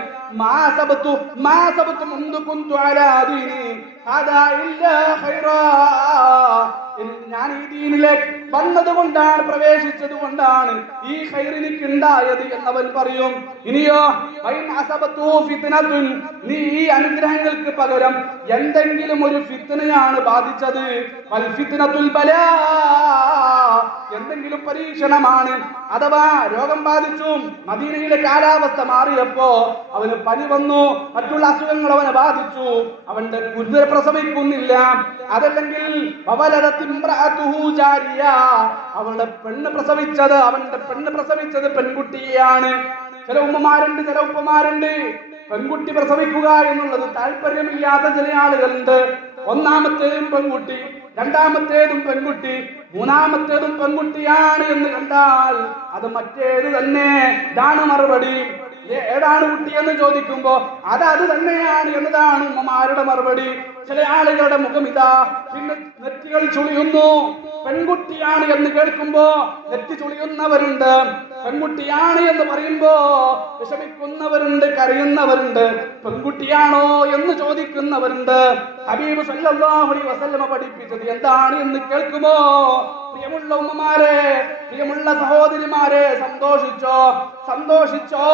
ഞാൻ ഈ ദീനിലേക്ക് വന്നത് കൊണ്ടാണ്, പ്രവേശിച്ചത് കൊണ്ടാണ് ഈ ഖൈർ എനിക്ക് ഉണ്ടായത് എന്നവൻ പറയും. ഇനിയോ നീ ഈ അനുഗ്രഹങ്ങൾക്ക് പകരം എന്തെങ്കിലും ഒരു ഫിത്നയാണ് ബാധിച്ചത്, എന്തെങ്കിലും പരീക്ഷണമാണ്, അഥവാ രോഗം ബാധിച്ചു, മദീനയിലെ കാലാവസ്ഥ മാറിയപ്പോ അവന് പനി വന്നു, മറ്റുള്ള അസുഖങ്ങൾ അവനെ ബാധിച്ചു, അവന്റെ കുതിര പ്രസവിക്കുന്നില്ല, അതല്ലെങ്കിൽ അവളുടെ അവന്റെ പെണ്ണ് പ്രസവിച്ചത് പെൺകുട്ടിയാണ്. ചില ഉമ്മമാരുണ്ട്, ചില ഉപ്പമാരുണ്ട്, പെൺകുട്ടി പ്രസവിക്കുക എന്നുള്ളത് താല്പര്യമില്ലാത്ത ചില ആളുകളുണ്ട്. ഒന്നാമത്തേതും പെൺകുട്ടി, രണ്ടാമത്തേതും പെൺകുട്ടി, മൂന്നാമത്തേതും പെൺകുട്ടിയാണ് എന്ന് കണ്ടാൽ അത് മറ്റേത് തന്നെ. ഇതാണ് മറുപടി. ഏതാണ് കുട്ടി എന്ന് ചോദിക്കുമ്പോ അത് തന്നെയാണ് എന്നതാണ് ഉമ്മമാരുടെ മറുപടി. ചില ആളുകളുടെ മുഖം ഇതാ, പിന്നെ നെറ്റികൾ ചുളിയുന്നു, പെൺകുട്ടിയാണ് എന്ന് കേൾക്കുമ്പോ നെറ്റി ചുളിയുന്നവരുണ്ട്, പെൺകുട്ടിയാണ് എന്ന് പറയുമ്പോ വിഷമിക്കുന്നവരുണ്ട്, കരയുന്നവരുണ്ട്, പെൺകുട്ടിയാണോ എന്ന് ചോദിക്കുന്നവരുണ്ട്. ഹബീബ് സല്ലല്ലാഹു അലൈഹി വസല്ലമ പഠിപ്പിച്ചത് എന്താണ് എന്ന് കേൾക്കുമോ പ്രിയമുള്ള ഉമ്മമാരെ, പ്രിയമുള്ള സഹോദരിമാരെ, സന്തോഷിച്ചോ.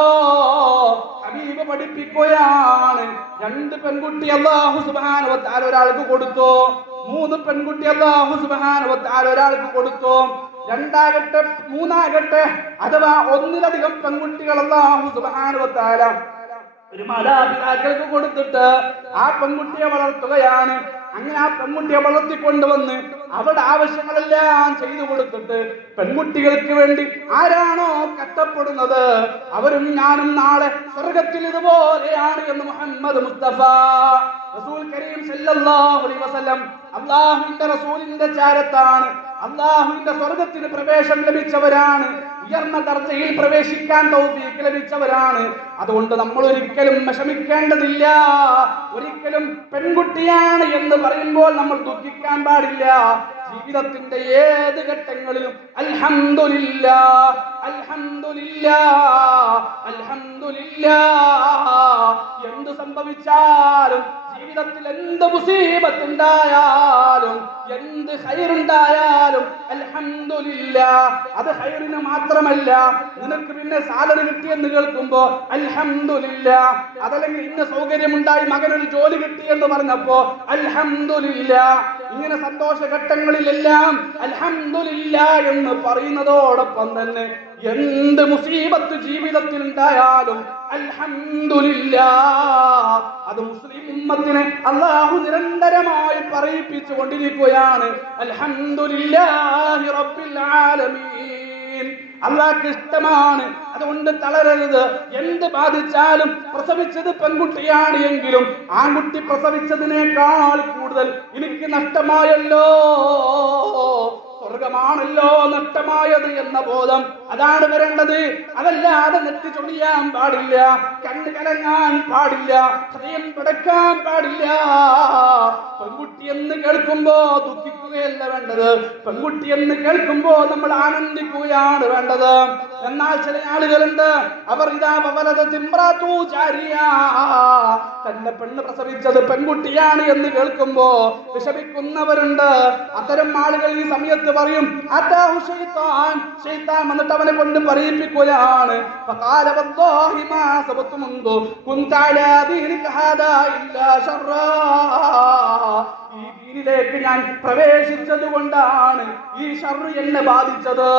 ഹബീബ് പഠിപ്പിക്കുകയാണ്, 2 പെൺകുട്ടി അല്ലാഹു സുബ്ഹാനഹു വ തആല ഒരാൾക്ക് കൊടുത്തു, 3 പെൺകുട്ടി അല്ലാഹു സുബ്ഹാനഹു വ തആല ഒരാൾക്ക് കൊടുത്തു, 2ആകട്ടെ 3ആകട്ടെ അഥവാ 1-ലധികം പെൺകുട്ടികൾ അല്ലാഹു സുബ്ഹാനഹു വ തആല ഒരു മാതാപിതാക്കൾക്ക് കൊടുത്തിട്ട് ആ പെൺകുട്ടിയെ വളർത്തുകയാണ്. അങ്ങനെ ആ പെൺകുട്ടിയെ വളർത്തിക്കൊണ്ടുവന്ന് അവരുടെ ആവശ്യങ്ങളെല്ലാം ചെയ്തു കൊടുത്തിട്ട് പെൺകുട്ടികൾക്ക് വേണ്ടി ആരാണോ കഷ്ടപ്പെടുന്നത് അവരും ഞാനും നാളെ സ്വർഗത്തിൽ ഇതുപോലെയാണ് എന്ന് മുഹമ്മദ് മുസ്തഫ റസൂൽ കരീം സല്ലല്ലാഹു അലൈഹി വസല്ലം അല്ലാഹുവിന്റെ റസൂലിന്റെ ചാരത്താണ്, അല്ലാഹുവിന്റെ സ്വർഗത്തിന് പ്രവേശനം ലഭിച്ചവരാണ്, ഉയർന്ന ദർജയിൽ പ്രവേശിക്കാൻ തൗഫീഖ് ലഭിച്ചവരാണ്. അതുകൊണ്ട് നമ്മൾ ഒരിക്കലും വിഷമിക്കേണ്ടതില്ല. ഒരിക്കലും പെൺകുട്ടിയാണ് എന്ന് പറയുമ്പോൾ നമ്മൾ ദുഃഖിക്കാൻ പാടില്ല. ജീവിതത്തിന്റെ ഏത് ഘട്ടങ്ങളിലും അൽഹംദുലില്ലാഹ് അൽഹംദുലില്ലാഹ് അൽഹംദുലില്ലാഹ് എന്ത് സംഭവിച്ചാലും, ജീവിതത്തിൽ എന്ത് മുസീബത്ത് ഉണ്ടായാലും, എന്ത് ഖൈറുണ്ടായാലും അൽഹംദുലില്ലാഹ്. അത് ഖൈറിന് മാത്രമല്ല, നിനക്ക് പിന്നെ സാലറി കിട്ടിയെന്ന് കേൾക്കുമ്പോ അൽഹംദുലില്ലാഹ്, അതല്ലെങ്കിൽ ഇന്ന സൗകര്യമുണ്ടായി മകനൊരു ജോലി കിട്ടി എന്ന് പറഞ്ഞപ്പോ അൽഹംദുലില്ലാഹ്. ഇങ്ങനെ സന്തോഷഘട്ടങ്ങളിലെല്ലാം അൽഹംദുലില്ലാഹ് എന്ന് പറയുന്നതോടൊപ്പം തന്നെ എന്ത് മുസീബത്ത് ജീവിതത്തിൽ ഉണ്ടായാലും അൽഹംദുലില്ലാഹ്. അത് മുസ്ലിം ഉമ്മത്തിനെ അല്ലാഹു നിരന്തരമായി പറയിപ്പിച്ചു കൊണ്ടിരിക്കുകയാണ്. അൽഹംദുലില്ലാഹി റബ്ബിൽ ആലമീൻ. അല്ലാഹുക്ക് ഇഷ്ടമാണ്, അതുകൊണ്ട് തളരരുത്. എന്ത് ബാധിച്ചാലും, പ്രസവിച്ചത് പെൺകുട്ടിയാണ് എങ്കിലും ആൺകുട്ടി പ്രസവിച്ചതിനേക്കാൾ കൂടുതൽ എനിക്ക് നഷ്ടമായല്ലോ, സ്വർഗമാണല്ലോ നഷ്ടമായത് എന്ന ബോധം അതാണ് വരേണ്ടത്. അതല്ലാതെ നെറ്റി ചൊടിയാൻ പാടില്ല, കണ്ണ് കലങ്ങാൻ പാടില്ല, ഹൃദയം പിടക്കാൻ പാടില്ല. പെൺകുട്ടി എന്ന് കേൾക്കുമ്പോ ദുഃഖിക്കുകയല്ല വേണ്ടത്, പെൺകുട്ടി എന്ന് കേൾക്കുമ്പോ നമ്മൾ ആനന്ദിക്കുകയാണ് വേണ്ടത്. എന്നാൽ ചില ആളുകളുണ്ട്, അവർ തന്റെ പെണ്ണ് പ്രസവിച്ചത് പെൺകുട്ടിയാണ് എന്ന് കേൾക്കുമ്പോ വിഷമിക്കുന്നവരുണ്ട്. അത്തരം ആളുകൾ ഈ സമയത്ത് പറയും ശൈത്താൻ വന്നിട്ട് അവനെ കൊണ്ട് പറയിപ്പിക്കുകയാണ്. ഈ ദീനിലേക്ക് ഞാൻ പ്രവേശിച്ചത് കൊണ്ടാണ് ഈ ശർറ് എന്നെ ബാധിച്ചത്,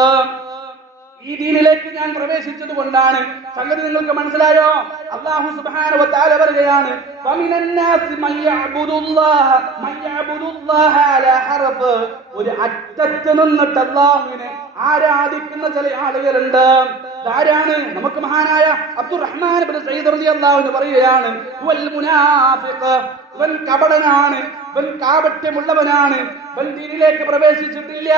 ഈ ദീനിലേക്ക് ഞാൻ പ്രവേശിച്ചത് കൊണ്ടാണ്. സംഗതി നിങ്ങൾക്ക് മനസ്സിലായോ? അല്ലാഹു സുബ്ഹാനഹു വ തആല പറയുകയാണ്, വമിനൻ നാസി മൻ യഅബുദുല്ലാഹ അലാ ഹർഫ്. ഒരു അറ്റത്ത് നിന്നിട്ട് അല്ലാഹുവിനെ ആരാധിക്കുന്ന ചില ആളുകളുണ്ട്. ആരാണ്? നമുക്ക് മഹാനായ അബ്ദുറഹ്മാൻ ഇബ്നു സഈദ് റളിയല്ലാഹു അൻഹു പറയുകയാണ്, വൽ മുനാഫിഖ്, ഇവൻ കപടനാണ്, ഇവൻ കാപട്യമുള്ളവനാണ്, ഇവൻ ദീനിലേക്ക് പ്രവേശിച്ചിട്ടില്ല,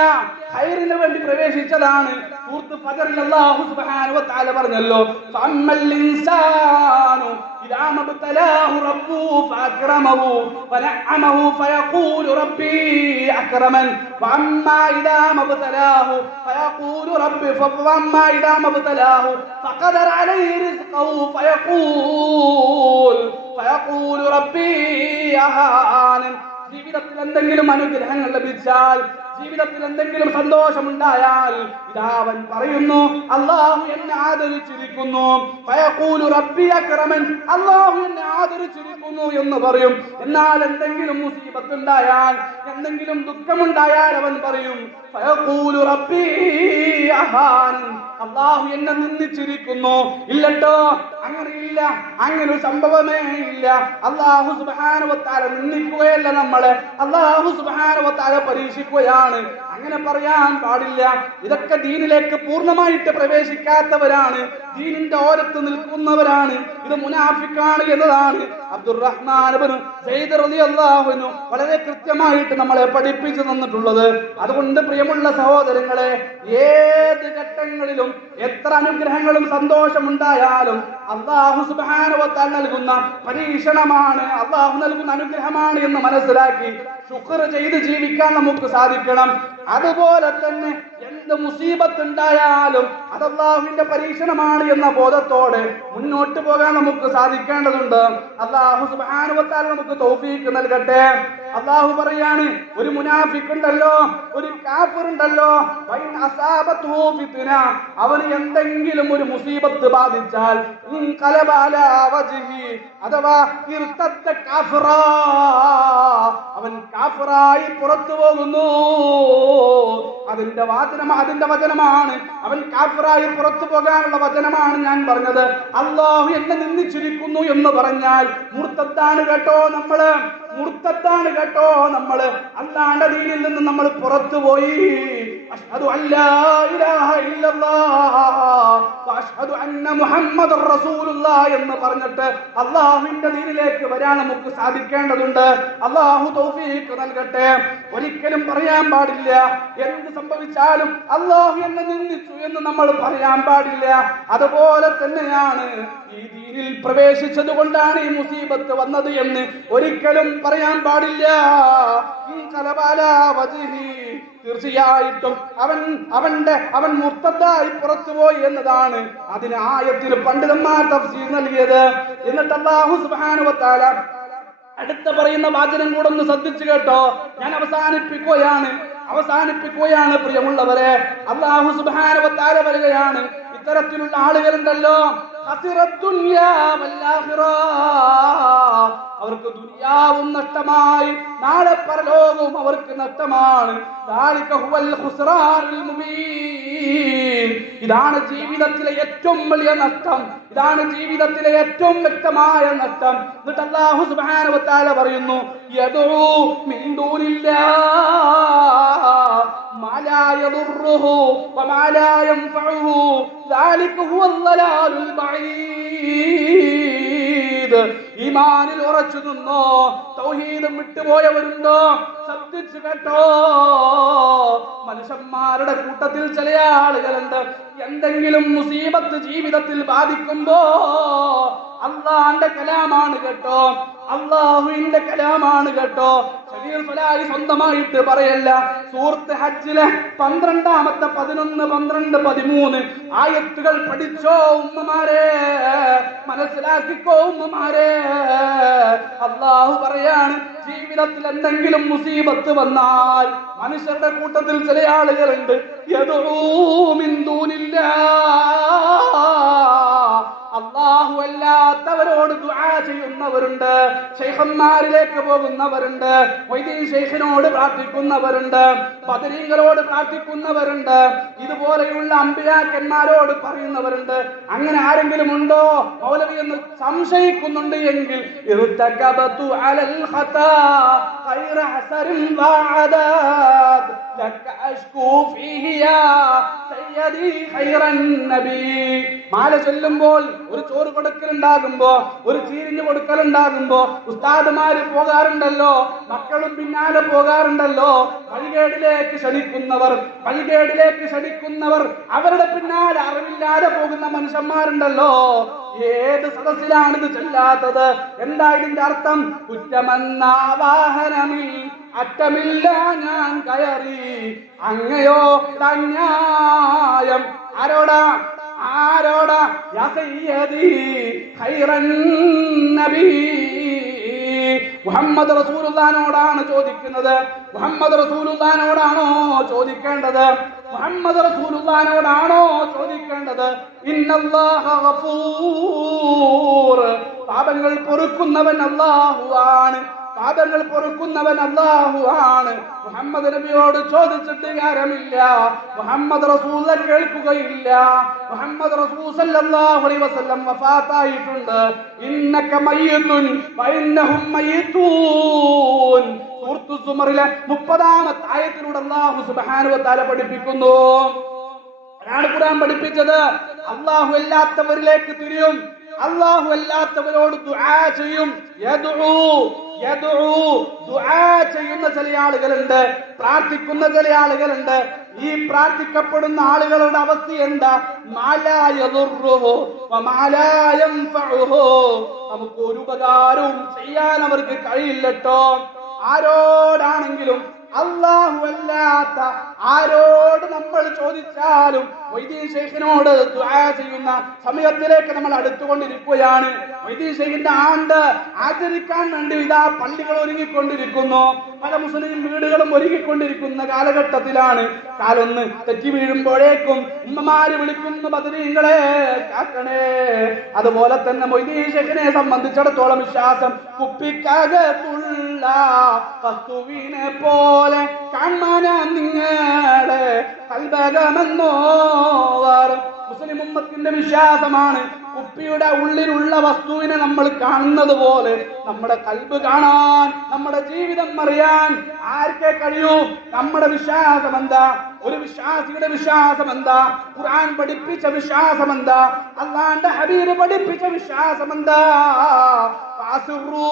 ഖൈറിന് വേണ്ടി പ്രവേശിച്ചതാണ്. സൂറത്ത് ഫജറിൽ അല്ലാഹു സുബ്ഹാനഹു വ തആല പറഞ്ഞല്ലോ, ഫഅമ്മൽ ഇൻസാനു ഇദാ മബ്തലാഹു റബ്ബുഹു ഫഅക്രമഹു വനഅമഹു ഫയഖൂലു റബ്ബി അക്രമൻ വഅമ്മാ ഇദാ മബ്തലാഹു ഫയഖൂലു റബ്ബി ഫഅമ്മാ ഇദാ മബ്തലാഹു ഫഖദറ അലൈഹി റിസ്ഖഹു ഫയഖൂലു റബ്ബി അഹാനൻ. ജീവിതത്തിൽ എന്തെങ്കിലും അനുഗ്രഹങ്ങൾ ലഭിച്ചാൽ, ജീവിതത്തിൽ എന്തെങ്കിലും സന്തോഷമുണ്ടായാൽ ഇതാ അവൻ പറയുന്നു, അല്ലാഹു എന്നെ ആദരിച്ചിരിക്കുന്നു, ഫയഖൂലു റബ്ബി അക്രമൻ, അല്ലാഹു എന്നെ ആദരിച്ചിരിക്കുന്നു എന്ന് പറയും. എന്നാൽ എന്തെങ്കിലും മുസീബത്ത് ഉണ്ടായാൽ, എന്തെങ്കിലും ദുഃഖമുണ്ടായാൽ അവൻ പറയും, ഫയഖൂലു റബ്ബി അഹാനൻ, അല്ലാഹു എന്നെ നിന്ദിച്ചിരിക്കുന്നു. ഇല്ലട്ടോ, അങ്ങനെയില്ല, അങ്ങനെ ഒരു സംഭവമേ ഇല്ല. അല്ലാഹു സുബ്ഹാനഹു വ തആല നിന്ദിക്കുകയല്ല നമ്മളെ, അല്ലാഹു സുബ്ഹാനഹു വ തആല പരീക്ഷിക്കുകയാണ്. അങ്ങനെ പറയാൻ പാടില്ല. ഇതൊക്കെ ദീനിലേക്ക് പൂർണ്ണമായിട്ട് പ്രവേശിക്കാത്തവരാണ്, ദീനിന്റെ ഓരത്ത് നിൽക്കുന്നവരാണ്. ഇത് മുനാഫിക്കാണ് എന്നതാണ് അബ്ദുറഹ്മാൻ ഇബ്നു സഈദ് റളിയല്ലാഹു അൻഹു വളരെ കൃത്യമായിട്ട് നമ്മളെ പഠിപ്പിച്ചു തന്നിട്ടുള്ളത്. അതുകൊണ്ട് പ്രിയമുള്ള സഹോദരങ്ങളെ, ഏത് ഘട്ടങ്ങളിലും എത്ര അനുഗ്രഹങ്ങളും സന്തോഷമുണ്ടായാലും അല്ലാഹു സുബ്ഹാനഹു വ തആല നൽകുന്ന പരീക്ഷണമാണ്, അല്ലാഹു നൽകുന്ന അനുഗ്രഹമാണ് എന്ന് മനസ്സിലാക്കി ശുക്ർ ചെയ്ത് ജീവിക്കാൻ നമുക്ക് സാധിക്കണം. അതുപോലെ തന്നെ എന്ത് മുസീബത്ത് ഉണ്ടായാലും അത് അല്ലാഹുവിന്റെ പരീക്ഷണമാണ് എന്ന ബോധത്തോടെ മുന്നോട്ട് പോകാൻ നമുക്ക് സാധിക്കേണ്ടതുണ്ട്. അല്ലാഹു സുബ്ഹാനഹു വ തആല നമുക്ക് തൗഫീഖ് നൽകട്ടെ. അല്ലാഹു പറയാണ്, ഒരു മുനാഫിഖ് ഉണ്ടല്ലോ, ഒരു കാഫിർ ഉണ്ടല്ലോ, വൈൻ അസാബത്ഹു ഫിത്ന, അവന് എന്തെങ്കിലും ഒരു മുസീബത്ത് ബാധിച്ചാൽ ഇൻഖലബഅല വജ്ഹി, അഥവാ ഇർതദ്ദ കാഫിറാ, അവൻ കാഫിറായി പുറത്തു പോകുന്നു. അതിന്റെ വചനമാണ്, അവൻ കാഫിറായി പുറത്തു പോകാനുള്ള വചനമാണ് ഞാൻ പറഞ്ഞത്. അല്ലാഹു എന്നെ നിന്ദിച്ചിരിക്കുന്നു എന്ന് പറഞ്ഞാൽ മുർത്തദ്ദാണ് കേട്ടോ നമ്മള്, മുർത്തദ്ദാണ് കേട്ടോ നമ്മള്. അല്ലാഹുവിന്റെ ദീനിൽ നിന്ന് നമ്മൾ പുറത്തുപോയി. അഷ്ഹദു അല്ലാ ഇലാഹ ഇല്ലല്ലാഹ് വ അഷ്ഹദു അന്ന മുഹമ്മദർ റസൂലുള്ളാഹ് എന്ന് പറഞ്ഞിട്ട് അല്ലാഹുവിന്റെ ദീനിലേക്ക് വരാൻ നമുക്ക് സാധിക്കേണ്ടതുണ്ട്. അല്ലാഹു തൗഫീഖ് നൽകട്ടെ. ഒരിക്കലും പറയാൻ പാടില്ല എന്ത് സംഭവിച്ചാലും അല്ലാഹു എന്നെ നിന്ദിച്ചു എന്ന് നമ്മൾ പറയാൻ പാടില്ല. അതുപോലെ തന്നെയാണ് ഈ ദീനിൽ പ്രവേശിച്ചത് കൊണ്ടാണ് ഈ മുസീബത്ത് വന്നത് എന്ന് ഒരിക്കലും പറയാൻ പാടില്ല. തീർച്ചയായിട്ടും അവൻ മുർത്തദ്ദായി പുറത്തുപോയി എന്നതാണ് അതിന് ആയത്തിൽ പണ്ഡിതന്മാർ തഫ്സീർ നൽകിയത്. എന്നിട്ട് അല്ലാഹു സുബ്ഹാനഹു വ തആല അടുത്ത പറയുന്ന വാചകം കൂടെ ഒന്ന് ശ്രദ്ധിച്ചു കേട്ടോ. ഞാൻ അവസാനിപ്പിക്കുകയാണ് പ്രിയമുള്ളവരെ. അല്ലാഹു സുബ്ഹാനഹു വ തആല പറയുകയാണ്, ഇത്തരത്തിലുള്ള ആളുകളുണ്ടല്ലോ, അവർക്ക് ദുനിയാവും നഷ്ടമായി, നാളെ പരലോകവും അവർക്ക് നഷ്ടമാണ്. ഇതാണ് ജീവിതത്തിലെ ഏറ്റവും വലിയ നഷ്ടം, ഇതാണ് ജീവിതത്തിലെ ഏറ്റവും വ്യക്തമായ നഷ്ടം. എന്നിട്ട് അല്ലാഹു സുബ്ഹാനഹു വ തആല പറയുന്നു, യദഉ മിൻ ദൂനില്ലാഹ് മാ ലാ യദുർറുഹു വമാ ലാ യൻഫഉഹു ദാലിക ഹുവൽ ളലാലുൽ ബഈദ്. ഈമാനിൽ ഉറച്ചു നിന്നോ, തൗഹീദും വിട്ടുപോയവരുണ്ടോ? ശ്രദ്ധിച്ചു കേട്ടോ. മനുഷ്യന്മാരുടെ കൂട്ടത്തിൽ ചില ആളുകളുണ്ട്, എന്തെങ്കിലും മുസീബത്ത് ജീവിതത്തിൽ ബാധിക്കുമ്പോ അല്ലാഹുവിന്റെ കലാമാണ് കേട്ടോ, അല്ലാഹുവിന്റെ കലാമാണ് കേട്ടോ. ശരീർ ഫലായി സ്വന്തമായിട്ട് പറയല്ല. സൂറത്ത് ഹജ്ജിലെ 12-ാമത്തെ 11, 12, 13 ആയത്തുകൾ പഠിച്ചോ ഉമ്മമാരെ, മനസ്സിലാക്കിക്കോ ഉമ്മമാരെ. അല്ലാഹു പറയാണ്, ജീവിതത്തിൽ എന്തെങ്കിലും മുസീബത്ത് വന്നാൽ മനുഷ്യരുടെ കൂട്ടത്തിൽ ചില ആളുകളുണ്ട്, യദഉ മിൻ ദൂനില്ലാഹ്, അല്ലാഹു അല്ലാത്തവരോട് ദുആ ചെയ്യുന്നവരുണ്ട്, ശൈഖന്മാരിലേക്ക് പോകുന്നവരുണ്ട്, വൈദ്യ ശൈഖിനോട് പ്രാർത്ഥിക്കുന്നവരുണ്ട്, ബദരീങ്ങളോട് പ്രാർത്ഥിക്കുന്നവരുണ്ട്, ഇതുപോലെയുള്ള അമ്പിയാക്കന്മാരോട് പറയുന്നവരുണ്ട്. അങ്ങനെ ആരെങ്കിലും ഉണ്ടോ മൗലവി എന്ന് സംശയിക്കുന്നുണ്ട് എങ്കിൽ ഇർതകബതു അലൽ ഖതാ ഖൈറ ഹസരിൻ വഅദാത് ലക അഷ്കൂ ഫീഹി യാ സയ്യിദി ഖൈറൻ നബി. മാല ചൊല്ലുമ്പോൾ ഒരു ചോറ് കൊടുക്കലുണ്ടാകുമ്പോ, ഒരു ചീരിഞ്ഞു കൊടുക്കലുണ്ടാകുമ്പോ ഉസ്താദുമാര് പോകാറുണ്ടല്ലോ, മക്കളും പിന്നാലെ പോകാറുണ്ടല്ലോ. വഴികേടിലേക്ക് ക്ഷണിക്കുന്നവർ അവരുടെ പിന്നാലെ അറിവില്ലാതെ പോകുന്ന മനുഷ്യന്മാരുണ്ടല്ലോ. ഏത് സദസ്സിലാണിത് ചെല്ലാത്തത്? എന്താ ഇതിന്റെ അർത്ഥം? കുറ്റമെന്ന വാഹനമിൽ അറ്റമില്ല ഞാൻ കയറി, അങ്ങയോ അന്യായം. ആരോടാ യാ സയ്യിദി ഖൈറൻ നബി. മുഹമ്മദ് റസൂലുള്ളാഹിനോടാണ് ചോദിക്കുന്നത്. മുഹമ്മദ് റസൂലുള്ളാഹിനോടാണോ ചോദിക്കേണ്ടത്? മുഹമ്മദ് റസൂലുള്ളാഹിനോടാണോ ചോദിക്കേണ്ടത്? ഇന്നല്ലാഹ ഗഫൂർ, പാപങ്ങൾ പൊറുക്കുന്നവൻ അല്ലാഹു ആണ്, പാപങ്ങൾ പൊറുക്കുന്നവൻ അല്ലാഹു ആണ്. മുഹമ്മദ് നബിയോട് ചോദിച്ചിട്ട് കാര്യമില്ല, മുഹമ്മദ് റസൂലിനെ കേൾക്കുകയില്ല. മുഹമ്മദ് റസൂൽ സല്ലല്ലാഹു അലൈഹി വസല്ലം വഫാത്തായിട്ടുണ്ട്. ഇന്നക മയ്യിതുൻ വഇന്നഹും മയ്യിതൂൻ. സൂറത്തു സുമറിലെ 30-ാമത്തെ ആയത്തിലൂടെ അല്ലാഹു സുബ്ഹാനഹു വ തആല പഠിപ്പിക്കുന്നു. അതാണ് ഖുർആൻ പഠിപ്പിച്ചത്. അല്ലാഹു അല്ലാത്തവരിലേക്ക് തിരിയും, അല്ലാഹു അല്ലാത്തവരോട് ദുആ ചെയ്യും. ദുആ ചെയ്യുന്ന ചില ആളുകളുണ്ട്, പ്രാർത്ഥിക്കുന്ന ചില ആളുകളുണ്ട്. ഈ പ്രാർത്ഥിക്കപ്പെടുന്ന ആളുകളുടെ അവസ്ഥ എന്താ? മാലാ യദുർറുഹു വമാലാ യൻഫഉഹു. നമുക്ക് ഒരു ഉപകാരവും ചെയ്യാൻ അവർക്ക് കഴിയില്ലട്ടോ. ആരോടാണെങ്കിലും അല്ലാഹു അല്ലാത്ത ആരോട് നമ്മൾ ചോദിച്ചാലും മൊയ്തീൻ ശൈഖിനോട് ദുആ ചെയ്യുന്ന സമയത്തിലേക്ക് നമ്മൾ അടുത്തുകൊണ്ടിരിക്കുകയാണ്. മൊയ്തീൻ ശൈഖിന്റെ ആണ്ട് ആചരിക്കാൻ വേണ്ടി ഇതാ പള്ളികൾ ഒരുങ്ങിക്കൊണ്ടിരിക്കുന്നു, പല മുസ്ലിം വീടുകളും ഒരുങ്ങിക്കൊണ്ടിരിക്കുന്ന കാലഘട്ടത്തിലാണ്. കാലൊന്ന് തെറ്റി വീഴുമ്പോഴേക്കും ഉമ്മമാര് വിളിക്കുന്നു, ബദരീങ്ങളെ കാക്കണേ. അതുപോലെ തന്നെ മൊയ്തീൻ ശൈഖിനെ സംബന്ധിച്ചിടത്തോളം വിശ്വാസം കുപ്പിക്കകത്തുള്ള വസ്തുവിനെ പോലെ കാണാനാ നിങ്ങളുടെ കൽബകമെന്നോവർ. മുസ്ലിം ഉമ്മത്തിന്റെ വിശ്വാസമാണ് കുപ്പിയുടെ ഉള്ളിലുള്ള വസ്തുവിനെ നമ്മൾ കാണുന്നത് പോലെ നമ്മുടെ കൽബ് കാണാൻ, നമ്മുടെ ജീവിതം അറിയാൻ ആർക്കേ കഴിയൂ? നമ്മുടെ വിശ്വാസം എന്താ? ഒരു വിശ്വാസിയുടെ വിശ്വാസം എന്താ? ഖുർആൻ പഠിപ്പിച്ച വിശ്വാസം എന്താ? അല്ലാഹുവിന്റെ ഹബീബ് പഠിപ്പിച്ച വിശ്വാസം എന്താ? ഫഅസ്റൂ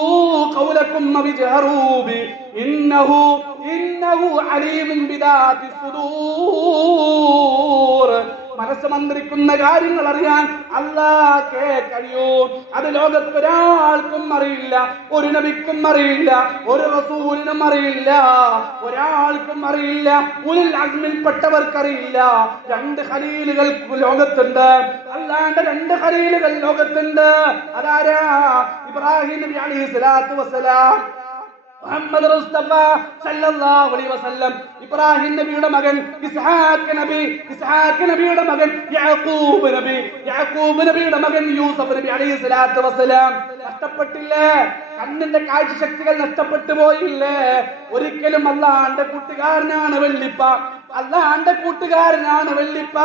ഖൗലകും വജഹറൂ ബി ഇന്നഹു അലീമുൻ ബിദാത്തി സുദൂർ. മനസ്സ് മന്ത്രിക്കുന്ന കാര്യങ്ങൾ അറിയാൻ അല്ലാഹ്ക്കേ കഴിയൂ. അത് ലോകത്തൊരാൾക്കും അറിയില്ല, ഒരു നബിക്കും അറിയില്ല, ഒരു റസൂലിനും അറിയില്ല, ഒരാൾക്കും അറിയില്ല, ഉലുൽ അസ്മിൽപ്പെട്ടവർക്കറിയില്ല. 2 ഖലീലുകൾ ലോകത്തുണ്ട്, അല്ലാഹുവിന്റെ 2 ഖലീലുകൾ ലോകത്തുണ്ട്. അതാരാ? ഇബ്രാഹിം നബി അലൈഹി സ്വലാത്തു വസ്സലാം, മുഹമ്മദ് മുസ്തഫ സല്ലല്ലാഹു അലൈഹി വസല്ലം, ഇബ്രാഹിം നബിയുടെ മകൻ ഇസ്ഹാഖ് നബി, ഇസ്ഹാഖ് നബിയുടെ മകൻ യാക്കൂബ് നബി, യാക്കൂബ് നബിയുടെ മകൻ യൂസഫ് നബി അലൈഹി സ്വലാത്തു വസ്സലാം. നഷ്ടപ്പെട്ടില്ലേ? കണ്ണിന്റെ കാഴ്ചശക്തികൾ നഷ്ടപ്പെട്ടു പോയില്ലേ? ഒരിക്കലും അല്ലാഹുവിന്റെ കൂട്ടുകാരനാണ് വെള്ളിപ്പ, അല്ലാഹുവിന്റെ കൂട്ടുകാരനാണ് വെള്ളിപ്പ.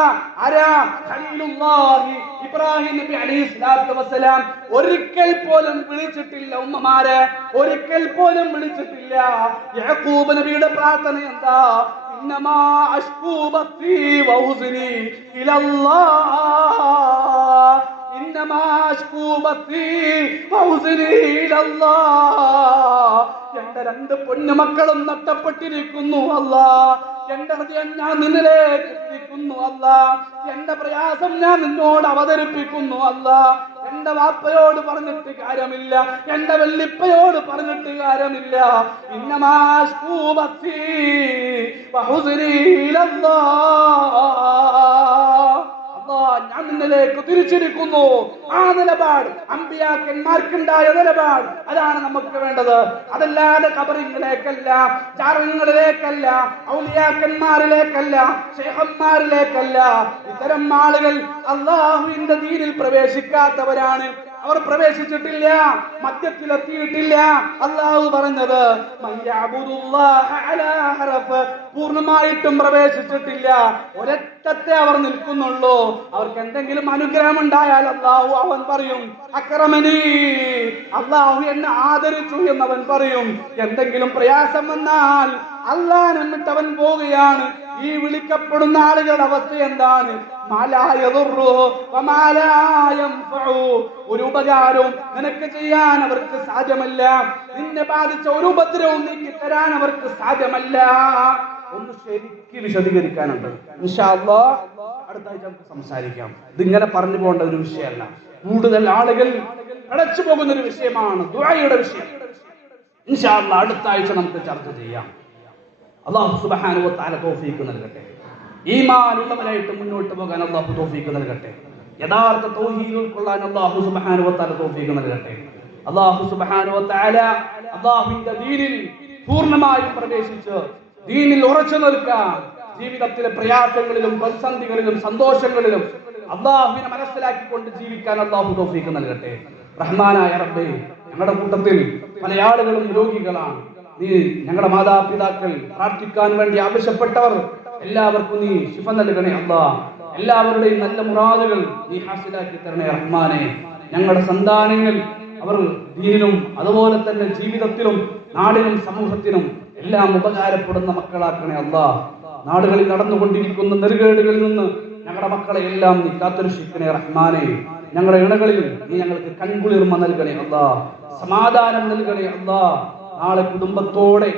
ആരാ? ഖലീലുല്ലാഹി ഇബ്രാഹിം നബി അലൈഹി സ്വലാത്തു വസ്സലാം. ഒരിക്കൽ പോലും വിളിച്ചിട്ടില്ല ഉമ്മമാരെ, ഒരിക്കൽ പോലും വിളിച്ചിട്ടില്ല. യാക്കൂബ് നബിയുടെ പ്രാർത്ഥന എന്താ? ഇന്നമാ അശ്കൂ ബത്തി വഉസ്നി ഇലല്ലാഹ്, ഇന്നമാ അശ്കൂ ബത്തി വഉസ്നി ഇലല്ലാഹ്. എന്റെ 2 പൊന്നുമക്കളും നഷ്ടപ്പെട്ടിരിക്കുന്നു അല്ലാ. എന്റെ ഹൃദയം ഞാൻ നിന്നിലേക്ക് എത്തിക്കുന്നു അല്ലാ. എന്റെ പ്രയാസം ഞാൻ നിന്നോട് അവതരിപ്പിക്കുന്നു അല്ലാ. എന്റെ വാപ്പയോട് പറഞ്ഞിട്ട് കാര്യമില്ല, എന്റെ വെള്ളിപ്പയോട് പറഞ്ഞിട്ട് കാര്യമില്ല. ഇന്നമാ അശ്കൂ ബത്തി വഹുസ്നി ഇലല്ലാഹ്. ഞാൻ നിന്നിലേക്ക് തിരിച്ചിരിക്കുന്നു. ആ നിലപാട് അമ്പിയാക്കന്മാർക്കുണ്ടായ നിലപാട്, അതാണ് നമുക്ക് വേണ്ടത്. അതല്ലാതെ ഖബറിങ്ങളിലേക്കല്ല, ജാറങ്ങളിലേക്കല്ല, ഔലിയാക്കന്മാരിലേക്കല്ല, ശൈഖന്മാരിലേക്കല്ല. ഇത്തരം ആളുകൾ അല്ലാഹുവിന്റെ ദീനിൽ പ്രവേശിക്കാത്തവരാണ്. അവർ പ്രവേശിച്ചിട്ടില്ല, മധ്യത്തിലെത്തിയിട്ടില്ല. അല്ലാഹു പറഞ്ഞത് പൂർണ്ണമായിട്ടും പ്രവേശിച്ചിട്ടില്ല, ഒരറ്റത്തെ അവർ നിൽക്കുന്നുള്ളൂ. അവർക്ക് എന്തെങ്കിലും അനുഗ്രഹം ഉണ്ടായാൽ അല്ലാഹു അവൻ പറയും അക്രമനീ, അല്ലാഹു എന്നെ ആദരിച്ചു എന്നവൻ പറയും. എന്തെങ്കിലും പ്രയാസം വന്നാൽ അല്ലാഹ് എന്നിട്ടവൻ പോവുകയാണ്. ഈ വിളിക്കപ്പെടുന്ന ആളുകളുടെ അവസ്ഥ എന്താണ്? ഒരു ഉപകാരവും നിനക്ക് ചെയ്യാൻ അവർക്ക് സാധ്യമല്ല. നിന്നെ ബാധിച്ച ഒരു ഉപദ്രവവും നീക്കി തരാൻ അവർക്ക് സാധ്യമല്ല. ഒന്ന് ശരിക്കും വിശദീകരിക്കാനുണ്ട്. ഇൻഷാ അല്ലാഹ് അടുത്ത ആഴ്ച നമുക്ക് സംസാരിക്കാം. ഇതിങ്ങനെ പറഞ്ഞു പോകേണ്ട ഒരു വിഷയമല്ല, കൂടുതൽ ആളുകൾ അടച്ചു പോകുന്ന ഒരു വിഷയമാണ് ദുആയുടെ വിഷയം. ഇൻഷാ അല്ലാഹ് അടുത്ത ആഴ്ച നമുക്ക് ചർച്ച ചെയ്യാം. അല്ലാഹു സുബ്ഹാനഹു വ തആല തൗഫീഖ് നൽകട്ടെ. ഈമാൻ ഉള്ളവരായിട്ട് മുന്നോട്ട് പോകാൻ അല്ലാഹു തൗഫീഖ് നൽകട്ടെ. യഥാർത്ഥ തൗഹീദ് ഉൾക്കൊള്ളാൻ അല്ലാഹു സുബ്ഹാനഹു വ തആല തൗഫീഖ് നൽകട്ടെ. അല്ലാഹു സുബ്ഹാനഹു വ തആല അല്ലാഹുവിന്റെ ദീനിൽ പൂർണ്ണമായും പ്രവേശിച്ച് ദീനിൽ ഉറച്ചു നിൽക്കാൻ, ജീവിതത്തിലെ പ്രയാസങ്ങളിലും പ്രതിസന്ധികളിലും സന്തോഷങ്ങളിലും അല്ലാഹുവിനെ മനസ്സിലാക്കിക്കൊണ്ട് ജീവിക്കാൻ അല്ലാഹു തൗഫീഖ് നൽകട്ടെ. റഹ്മാനായ റബ്ബേ, ഞങ്ങളുടെ കൂട്ടത്തിൽ പല ആളുകളും രോഗികളാണ്. നീ ഞങ്ങളുടെ മാതാപിതാക്കൾ പ്രാർത്ഥിക്കാൻ വേണ്ടി ആവശ്യപ്പെട്ടവർ എല്ലാവർക്കും നീ ശിഫ നൽകണേ അല്ലാഹ്. എല്ലാവരുടെയും നല്ല മുറാദുകൾ നീ ഹാസിലാക്കി തരണേ റഹ്മാനെ. ഞങ്ങളുടെ സന്താനങ്ങൾ അവർ ദീനിലും അതുപോലെ തന്നെ ജീവിതത്തിലും നാടിനും സമൂഹത്തിനും എല്ലാം ഉപകാരപ്പെടുന്ന മക്കളാക്കണേ അല്ലാഹ്. നാടുകളിൽ നടന്നുകൊണ്ടിരിക്കുന്ന നെറുകേടുകളിൽ നിന്ന് ഞങ്ങളുടെ മക്കളെ എല്ലാം നീ കാത്തുരക്ഷിക്കണേ റഹ്മാനെ. ഞങ്ങളുടെ ഇണകളിൽ നീ ഞങ്ങൾക്ക് കൺകുളിർമ നൽകണേ അല്ലാഹ്, സമാധാനം നൽകണേ അല്ലാഹ്. നാളെ കുടുംബത്തോടെ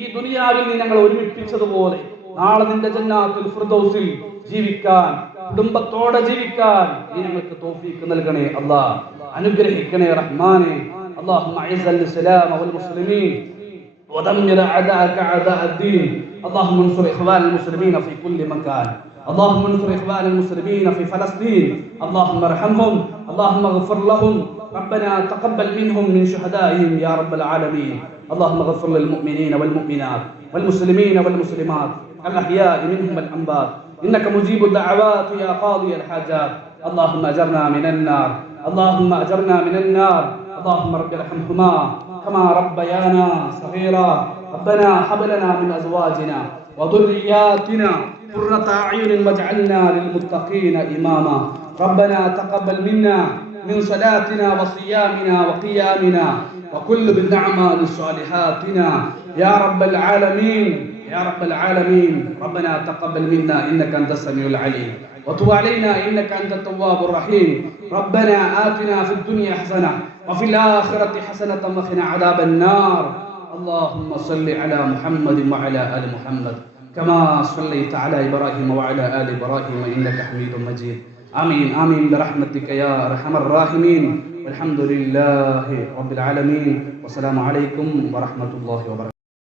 ഈ ദുനിയാവിൽ നീ ഞങ്ങൾ ഒരുമിപ്പിച്ചതുപോലെ നാളെ നിന്റെ ജന്നാത്തുൽ ഫിർദൗസിൽ ജീവിക്കാൻ, കുടുംബത്തോടെ ജീവിക്കാൻ നീ ഞങ്ങൾക്ക് തൗഫീഖ് നൽകണേ അല്ലാഹ്. അനുഗ്രഹിക്കണേ റഹ്മാനെ. اللهم اعز الاسلام والمسلمين ودمر اعداءك اعداء الدين اللهم انصر إخوان المسلمين في كل مكان. اللهم انصر إخوان المسلمين في فلسطين. اللهم ارحمهم، اللهم اغفر لهم. ربنا تقبل منهم من شهدائهم يا رب العالمين. اللهم اغفر للمؤمنين والمؤمنات والمسلمين والمسلمات الأحياء منهم والأموات، إنك مجيب الدعوات يا قاضي الحاجات. اللهم أجرنا من النار، اللهم أجرنا من النار. اللهم رب ارحمهما كما ربيانا صغيرا. ربنا هب لنا من أزواجنا وذرياتنا قرة أعين واجعلنا للمتقين إماما. ربنا تقبل منا من صلاتنا وصيامنا وقيامنا وكل بالأعمال صالحاتنا يا رب العالمين يا رب العالمين. ربنا تقبل منا إنك أنت السميع العليم وتب علينا إنك أنت التواب الرحيم. ربنا آتنا في الدنيا حسنة وفي الآخرة حسنة وقنا عذاب النار. اللهم صل على محمد وعلى آل محمد كما صليت على إبراهيم وعلى آل إبراهيم إنك حميد مجيد. آمين آمين برحمتك يا أرحم الراحمين. والحمد لله رب العالمين. والسلام عليكم ورحمة الله وبركاته.